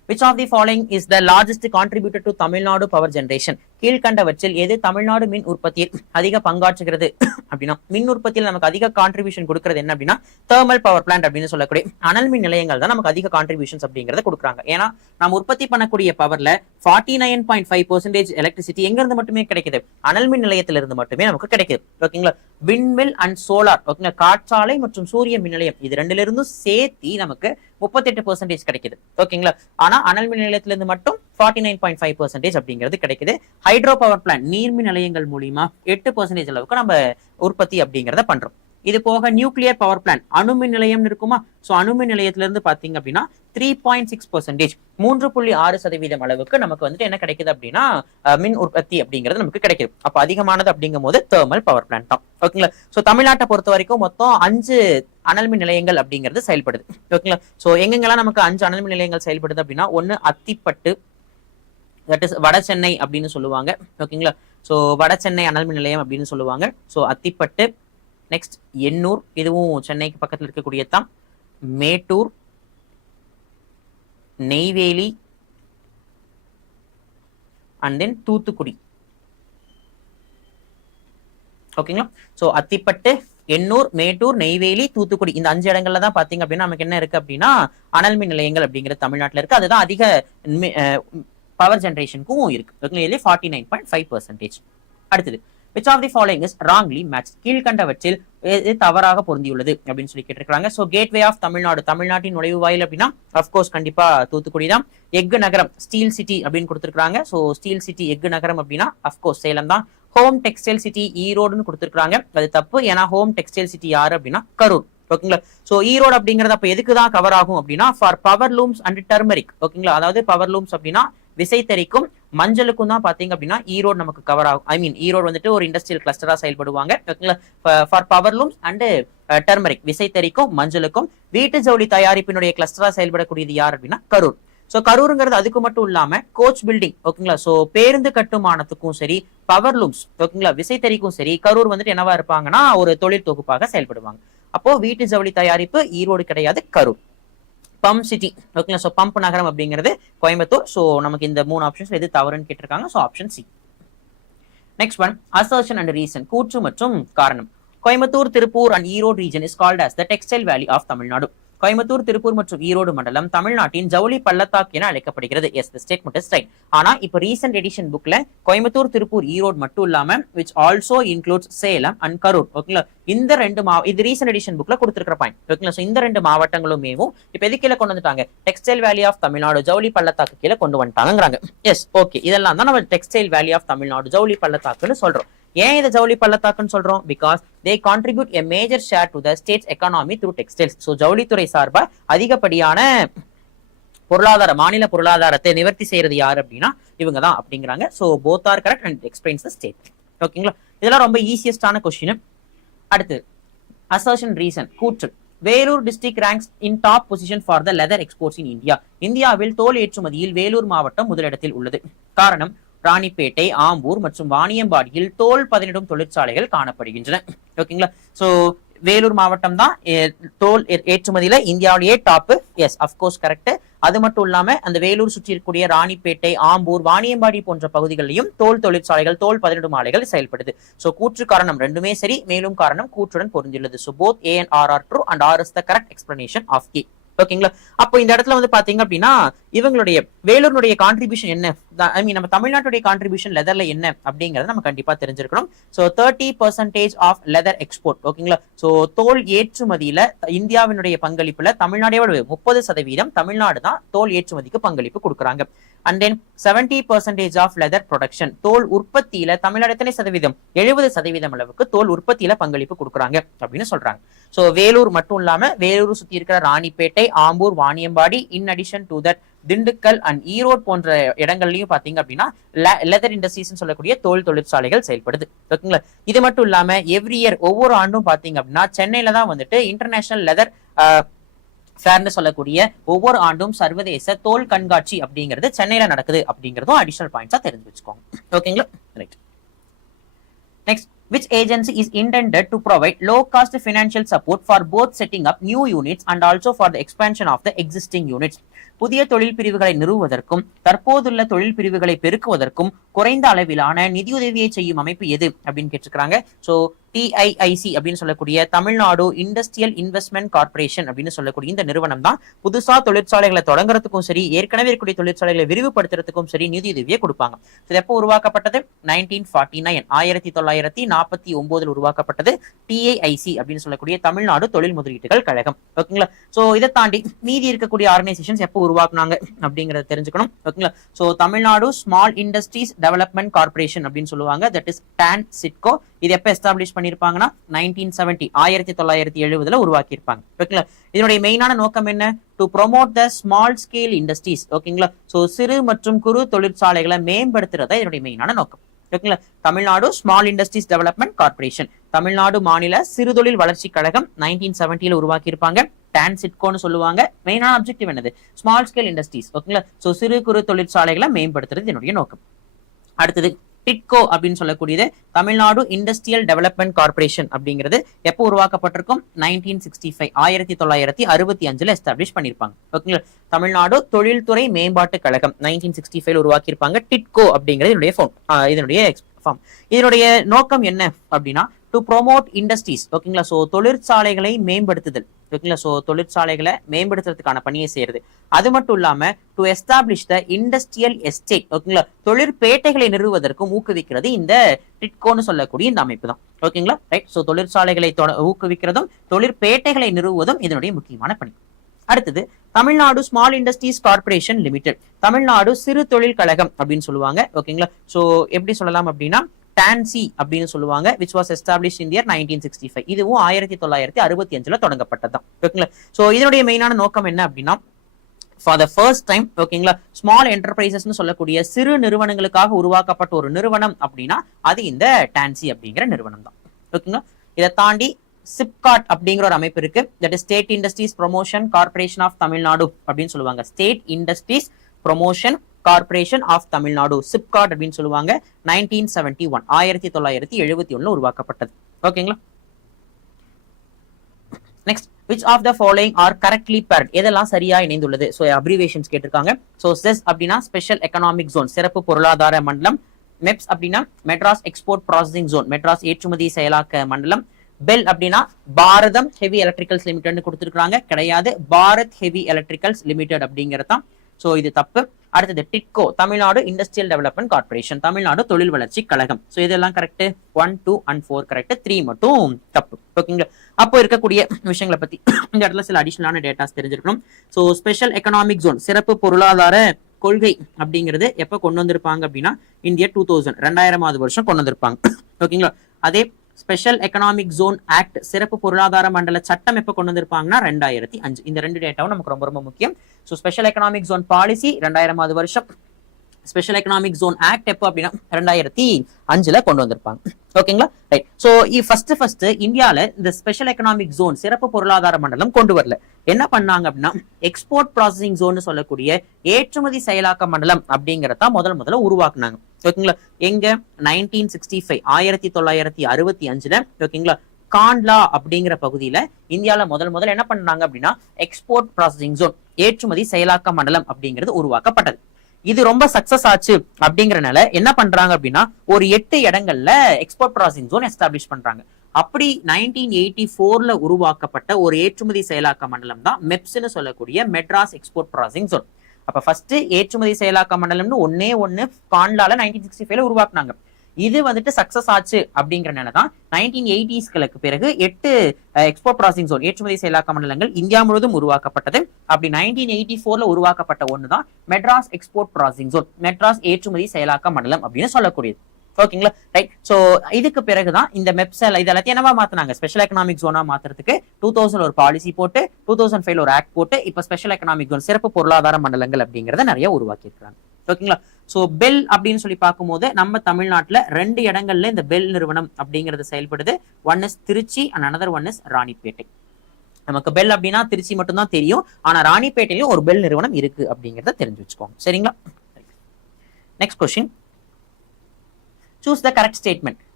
which of the following is the largest contributor to Tamil Nadu power generation? கீழ்கண்டவற்றில் எது தமிழ்நாடு மின் உற்பத்தியில் அதிக பங்காற்றுகிறது அப்படின்னா, மின் உற்பத்தியில் நமக்கு அதிக கான்ட்ரிபியூஷன் கொடுக்கிறது என்ன அப்படின்னா தெர்மல் பவர் பிளான்ட் அப்படின்னு சொல்லக்கூடிய அனல் மின் நிலையங்கள் தான் நமக்கு அதிக கான்ட்ரிபியூஷன்ஸ் அப்படிங்கறத கொடுக்குறாங்க. ஏன்னா நம்ம உற்பத்தி பண்ணக்கூடிய பவர்ல 49.5% எலக்ட்ரிசிட்டி எங்க இருந்து மட்டுமே கிடைக்குது, அனல் மின் நிலையத்திலிருந்து மட்டுமே நமக்கு கிடைக்குது. ஓகேங்களா, விண்மில் அண்ட் சோலார், ஓகேங்களா, காற்றாலை மற்றும் சூரிய மின் நிலையம் இது ரெண்டுல இருந்தும் சேர்த்தி நமக்கு 38% கிடைக்குது. ஓகேங்களா, ஆனா அனல் மின் நிலையத்திலிருந்து மட்டும் 49.5% அப்படிங்கிறது கிடைக்குது. ஹைட்ரோ பவர் பிளான்ட் நீர்மின் நிலையங்கள் மூலியமா 8% அளவுக்கு நம்ம உற்பத்தி அப்படிங்கறத பண்றோம். இது போக நியூக்ளியர் பவர் பிளான்ட் அணுமின் நிலையம் இருக்குமா, சோ அணுமின் நிலையத்தில இருந்து பாத்தீங்க அப்படின்னா 3.6% 3.6% அளவுக்கு நமக்கு வந்துட்டு என்ன கிடைக்குது அப்படின்னா மின் உற்பத்தி அப்படிங்கிறது நமக்கு கிடைக்குது. அப்ப அதிகமானது அப்படிங்கும் போது தெர்மல் பவர் பிளான்ட் தான். ஓகேங்களா, சோ தமிழ்நாட்டை பொறுத்த வரைக்கும் மொத்தம் 5 அனல் மின் நிலையங்கள் அப்படிங்கிறது செயல்படுது. ஓகேங்களா, சோ எங்கெங்கெல்லாம் நமக்கு 5 அனல் மின் நிலையங்கள் செயல்படுது அப்படின்னா, ஒன்னு அத்திப்பட்டு, தட் இஸ் வட சென்னை அப்படின்னு சொல்லுவாங்க. ஓகேங்களா, சோ வட சென்னை அனல் மின் நிலையம் அப்படின்னு சொல்லுவாங்க. சோ அத்திப்பட்டு, நெக்ஸ்ட் எண்ணூர், இதுவும் சென்னைக்கு பக்கத்தில் இருக்கக்கூடிய தான், மேட்டூர், நெய்வேலி அண்ட் தென் தூத்துக்குடி. ஓகேங்களா, சோ அத்திப்பட்டு, எண்ணூர், மேட்டூர், நெய்வேலி, தூத்துக்குடி இந்த 5 இடங்கள்ல தான் பாத்தீங்க அப்படின்னா நமக்கு என்ன இருக்கு அப்படின்னா அனல் மின் நிலையங்கள் அப்படிங்கிறது தமிழ்நாட்டில் இருக்கு. அதுதான் அதிக பவர் ஜெனரேஷனுக்கும் இருக்கு. ஓகேங்களா, 49.5%. அடுத்தது, which of the following is wrongly matched? கீழ்கண்டவற்றில் எது தவறாக பொருந்தியுள்ளது அப்படின்னு சொல்லி கேட்டிருக்காங்க. சோ கேட்வே ஆஃப் தமிழ்நாடு, தமிழ்நாட்டின் நுழைவு வாயில் அப்படின்னா அப்கோர்ஸ் கண்டிப்பா தூத்துக்குடி தான். எஃகு நகரம் ஸ்டீல் சிட்டி அப்படின்னு கொடுத்திருக்காங்க. சோ ஸ்டீல் சிட்டி எஃகு நகரம் அப்படின்னா அப்கோர்ஸ் சேலம் தான். ஹோம் டெக்ஸ்டைல் சிட்டி ஈரோடுன்னு கொடுத்திருக்காங்க. அது தப்பு. ஏன்னா ஹோம் டெக்ஸ்டைல் சிட்டி யாரு அப்படின்னா கரூர். ஓகேங்களா, சோ ஈரோடு அப்படிங்கறது அப்ப எதுக்கு தான் கவர் ஆகும் அப்படின்னா for power looms and turmeric. ஓகேங்களா, அதாவது பவர் லூம்ஸ் அப்படின்னா விசைத்தறிக்கும் மஞ்சளுக்கும் தான் பாத்தீங்க அப்படின்னா ஈரோடு நமக்கு கவர் ஆகும். ஐ மீன் ஈரோடு வந்துட்டு ஒரு இண்டஸ்ட்ரியல் கிளஸ்டரா செயல்படுவாங்க. ஓகேங்களா, for power looms and turmeric விசைத்தறிக்கும் மஞ்சளுக்கும் வீட்டு ஜவுளி தயாரிப்பினுடைய கிளஸ்டரா செயல்படக்கூடியது யார் அப்படின்னா கரூர். சோ கரூருங்கிறது அதுக்கு மட்டும் இல்லாம கோச் பில்டிங், ஓகேங்களா, சோ பேருந்து கட்டுமானத்துக்கும் சரி, பவர் லூம்ஸ், ஓகேங்களா, விசைத்தறிக்கும் சரி கரூர் வந்துட்டு என்னவா இருப்பாங்கன்னா ஒரு தொழில் தொகுப்பாக செயல்படுவாங்க. அப்போ வீட்டு ஜவுளி தயாரிப்பு ஈரோடு கிடையாது, கரூர். பம்ப் சிட்டி, ஓகேங்களா, சோ பம்ப் நகரம் அப்படிங்கிறது கோயம்புத்தூர். சோ நமக்கு இந்த 3 ஆப்ஷன்ஸ்ல எது தவறுன்னு கேட்டிருக்காங்க. So option C. Next one, assertion and reason, கூற்று மற்றும் காரணம். Coimbatore, Tiruppur and Erode region is called as the textile valley of Tamil Nadu. Coimbatore, Tiruppur மற்றும் ஈரோடு மண்டலம் தமிழ்நாட்டின் ஜவுளி பள்ளத்தாக்கு என அழைக்கப்படுகிறது. S, the statement is right. ஆனா இப்ப ரீசன்ட் எடிஷன் புக்ல கோயம்புத்தூர், திருப்பூர், ஈரோடு மட்டும் இல்லாம which also includes Salem and Karur. ஓகேங்களா, இந்த 2 இது ரீசன்ட் எடிஷன் புக்ல கொடுத்திருக்கிற பாயிண்ட். ஓகேங்களா, சோ இந்த 2 மாவட்டங்களுமேவும் இப்ப எது கீழே கொண்டு வந்துட்டாங்க, டெக்ஸ்டைல் வேலி ஆஃப் தமிழ்நாடு, ஜவுளி பள்ளத்தாக்கு கீழே கொண்டு வந்துட்டாங்கிறாங்க. எஸ், ஓகே, இதெல்லாம் தான் நம்ம டெக்ஸ்டைல் வேலி ஆஃப் தமிழ்நாடு, ஜவுளி பள்ளத்தாக்குன்னு சொல்றோம். ஏன் இதை ஜவுளி பள்ளத்தாக்குன்னு சொல்றோம்? Because they contribute a major share to the state's economy through textiles. So ஜவுளித்துறை சார்பா அதிகப்படியான மாநில பொருளாதாரத்தை நிவர்த்தி செய்யறது யாரு அப்படின்னா இவங்க தான் அப்படிங்கிறாங்க. So both are correct and explains the state. ஓகேங்களா, இதெல்லாம் ரொம்ப ஈஸியஸ்டான கொஸ்டின். அடுத்து assertion reason, கூற்று. Vellore district ranks in top position for the leather exports in India. இந்தியாவில் தோல் ஏற்றுமதியில் வேலூர் மாவட்டம் முதலிடத்தில் உள்ளது. காரணம், ராணிப்பேட்டை, ஆம்பூர் மற்றும் வாணியம்பாடியில் தோல் பதனிடும் தொழிற்சாலைகள் காணப்படுகின்றன. ஓகேங்களா, சோ வேலூர் மாவட்டம் தான் தோல் ஏற்றுமதியில இந்தியாவிலேயே டாப். S, of course correct. அது மட்டும் இல்லாம அந்த வேலூர் சுற்றி இருக்கக்கூடிய ராணிப்பேட்டை, ஆம்பூர், வாணியம்பாடி போன்ற பகுதிகளிலும் தோல் தொழிற்சாலைகள், தோல் பதனிடும் ஆலைகள் செயல்படுது. சோ கூற்று காரணம் ரெண்டுமே சரி, மேலும் காரணம் கூற்றுடன் பொருந்துள்ளது. So both A and R are true and R is the correct explanation of A. ஓகேங்களா, அப்போ இந்த இடத்துல வந்து பாத்தீங்க அப்படின்னா இவங்களுடைய வேலூருடைய கான்ட்ரிபியூஷன் என்ன, ஐ மீன் நம்ம தமிழ்நாட்டுடைய கான்ட்ரிபியூஷன் லெதர்ல என்ன அப்படிங்கறத நம்ம கண்டிப்பா தெரிஞ்சிருக்கணும். So 30% of leather export. ஓகேங்களா, சோ தோல் ஏற்றுமதியில இந்தியாவினுடைய பங்களிப்புல தமிழ்நாடோட 30% தமிழ்நாடு தான் தோல் ஏற்றுமதிக்கு பங்களிப்பு கொடுக்குறாங்க. And then 70% of leather production, தோல் உற்பத்தியில தமிழ்நாடு எத்தனை சதவீதம், 70% அளவுக்கு தோல் உற்பத்தியில பங்களிப்பு கொடுக்குறாங்க அப்படின்னு சொல்றாங்க. சோ வேலூர் மட்டும் இல்லாம வேலூர் சுத்தி இருக்கிற Ranipet, Ambur, Vaniyambadi, in addition to that Dindigul and Erode போன்ற இடங்கள்லயும் பாத்தீங்க அப்படின்னா லெதர் இண்டஸ்ட்ரீஸ் சொல்லக்கூடிய தோல் தொழிற்சாலைகள் செயல்படுது. ஓகேங்களா, இது மட்டும் இல்லாம எவ்ரி இயர் ஒவ்வொரு ஆண்டும் பாத்தீங்க அப்படின்னா சென்னையில தான் வந்துட்டு இன்டர்நேஷனல் லெதர் ஃபேர்னு சொல்லக்கூடிய ஒவ்வொரு ஆண்டும் சர்வதேச தோல் கண்காட்சி அப்படிங்கிறது சென்னையில நடக்குது அப்படிங்கிறதும் அடிஷனல் பாயிண்ட்ஸா தெரிஞ்சு வச்சுக்கோங்க. ஓகேங்களா, right. Next, which agency is intended to provide low cost financial support for both setting up new units and also for the expansion of the existing units. புதிய தொழில் பிரிவுகளை நிறுவுவதற்கும் தற்போதுள்ள தொழில் பிரிவுகளை பெருக்குவதற்கும் குறைந்த அளவிலான நிதியுதவியை செய்யும் அமைப்பு எது அப்படின்னு கேட்டிருக்காங்க. சோ TIIC அப்படின்னு சொல்லக்கூடிய தமிழ்நாடு இண்டஸ்ட்ரியல் இன்வெஸ்ட்மெண்ட் கார்பரேஷன் அப்படின்னு சொல்லக்கூடிய இந்த நிறுவனம் தான் புதுசா தொழிற்சாலைகளை தொடங்குறதுக்கும் சரி ஏற்கனவே இருக்கக்கூடிய தொழிற்சாலைகளை விரிவுபடுத்துறதுக்கும் சரி நிதியுதவியை கொடுப்பாங்க. இது எப்போ உருவாக்கப்பட்டது? 1949 1949 உருவாக்கப்பட்டது TIIC அப்படின்னு சொல்லக்கூடிய தமிழ்நாடு தொழில் முதலீட்டுகள் கழகம். ஓகேங்களா? சோ இதை தாண்டி மீதி இருக்கக்கூடிய ஆர்கனைசேஷன்ஸ் எப்போ உருவாக்குனாங்க அப்படிங்கறத தெரிஞ்சுக்கணும். ஓகேங்களா? So Tamil Nadu small industries development corporation அப்படின்னு சொல்லுவாங்க. That is TANPSC. இது எப்ப எஸ்டாப்ளிஷ் பண்ணிருப்பாங்கன்னா 1970 1970 உருவாக்கி இருப்பாங்க. ஓகேங்களா? இதனுடைய மெயினான நோக்கம் என்ன? To promote the small scale industries. ஓகேங்களா? சோ சிறு மற்றும் குறு தொழிற்சாலைகளை மேம்படுத்துறதா இதனுடைய மெயினான நோக்கம். ஓகேங்களா? Tamil Nadu small industries development corporation, Tamil Nadu மாநில சிறுதொழில் வளர்ச்சி கழகம் 1970 உருவாக்கி இருப்பாங்க. TANPSC சொல்லுவாங்க. மெயினான அப்ஜெக்டிவ் என்னது? Small scale industries. ஓகேங்களா? சோ சிறு குறு தொழிற்சாலைகளை மேம்படுத்துறது என்னுடைய நோக்கம். அடுத்தது டிட்கோ அப்படின்னு சொல்லக்கூடியது தமிழ்நாடு இண்டஸ்ட்ரியல் டெவலப்மெண்ட் கார்பரேஷன் அப்படிங்கிறது எப்போ உருவாக்கப்பட்டிருக்கும்? 1965 1965 எஸ்டாப்ளிஷ் பண்ணிருப்பாங்க. ஓகேங்களா? தமிழ்நாடு தொழில்துறை மேம்பாட்டு கழகம் 1965 உருவாக்கி இருப்பாங்க. டிட்கோ அப்படிங்கிறது இதனுடைய ஃபார்ம். இதனுடைய நோக்கம் என்ன அப்படின்னா டு ப்ரோமோட் இண்டஸ்ட்ரீஸ். ஓகேங்களா? சோ தொழிற்சாலைகளை மேம்படுத்துதல். ஓகேங்களா? சோ தொழிற்சாலைகளை மேம்படுத்துறதுக்கான பணியை செய்யறது. அது மட்டும் இல்லாம to establish the industrial estate. ஓகேங்களா? தொழிற்பேட்டைகளை நிறுவுவதற்கும் ஊக்குவிக்கிறது இந்த டிட்கோன்னு சொல்லக்கூடிய இந்த அமைப்பு தான். ஓகேங்களா? ரைட். சோ தொழிற்சாலைகளை ஊக்குவிக்கிறதும் தொழிற்பேட்டைகளை நிறுவுவதும் இதனுடைய முக்கியமான பணி. அடுத்தது Tamil Nadu small industries corporation limited, Tamil Nadu சிறு தொழில் கழகம் அப்படின்னு சொல்லுவாங்க. ஓகேங்களா? சோ எப்படி சொல்லலாம் அப்படின்னா TANPSC அப்படின்னு சொல்லுவாங்க, which was established in year 1965. இதுவும் 1965 தொடங்கப்பட்டதுதான். ஓகேங்களா? சோ இதனுடைய மெயினான நோக்கம் என்ன அப்படின்னா ஃபார் த ஃபர்ஸ்ட் டைம் ஓகேங்களா ஸ்மால் என்டர்பிரைசஸ் சொல்லக்கூடிய சிறு நிறுவனங்களுக்காக உருவாக்கப்பட்ட ஒரு நிறுவனம் அப்படின்னா அது இந்த TANPSC அப்படிங்கிற நிறுவனம் தான். ஓகேங்களா? இதை தாண்டி சிப்காட் அப்படிங்கிற ஒரு அமைப்பு இருக்கு. That is state industries promotion corporation of Tamil Nadu அப்படின்னு சொல்லுவாங்க. State industries promotion corporation of Tamil Nadu, SIPCOT அப்படின்னு சொல்லுவாங்க. 1971 1971 உருவாக்கப்பட்டது. ஓகேங்களா? Next, which of the following are correctly paired? எதெல்லாம் சரியா இணைந்துள்ளது? சோ அப்ரிவேஷன்ஸ் கேட்டிருக்காங்க. சோ செஸ் அப்படின்னா ஸ்பெஷல் எக்கனாமிக் ஜோன், சிறப்பு பொருளாதார மண்டலம். மெப்ஸ் அப்படின்னா Madras export processing zone, Madras ஏற்றுமதி செயலாக்க மண்டலம். பெல் அப்படின்னா பாரதம் ஹெவி எலக்ட்ரிகல்ஸ் லிமிடெட் கொடுத்திருக்காங்க, கிடையாது, Bharat heavy electricals limited அப்படிங்கறதான். So இது தப்பு. அடுத்தது TIDCO, Tamil Nadu industrial development corporation, Tamil Nadu தொழில் வளர்ச்சி கழகம். சோ இதெல்லாம் கரெக்ட். 1, 2 and 4 கரெக்ட், 3 மட்டும் தப்பு. ஓகேங்களா? அப்போ இருக்கக்கூடிய விஷயங்களை பத்தி இந்த இடத்துல சில அடிஷனலான டேட்டாஸ் தெரிஞ்சிருக்கணும். சோ ஸ்பெஷல் எக்கனாமிக் ஜோன், சிறப்பு பொருளாதார கொள்கை அப்படிங்கிறது எப்ப கொண்டு வந்திருப்பாங்க அப்படின்னா இந்தியா 2000 வருஷம் கொண்டு வந்திருப்பாங்க. ஓகேங்களா? அதே ஸ்பெஷல் எக்கனாமிக் ஜோன் ஆக்ட், சிறப்பு பொருளாதார மண்டல சட்டம் எப்ப கொண்டு வந்திருப்பாங்கன்னா 2005. இந்த ரெண்டு டேட்டாவும் நமக்கு ரொம்ப ரொம்ப முக்கியம். So special economic zone policy 2000 வருஷம், ஸ்பெஷல் எக்கனாமிக் ஜோன் ஆக்ட் எப்போ அப்படின்னா 2005 கொண்டு வந்திருப்பாங்க. ஓகேங்களா? ரைட். சோ ஃபர்ஸ்ட் இந்தியால இந்த ஸ்பெஷல் எக்கனாமிக் ஜோன், சிறப்பு பொருளாதார மண்டலம் கொண்டு வரல. என்ன பண்ணாங்க அப்படின்னா எக்ஸ்போர்ட் ப்ராசஸிங் ஜோன் சொல்லக்கூடிய ஏற்றுமதி செயலாக்க மண்டலம் அப்படிங்கறத முதல்ல உருவாக்குனாங்க. ஓகேங்களா? எங்க 1965 1965 ஓகேங்களா காண்ட்லா அப்படிங்கிற பகுதியில இந்தியால முதல்ல என்ன பண்ணாங்க அப்படின்னா எக்ஸ்போர்ட் ப்ராசஸிங் ஜோன், ஏற்றுமதி செயலாக்க மண்டலம் அப்படிங்கிறது உருவாக்கப்பட்டது. இது ரொம்ப சக்சஸ் ஆச்சு அப்படிங்கறனால என்ன பண்றாங்க அப்படின்னா ஒரு 8 இடங்கள்ல எக்ஸ்போர்ட் ப்ராசஸிங் ஜோன் எஸ்டாப்ளிஷ் பண்றாங்க. அப்படி 1984 உருவாக்கப்பட்ட ஒரு ஏற்றுமதி செயலாக்க மண்டலம் தான் மெப்ஸ்னு சொல்லக்கூடிய மெட்ராஸ் எக்ஸ்போர்ட் ப்ராசஸிங் ஜோன். அப்ப ஃபர்ஸ்ட் ஏற்றுமதி செயலாக்க மண்டலம்னு ஒன்னு காண்ட்லால 1965 உருவாக்குனாங்க. இது வந்துட்டு சக்சஸ் ஆச்சு அப்படிங்கறனாலதான் 1980s பிறகு 8 எக்ஸ்போர்ட் ப்ராசஸிங் ஜோன், ஏற்றுமதி செயலாக்க மண்டலங்கள் இந்தியா முழுவதும் உருவாக்கப்பட்டது. அப்படி 1984 உருவாக்கப்பட்ட ஒண்ணுதான் Madras export processing zone, Madras ஏற்றுமதி செயலாக்க மண்டலம் அப்படின்னு சொல்லக்கூடியது. ஓகேங்களா? ரைட். சோ இதுக்கு பிறகுதான் இந்த மெப்சல் இது எல்லாத்தையும் என்னவா மாத்தினாங்க? ஸ்பெஷல் எக்கனாமிக் ஜோனா மாத்துறதுக்கு 2000 ஒரு பாலிசி போட்டு 2005 ஒரு ஆக்ட் போட்டு இப்ப ஸ்பெஷல் எக்கனாமிக் ஜோன், சிறப்பு பொருளாதார மண்டலங்கள் அப்படிங்கறத நிறைய உருவாக்கி இருக்காங்க. ஓகேங்களா? சோ பெல் அப்படின்னு சொல்லி பார்க்கும்போது நம்ம தமிழ்நாட்டுல 2 இடங்கள்ல இந்த பெல் நிறுவனம் அப்படிங்கிறது செயல்படுது. One is Trichy and another one is Ranipet. நமக்கு பெல் அப்படின்னா திருச்சி மட்டும் தான் தெரியும், ஆனா ராணிப்பேட்டையிலும் ஒரு பெல் நிறுவனம் இருக்கு அப்படிங்கறத தெரிஞ்சு வச்சுக்கோங்க. சரிங்களா? Next question, choose the correct statement.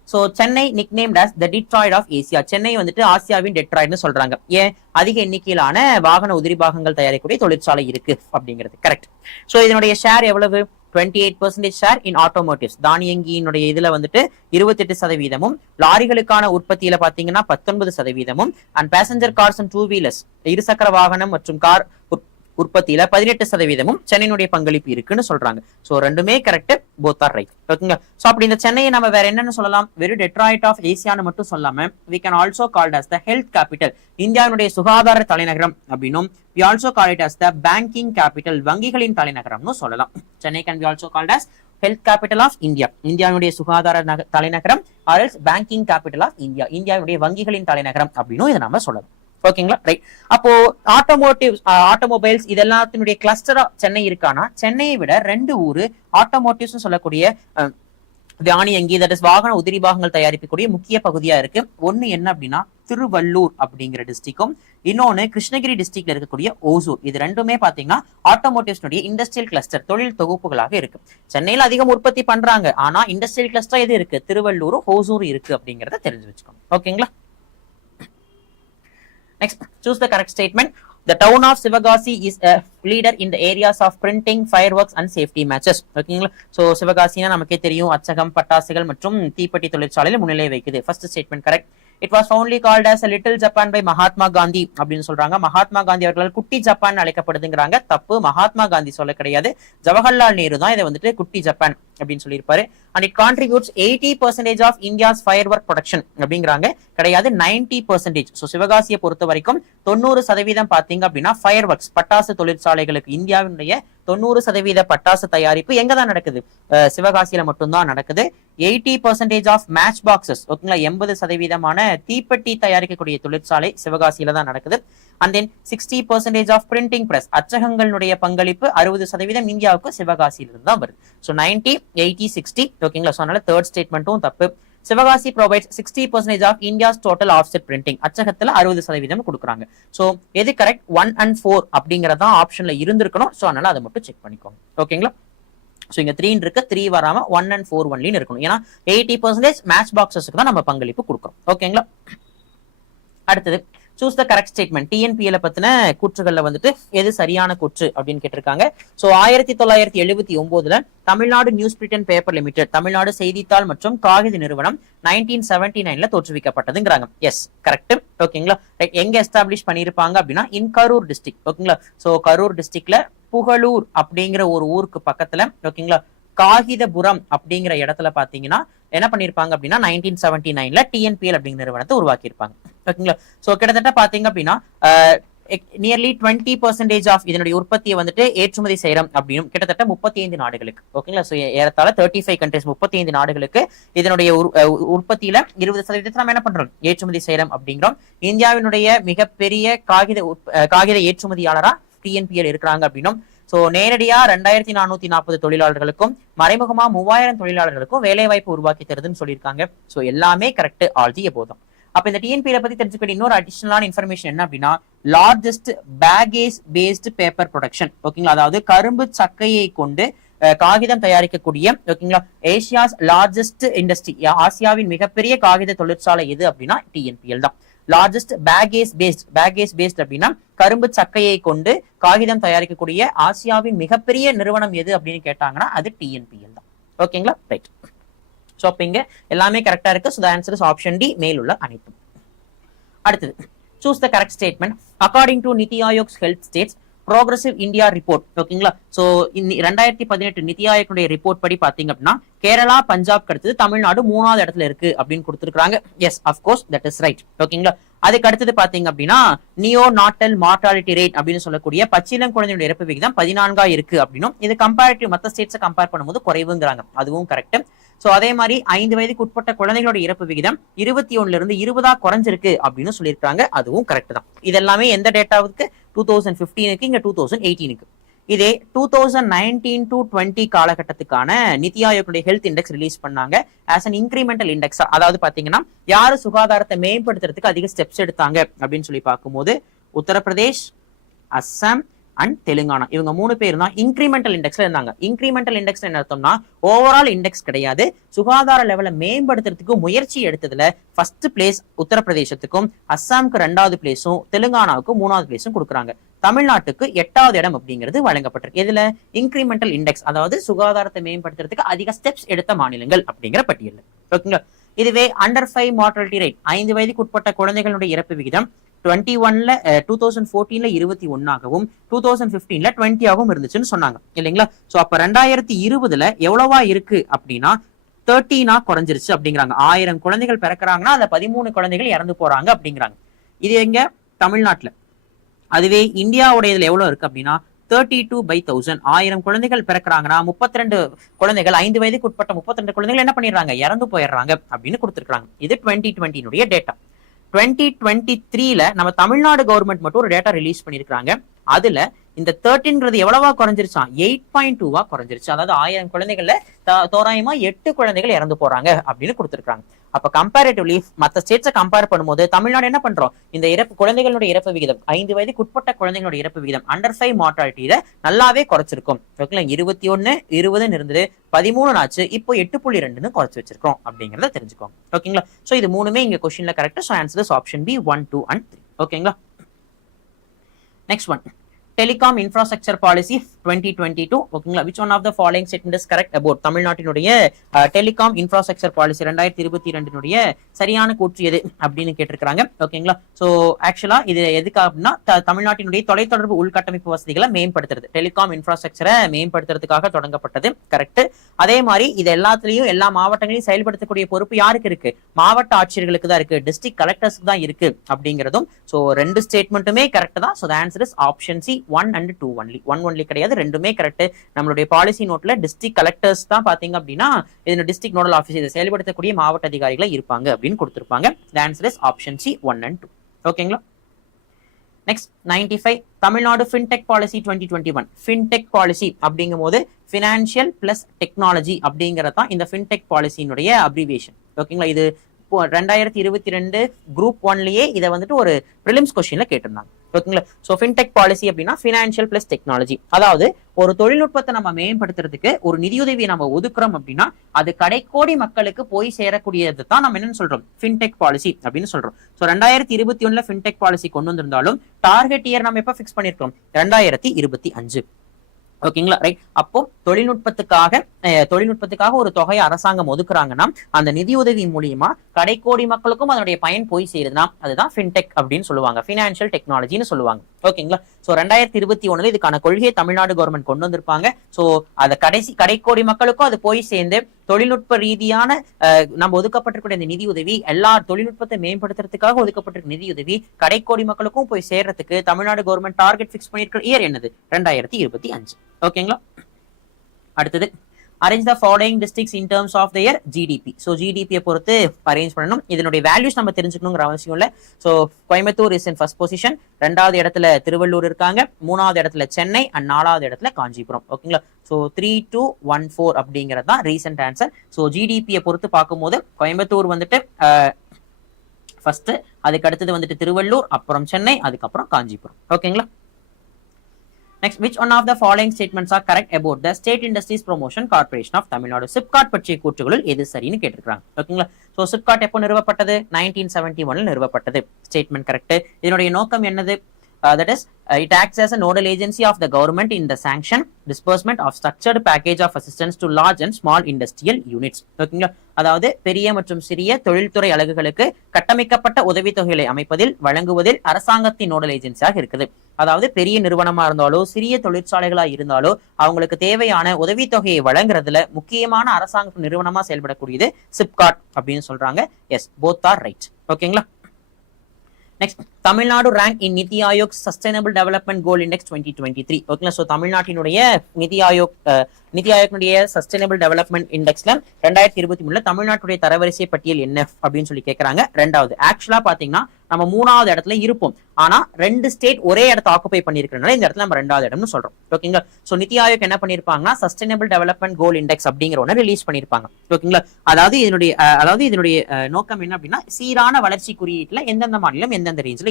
So Chennai நிக்நேம்ட் as the Detroit of Asia. Chennai வந்துட்டு ஆசியாவின் டெட்ராய்ட்னு சொல்றாங்க. ஏன்? அதிக எண்ணிக்கையிலான வாகன உதிரி பாகங்கள் தயாரிக்கக்கூடிய தொழிற்சாலை இருக்கு அப்படிங்கிறது. கரெக்ட். சோ இதனுடைய ஷேர் எவ்வளவு? 28% ஷேர் இன் ஆட்டோமோட்டிவ்ஸ். தானியங்கியினுடைய இதுல வந்துட்டு 28%, லாரிகளுக்கான உற்பத்தியில பாத்தீங்கன்னா 19%, and passenger cars and two wheelers, இருசக்கர வாகனம் மற்றும் கார் உற்பத்தியில 18% சென்னையினுடைய பங்களிப்பு இருக்குன்னு சொல்றாங்க. சோ ரெண்டுமே கரெக்ட், போத் ஆர் ரைட். ஓகேங்க. சோ அப்படி இந்த சென்னையை நம்ம வேற என்னன்னு சொல்லலாம்? வெறும் டெட்ராய்ட் ஆஃப் ஏசியான்னு மட்டும் சொல்லாம we can also called as the health capital, இந்தியாவினுடைய சுகாதார தலைநகரம் அப்படின்னும் we also call it as the banking capital, வங்கிகளின் தலைநகரம்னு சொல்லலாம். Chennai can be also called as health capital of India, இந்தியாவுடைய சுகாதார தலைநகரம், or else banking capital of India, இந்தியாவுடைய வங்கிகளின் தலைநகரம் அப்படின்னு இதை நம்ம சொல்லலாம். ஓகேங்களா? ரைட். அப்போ ஆட்டோமொபைல்ஸ் இதெல்லாத்தினுடைய கிளஸ்டரா சென்னை இருக்கானா? சென்னையை விட 2 ஊரு ஆட்டோமோட்டிவ்ஸ் சொல்லக்கூடிய தானியங்கி, தட் இஸ் வாகன உதிரி பாகங்கள் தயாரிக்கக்கூடிய முக்கிய பகுதியா இருக்கு. ஒன்னு என்ன அப்படின்னா திருவள்ளூர் அப்படிங்கிற டிஸ்ட்ரிக்டும், இன்னொன்னு கிருஷ்ணகிரி டிஸ்ட்ரிக்ட்ல இருக்கக்கூடிய ஓசூர். இது ரெண்டுமே பாத்தீங்கன்னா ஆட்டோமோட்டிவ்ஸ் இண்டஸ்ட்ரியல் கிளஸ்டர், தொழில் தொகுப்புகளாக இருக்கு. சென்னையில அதிகம் உற்பத்தி பண்றாங்க, ஆனா இண்டஸ்ட்ரியல் கிளஸ்டர் எது இருக்கு? திருவள்ளூர், ஓசூர் இருக்கு அப்படிங்கறத தெரிஞ்சு வச்சுக்கோங்க. ஓகேங்களா? Next, choose the correct statement. The town of Sivagasi is a leader in the areas of printing, fireworks and safety matches. ஓகேங்களா? சோ சிவகாசினா நமக்கே தெரியும், அச்சகம், பட்டாசுகள் மற்றும் தீப்பெட்டி தொழிற்சாலையில முன்னிலை வைக்குது. First statement correct. It was only called as a little Japan by Mahatma Gandhi அப்படின்னு சொல்றாங்க. மகாத்மா காந்தி அவர்களால் குட்டி ஜப்பான் அழைக்கப்படுதுங்கிறாங்க. தப்பு, மகாத்மா காந்தி சொல்ல கிடையாது, ஜவஹர்லால் நேரு தான் இதை வந்துட்டு குட்டி ஜப்பான் அப்படின்னு சொல்லியிருப்பாரு. And it contributes 80% of India's firework production அப்படிங்கிறாங்க. கிடையாது, 90%. சோ சிவகாசியை பொறுத்த வரைக்கும் 90% பாத்தீங்க அப்படின்னா ஃபயர் ஒர்க்ஸ், பட்டாசு தொழிற்சாலைகளுக்கு இந்தியாவினுடைய 90% பட்டாசு தயாரிப்பு எங்க தான் நடக்குது? சிவகாசியில மட்டும்தான் நடக்குது. 80% ஆஃப் மேட்ச் பாக்ஸஸ், ஓகேங்களா, 80% தீப்பெட்டி தயாரிக்கக்கூடிய தொழிற்சாலை சிவகாசியில தான் நடக்குது. And then 60% of printing press, அச்சகங்களுடைய பங்களிப்பு 60% இந்தியாவுக்கு சிவகாசியிலிருந்து தான் வருது. ஸோ 90, 80, 60. ஓகேங்களா? ஸோ அதனால தேர்ட் ஸ்டேட்மெண்ட்டும் தப்பு. Sivakasi provides 60% of India's total offset printing, அச்சகத்துல 60% கொடுக்குறாங்க. ஸோ எது கரெக்ட்? 1 and 4 அப்படிங்கறதான் ஆப்ஷன்ல இருந்திருக்கணும். ஸோ அதனால அதை மட்டும் செக் பண்ணிக்கோங்க. ஓகேங்களா? ஸோ இங்க 3 இருக்கு, 3 வராம 1 and 4 ஒன்லின்னு இருக்கணும். ஏன்னா 80% மேட்ச் பாக்ஸஸ்க்கு தான் நம்ம பங்களிப்பு கொடுக்குறோம். ஓகேங்களா? அடுத்தது choose the correct statement. TNPL பத்தின கூற்றுகள்ல வந்துட்டு எது சரியான கூற்று அப்படின்னு கேட்டிருக்காங்க. So 1979 Tamil Nadu news print and paper limited, Tamil Nadu செய்தித்தாள் மற்றும் காகித நிறுவனம் 1979 தோற்றுவிக்கப்பட்டதுங்கிறாங்க. S, correct. ஓகேங்களா? எங்க எஸ்டாப்ளிஷ் பண்ணிருப்பாங்க அப்படின்னா இன் கரூர் டிஸ்ட்ரிக்ட். ஓகேங்களா? சோ கரூர் டிஸ்ட்ரிக்ட்ல புகழூர் அப்படிங்கிற ஒரு ஊருக்கு பக்கத்துல, ஓகேங்களா, காகிதபுரம் அப்படிங்கிற இடத்துல பாத்தீங்கன்னா என்ன பண்ணிருப்பாங்க அப்படின்னா 1979 டிஎன்பிஎல் அப்படிங்கிற நிறுவனத்தை உருவாக்கியிருப்பாங்க. ஓகேங்களா? சோ கிட்டத்தட்ட பாத்தீங்க அப்படின்னா நியர்லி 20% ஆஃப் இதனுடைய உற்பத்தியை வந்துட்டு ஏற்றுமதி செய்யறோம் அப்படின்னு கிட்டத்தட்ட 35 நாடுகளுக்கு. ஓகேங்களா? சோ ஏறத்தாழ 35 கண்ட்ரிஸ், 35 நாடுகளுக்கு இதனுடைய உற்பத்தியில 20% நம்ம என்ன பண்றோம்? ஏற்றுமதி செய்யறோம் அப்படிங்கிறோம். இந்தியாவினுடைய மிகப்பெரிய காகித ஏற்றுமதியாளரா டிஎன்பிஎல் இருக்கிறாங்க அப்படின்னும். சோ நேரடியா 2440 தொழிலாளர்களுக்கும் மறைமுகமா 3000 தொழிலாளர்களுக்கும் வேலை வாய்ப்பு உருவாக்கி தருதுன்னு சொல்லியிருக்காங்க. சோ எல்லாமே கரெக்ட், ஆல் தி அபோவ். அப்ப இந்த டிஎன்பிஎல் பத்தி தெரிஞ்சுக்க இன்னொரு அடிஷனலான இன்ஃபர்மேஷன் என்ன அப்படின்னா largest baggage paste paper production. ஓகேங்களா? அதாவது கரும்பு சக்கையை கொண்டு காகிதம் தயாரிக்கக்கூடிய, ஓகேங்களா, ஏசியாஸ் லார்ஜஸ்ட் இண்டஸ்ட்ரி, ஆசியாவின் மிகப்பெரிய காகித தொழிற்சாலை எது அப்படின்னா டிஎன்பிஎல் தான். லார்ஜஸ்ட் பேகேஜ் பேஸ்ட் அப்படின்னா கரும்பு சக்கையை கொண்டு காகிதம் தயாரிக்கக்கூடிய ஆசியாவின் மிகப்பெரிய நிறுவனம் எது அப்படின்னு கேட்டாங்கன்னா அது டிஎன்பிஎல் தான். ஓகேங்களா? ரைட். சோ அப்ப இங்க எல்லாமே கரெக்டா இருக்கு. So the answer is option D, மேல் உள்ள அனைத்தும். அடுத்தது choose the correct statement. According to நிதி ஆயோக்ஸ் health states progressive India report. ஓகேங்களா? சோ 2018 நிதி ஆயோக் ரிப்போர்ட் படி பாத்தீங்க அப்படின்னா கேரளா, பஞ்சாப் அடுத்தது தமிழ்நாடு 3வது இடத்துல இருக்கு அப்படின்னு கொடுத்திருக்காங்க. S, of course, that is right. ஓகேங்களா? அதுக்கு அடுத்தது பாத்தீங்க அப்படின்னா நியோ நாட்டல் மார்டாலிட்டி ரேட் அப்படின்னு சொல்லக்கூடிய பச்சிளம் குழந்தையுடைய இறப்பு விகிதம் 14 இருக்கு அப்படின்னும், இது கம்பேரிட்டிவ் மற்ற ஸ்டேட்ஸை கம்பேர் பண்ணும்போது குறைவுங்கிறாங்க. அதுவும் கரெக்ட். சோ அதே மாதிரி 5 வயதுக்கு உட்பட்ட குழந்தைகளோட இறப்பு விகிதம் 21 இருந்து 20 குறைஞ்சிருக்கு அப்படின்னு சொல்லியிருக்காங்க. அதுவும் கரெக்ட் தான். இதெல்லாமே எந்த டேட்டாவுக்கு? 2015க்கு, இங்க 2018க்கு. இதே 2019 to 20 காலகட்டத்துக்கான நிதி ஆயோக் ஹெல்த் இண்டெக்ஸ் ரிலீஸ் பண்ணாங்க ஆஸ் அன் இன்கிரிமெண்டல் இண்டெக்ஸ். அதாவது பாத்தீங்கன்னா யாரு சுகாதாரத்தை மேம்படுத்துறதுக்கு அதிக ஸ்டெப்ஸ் எடுத்தாங்க அப்படின்னு சொல்லி பார்க்கும்போது உத்தரப்பிரதேஷ், அஸ்ஸாம் அண்ட் தெலுங்கானா. இவங்க 3 பேர் தான் இன்கிரிமெண்டல் இண்டெக்ஸ்ல இருந்தாங்க. இன்கிரிமெண்டல் இண்டெக்ஸ் என்ன அர்த்தம்னா ஓவரால் இண்டெக்ஸ் கிடையாது, சுகாதார லெவலை மேம்படுத்துறதுக்கு முயற்சி எடுத்ததுல ஃபர்ஸ்ட் பிளேஸ் உத்தரப்பிரதேசத்துக்கும், அஸ்ஸாமுக்கு 2வது பிளேஸும், தெலுங்கானாவுக்கு 3வது பிளேஸும் கொடுக்குறாங்க. தமிழ்நாட்டுக்கு 8வது இடம் அப்படிங்கிறது வழங்கப்பட்டிருக்கு. இதுல இன்கிரிமெண்டல் இண்டெக்ஸ், அதாவது சுகாதாரத்தை மேம்படுத்துறதுக்கு அதிக ஸ்டெப்ஸ் எடுத்த மாநிலங்கள் அப்படிங்கிற பட்டியல். ஓகேங்களா. இதுவே அண்டர் 5 மார்டாலிட்டி ரேட், 5 வயதுக்கு உட்பட்ட குழந்தைகளுடைய இறப்பு விகிதம் 2014 21ஆகவும் 2015 20 ஆகவும் இருந்துச்சுன்னு சொன்னாங்க இல்லைங்களா. சோ அப்ப 2020 எவ்வளவா இருக்கு அப்படின்னா 13 குறைஞ்சிருச்சு அப்படிங்கிறாங்க. 1000 குழந்தைகள் பிறக்கிறாங்கன்னா அதுல 13 குழந்தைகள் இறந்து போறாங்க அப்படிங்கிறாங்க. இது எங்க தமிழ்நாட்டுல. அதுவே இந்தியாவுடைய இதுல எவ்வளவு இருக்கு அப்படின்னா 32/1000. 1000 குழந்தைகள் பிறக்கிறாங்கன்னா 32 குழந்தைகள், 5 வயதுக்கு உட்பட்ட 32 குழந்தைகள் என்ன பண்ணிடுறாங்க, இறந்து போயிடுறாங்க அப்படின்னு கொடுத்திருக்காங்க. இது 2020 டேட்டா. 2023 நம்ம தமிழ்நாடு கவர்மெண்ட் மட்டும் ஒரு டேட்டா ரிலீஸ் பண்ணிருக்காங்க. அதுல இந்த 13ங்கிறது எவ்வளவா குறைஞ்சிருச்சான், 8.2 குறைஞ்சிருச்சு. அதாவது 1000 குழந்தைகள்ல தோராயமா 8 குழந்தைகள் இறந்து போறாங்க அப்படின்னு கொடுத்திருக்காங்க. அப்ப கம்பேரிட்டிவ்லி மற்ற ஸ்டேட்ஸை கம்பேர் பண்ணும்போது தமிழ்நாடு என்ன பண்றோம், இந்த குழந்தைகளுடைய இறப்பு விகிதம், 5 வயதுக்கு உட்பட்ட குழந்தைகளுடைய இறப்பு விகிதம் அண்டர் 5 மார்டாலிட்டியில நல்லாவே குறைச்சிருக்கும். ஓகேங்களா. 21 20 இருந்தது, 13 ஆச்சு, இப்போ 8.2 குறைச்சு வச்சிருக்கோம் அப்படிங்கறத தெரிஞ்சுக்கோங்க. ஓகேங்களா. சோ இது மூணுமே இங்க கொஸ்டின்ல correct. So answer is option B 1, 2 and 3. ஓகேங்களா. Next one, Telecom Infrastructure Policy 2022. ஓகேங்களா. which one of the following statement is correct about தமிழ்நாட்டினுடைய டெலிகாம் இன்ஃப்ராஸ்ட்ரக்சர் பாலிசி 2022 சரியான கூற்று எது அப்படின்னு கேட்டிருக்காங்க. ஓகேங்களா. சோ ஆக்சுவலா இது எதுக்கு அப்படின்னா தமிழ்நாட்டினுடைய தொலைத்தொடர்பு உள்கட்டமைப்பு வசதிகளை மேம்படுத்துறது, டெலிகாம் இன்ஃப்ராஸ்ட்ரக்சரை மேம்படுத்துறதுக்காக தொடங்கப்பட்டது. கரெக்ட். அதே மாதிரி இது எல்லாத்துலயும் எல்லா மாவட்டங்களையும் செயல்படுத்தக்கூடிய பொறுப்பு யாருக்கு இருக்கு, மாவட்ட ஆட்சியர்களுக்கு தான் இருக்கு, டிஸ்ட்ரிக்ட் கலெக்டர்ஸ்க்கு தான் இருக்கு அப்படிங்கிறதும். சோ 2 ஸ்டேட்மெண்ட்டுமே கரெக்ட் தான். So the answer is option C 1 and 2 only. 1 only கிடையாது, ரெண்டுமே கரெக்ட். நம்மளுடைய பாலிசி நோட்ல டிஸ்ட்ரிக்ட் கலெக்டர்ஸ் தான் பாத்தீங்க அப்படின்னா இது டிஸ்ட்ரிக்ட் நோடல் ஆபீஸ், இதை செயல்படுத்தக்கூடிய மாவட்ட அதிகாரிகளை இருப்பாங்க அப்படின்னு கொடுத்திருப்பாங்க. The answer is option C 1 and 2. ஓகேங்களா. Next 95, Tamil Nadu fintech policy 2021. Fintech policy அப்படிங்கும் போது ஃபினான்ஷியல் பிளஸ் டெக்னாலஜி அப்படிங்கறதான் இந்த ஃபின்டெக் பாலிசியினுடைய அப்ரிவியேஷன். ஓகேங்களா. இது 2022 குரூப் 1லயே இதை வந்துட்டு ஒரு பிரிலிம்ஸ் கொஸ்டின்ல கேட்டிருந்தாங்க. ஓகேங்களா. சோ ஃபின்டெக் பாலிசி அப்படின்னா ஃபினான்ஷியல் பிளஸ் டெக்னாலஜி, அதாவது ஒரு தொழில்நுட்பத்தை நம்ம மேம்படுத்துறதுக்கு ஒரு நிதியுதவியை நம்ம ஒதுக்குறோம் அப்படின்னா அது கடைக்கோடி மக்களுக்கு போய் சேரக்கூடியது தான் நம்ம என்னன்னு சொல்றோம், ஃபின்டெக் பாலிசி அப்படின்னு சொல்றோம். சோ 2021 ஃபின்டெக் பாலிசி கொண்டு வந்திருந்தாலும் டார்கெட் இயர் நம்ம எப்ப பிக்ஸ் பண்ணிருக்கோம், 2025. ஓகேங்களா. ரைட். அப்போ தொழில்நுட்பத்துக்காக ஒரு தொகையை அரசாங்கம் ஒதுக்குறாங்கன்னா அந்த நிதியுதவி மூலியமா கடைக்கோடி மக்களுக்கும் அதனுடைய பயன் போய் சேருதுன்னா அதுதான் ஃபின்டெக் அப்படின்னு சொல்லுவாங்க, ஃபினான்ஷியல் டெக்னாலஜின்னு சொல்லுவாங்க. ஓகேங்களா. சோ 2021 இதுக்கான கொள்கையை தமிழ்நாடு கவர்மெண்ட் கொண்டு வந்திருப்பாங்க. சோ அதை கடைக்கோடி மக்களுக்கும் அது போய் சேர்ந்து தொழில்நுட்ப ரீதியான நம்ம ஒதுக்கப்பட்டிருக்கிற இந்த நிதியுதவி, எல்லா தொழில்நுட்பத்தை மேம்படுத்துறதுக்காக ஒதுக்கப்பட்டிருக்க நிதியுதவி கடைக்கோடி மக்களுக்கும் போய் சேர்றதுக்கு Tamil Nadu government target fix பண்ணிருக்கிற year என்னது, 2025. ஓகேங்களா. அடுத்தது, arrange the following districts in terms of their GDP. So ஜிடிபியை பொறுத்து அரேஞ்ச் பண்ணணும். இதனுடைய வேல்யூஸ் நம்ம தெரிஞ்சுக்கணுங்கிற அவசியம் இல்லை. So Coimbatore is in first position, 2வது இடத்துல திருவள்ளூர் இருக்காங்க, 3வது இடத்துல சென்னை அண்ட் 4வது இடத்துல காஞ்சிபுரம். ஓகேங்களா. ஸோ 3, 2, 1, 4 அப்படிங்கிறது தான் ரீசெண்ட் ஆன்சர். ஸோ ஜிடிபியை பொறுத்து பார்க்கும்போது கோயம்புத்தூர் வந்துட்டு ஃபர்ஸ்ட், அதுக்கு அடுத்தது வந்துட்டு திருவள்ளூர், அப்புறம் சென்னை, அதுக்கப்புறம் காஞ்சிபுரம். ஓகேங்களா. Next, which one of the following statements are correct about the State Industries Promotion Corporation of Tamil Nadu? SIPCOT பற்றிய கூற்றுகளில் எது சரின்னு கேட்டிருக்காங்க. ஓகேங்களா. சோ சிப்காட் எப்போ நிறுவப்பட்டது, 1971 நிறுவப்பட்டது. Statement correct. இதனுடைய நோக்கம் என்னது, that is it acts as a nodal agency of the government in the sanction disbursement of structured package of assistance to large and small industrial units. ஓகேங்களா. அதாவது பெரிய மற்றும் சிறிய தொழில்துறை அலகுகளுக்கு கட்டமைக்கப்பட்ட உதவித்தொகைகளை அமைப்பதில் வழங்குவதில் அரசாங்கத்தின் நோடல் ஏஜென்சியாக இருக்குது. அதாவது பெரிய நிறுவனமா இருந்தாலோ சிறிய தொழிற்சாலைகளா இருந்தாலோ அவங்களுக்கு தேவையான உதவித்தொகையை வழங்குறதுல முக்கியமான அரசாங்க நிறுவனமா செயல்படக்கூடியது சிப்காட் அப்படின்னு சொல்றாங்க. S, both are right. ஓகேங்களா. நெக்ஸ்ட், தமிழ்நாடு ரேங்க் இன் நிதி ஆயோக் சஸ்டைனபிள் டெவலப்மெண்ட் கோல் இண்டெக்ஸ் 2023. ஓகேங்களா. சோ தமிழ்நாட்டினுடைய நிதி ஆயோக்னுடைய சஸ்டைனபிள் டெவலப்மெண்ட் இண்டெக்ஸ்ல 2023 தமிழ்நாட்டுடைய தரவரிசை பட்டியல் என்ன அப்படின்னு சொல்லி கேட்கறாங்க. 2வது, ஆக்சுவலா பாத்தீங்கன்னா நம்ம 3வது இடத்துல இருப்போம், ஆனா 2 ஸ்டேட் ஒரே இடத்தை ஆக்குபை பண்ணிருக்கிறதுனால இந்த இடத்துல நம்ம 2வது இடம்னு சொல்றோம். ஓகேங்களா. சோ நிதி ஆயோக் என்ன பண்ணிருப்பாங்கன்னா சஸ்டைனபிள் டெவலப்மெண்ட் கோல் இண்டெக்ஸ் அப்படிங்கிற ஒண்ணு ரிலீஸ் பண்ணிருப்பாங்க. ஓகேங்களா. அதாவது இதனுடைய நோக்கம் என்ன அப்படின்னா சீரான வளர்ச்சி குறியீட்டுல எந்தெந்த மாநிலம் எந்தெந்த ரேஞ்சில்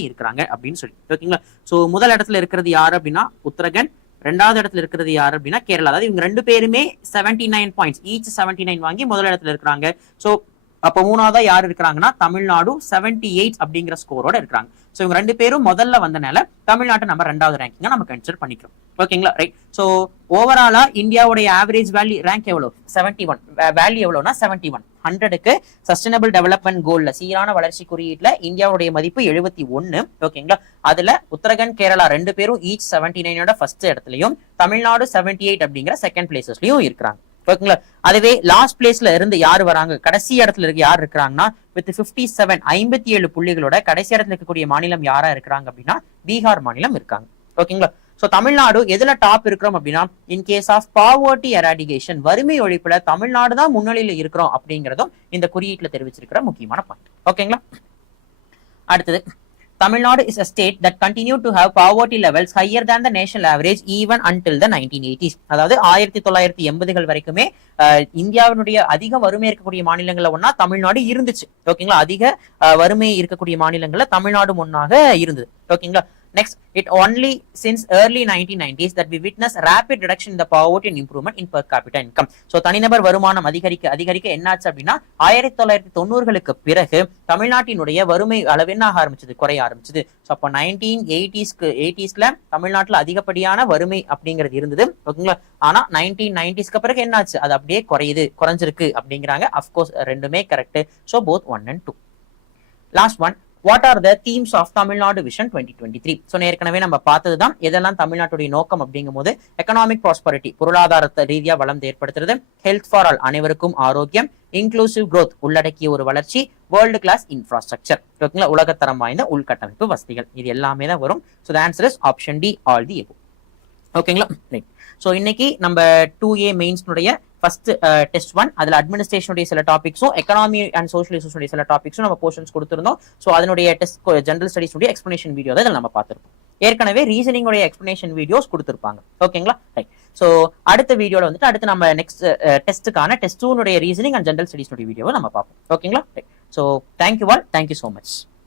இருக்கிறாங்க அப்படின்னு சொல்லி. ஓகேங்களா? சோ முதல் இடத்துல இருக்கிறது யாரு அப்படின்னா உத்தரகண்ட், ரெண்டாவது இடத்துல இருக்கிறது யாரு அப்படின்னா கேரளா. அதாவது இவங்க ரெண்டு பேருமே 79 பாயிண்ட்ஸ் ஈச் 79 வாங்கி முதல் இடத்துல இருக்கிறாங்க. சோ அப்ப மூணாவதா யார் இருக்கிறாங்கன்னா தமிழ்நாடு 78 அப்படிங்கிற ஸ்கோரோட இருக்காங்க. சோ இவங்க ரெண்டு பேரும் முதல்ல வந்தனால தமிழ்நாட்டை நம்ம ரெண்டாவது ரேங்கிங்கா நம்ம கன்சிடர் பண்ணிக்கிறோம். ஓகேங்களா? ரைட். சோ ஓவராலா இந்தியாவுடைய ஆவரேஜ் வேல்யூ ரேங்க் எவ்வளவு? 71. வேல்யூ எவ்வளவுனா 71. 100க்கு சஸ்டைனபிள் டெவலப்மெண்ட் கோல்ல சீரான வளர்ச்சி குறியீட்டுல இந்தியாவுடைய மதிப்பு 71. ஓகேங்களா? அதுல உத்தரகண்ட் கேரளா ரெண்டு பேரும் ஈச் 79ஓட ஃபர்ஸ்ட் இடத்துலயும் தமிழ்நாடு 78 அப்படிங்கிற செகண்ட் பிளேசஸ்லயும் இருக்கிறாங்க. ஓகேங்களா? அதுவே லாஸ்ட் பிளேஸ்ல இருந்து யாரு வராங்க, கடைசி இடத்துல இருக்கு யார் இருக்கிறாங்கன்னா வித் 57 57 புள்ளிகளோட கடைசி இடத்துல இருக்கக்கூடிய மாநிலம் யாரா இருக்கிறாங்க அப்படின்னா பீகார் மாநிலம் இருக்காங்க. ஓகேங்களா? சோ தமிழ்நாடு எதுல டாப் இருக்கிறோம் அப்படின்னா in case of poverty eradication, வறுமை ஒழிப்புல தமிழ்நாடு தான் முன்னணியில இருக்கிறோம் அப்படிங்கறதும் இந்த குறியீட்டுல தெரிவிச்சிருக்கிற முக்கியமான பாயிண்ட். ஓகேங்களா? அடுத்தது, Tamil is a state that continued to have poverty levels higher than the national average even until the 1980s. அதாவது 1980கள் வரைக்குமே இந்தியாவினுடைய அதிக வறுமை இருக்கக்கூடிய மாநிலங்கள்ல ஒன்னா தமிழ்நாடு இருந்துச்சு. ஓகேங்களா? அதிக வறுமை இருக்கக்கூடிய மாநிலங்கள்ல தமிழ்நாடு ஒன்னாக இருந்தது. ஓகேங்களா? Next, it only since early 1990s that we witness rapid reduction in the poverty and improvement in per capita income. So தனிநபர் வருமானம் அதிகரிக்க என்னாச்சு அப்படின்னா 1990களுக்கு பிறகு தமிழ்நாட்டினுடைய வறுமை அளவு என்ன ஆரம்பிச்சது, குறைய ஆரம்பிச்சது. ஸோ அப்போ 1980ஸ்ல தமிழ்நாட்டில் அதிகப்படியான வறுமை அப்படிங்கிறது இருந்தது. ஓகேங்களா? ஆனா 1990ஸ்க்கு பிறகு என்னாச்சு, அது அப்படியே குறைஞ்சிருக்கு அப்படிங்கிறாங்க. அப்கோர்ஸ் ரெண்டுமே correct. So both 1 and 2. Last one, What are the themes of Tamil Nadu Vision 2023? So ஏற்கனவே நம்ம பார்த்ததுதான் எதெல்லாம் தமிழ்நாட்டுடைய நோக்கம் அப்படிங்கும் போது எக்கனாமிக் ப்ராஸ்பரிட்டி, பொருளாதாரத்தை ரீதியா வளம் ஏற்படுத்துறது, ஹெல்த் ஃபார் ஆல் அனைவருக்கும் ஆரோக்கியம், இன்க்ளூசிவ் growth உள்ளடக்கிய ஒரு வளர்ச்சி, வேர்ல்டு கிளாஸ் இன்ஃப்ராஸ்ட்ரக்சர். ஓகேங்களா? உலகத்தரம் வாய்ந்த உள்கட்டமைப்பு வசதிகள். இது எல்லாமே தான் வரும். So the answer is option D, all the above. ஓகேங்களா? ரைட். ஸோ இன்னைக்கு நம்ம 2A மெயின்ஸ்னுடைய ஃபர்ஸ்ட் டெஸ்ட் 1 அதுல அட்மினிஸ்ட்ரேஷனுடைய சில டாபிக்ஸும் எக்கனாமி அண்ட் சோஷியல் இஷ்யூஸ் சில டாபிக்ஸும் நம்ம போர்ஷன்ஸ் கொடுத்திருந்தோம். ஸோ அதனுடைய டெஸ்ட் ஜெனரல் ஸ்டடீஸ் உடைய எக்ஸ்பிளனேஷன் வீடியோ தான் இதில் நம்ம பார்த்திருப்போம். ஏற்கனவே ரீசனிங் உடைய எக்ஸ்பிளனேஷன் வீடியோஸ் கொடுத்திருப்பாங்க. ஓகேங்களா? ரைட். ஸோ அடுத்த வீடியோல வந்துட்டு அடுத்து நம்ம next டெஸ்ட்டுக்கான test 2 reasoning and general studies வீடியோவை நம்ம பார்ப்போம். ஓகேங்களா? Right. So thank you all, thank you so much.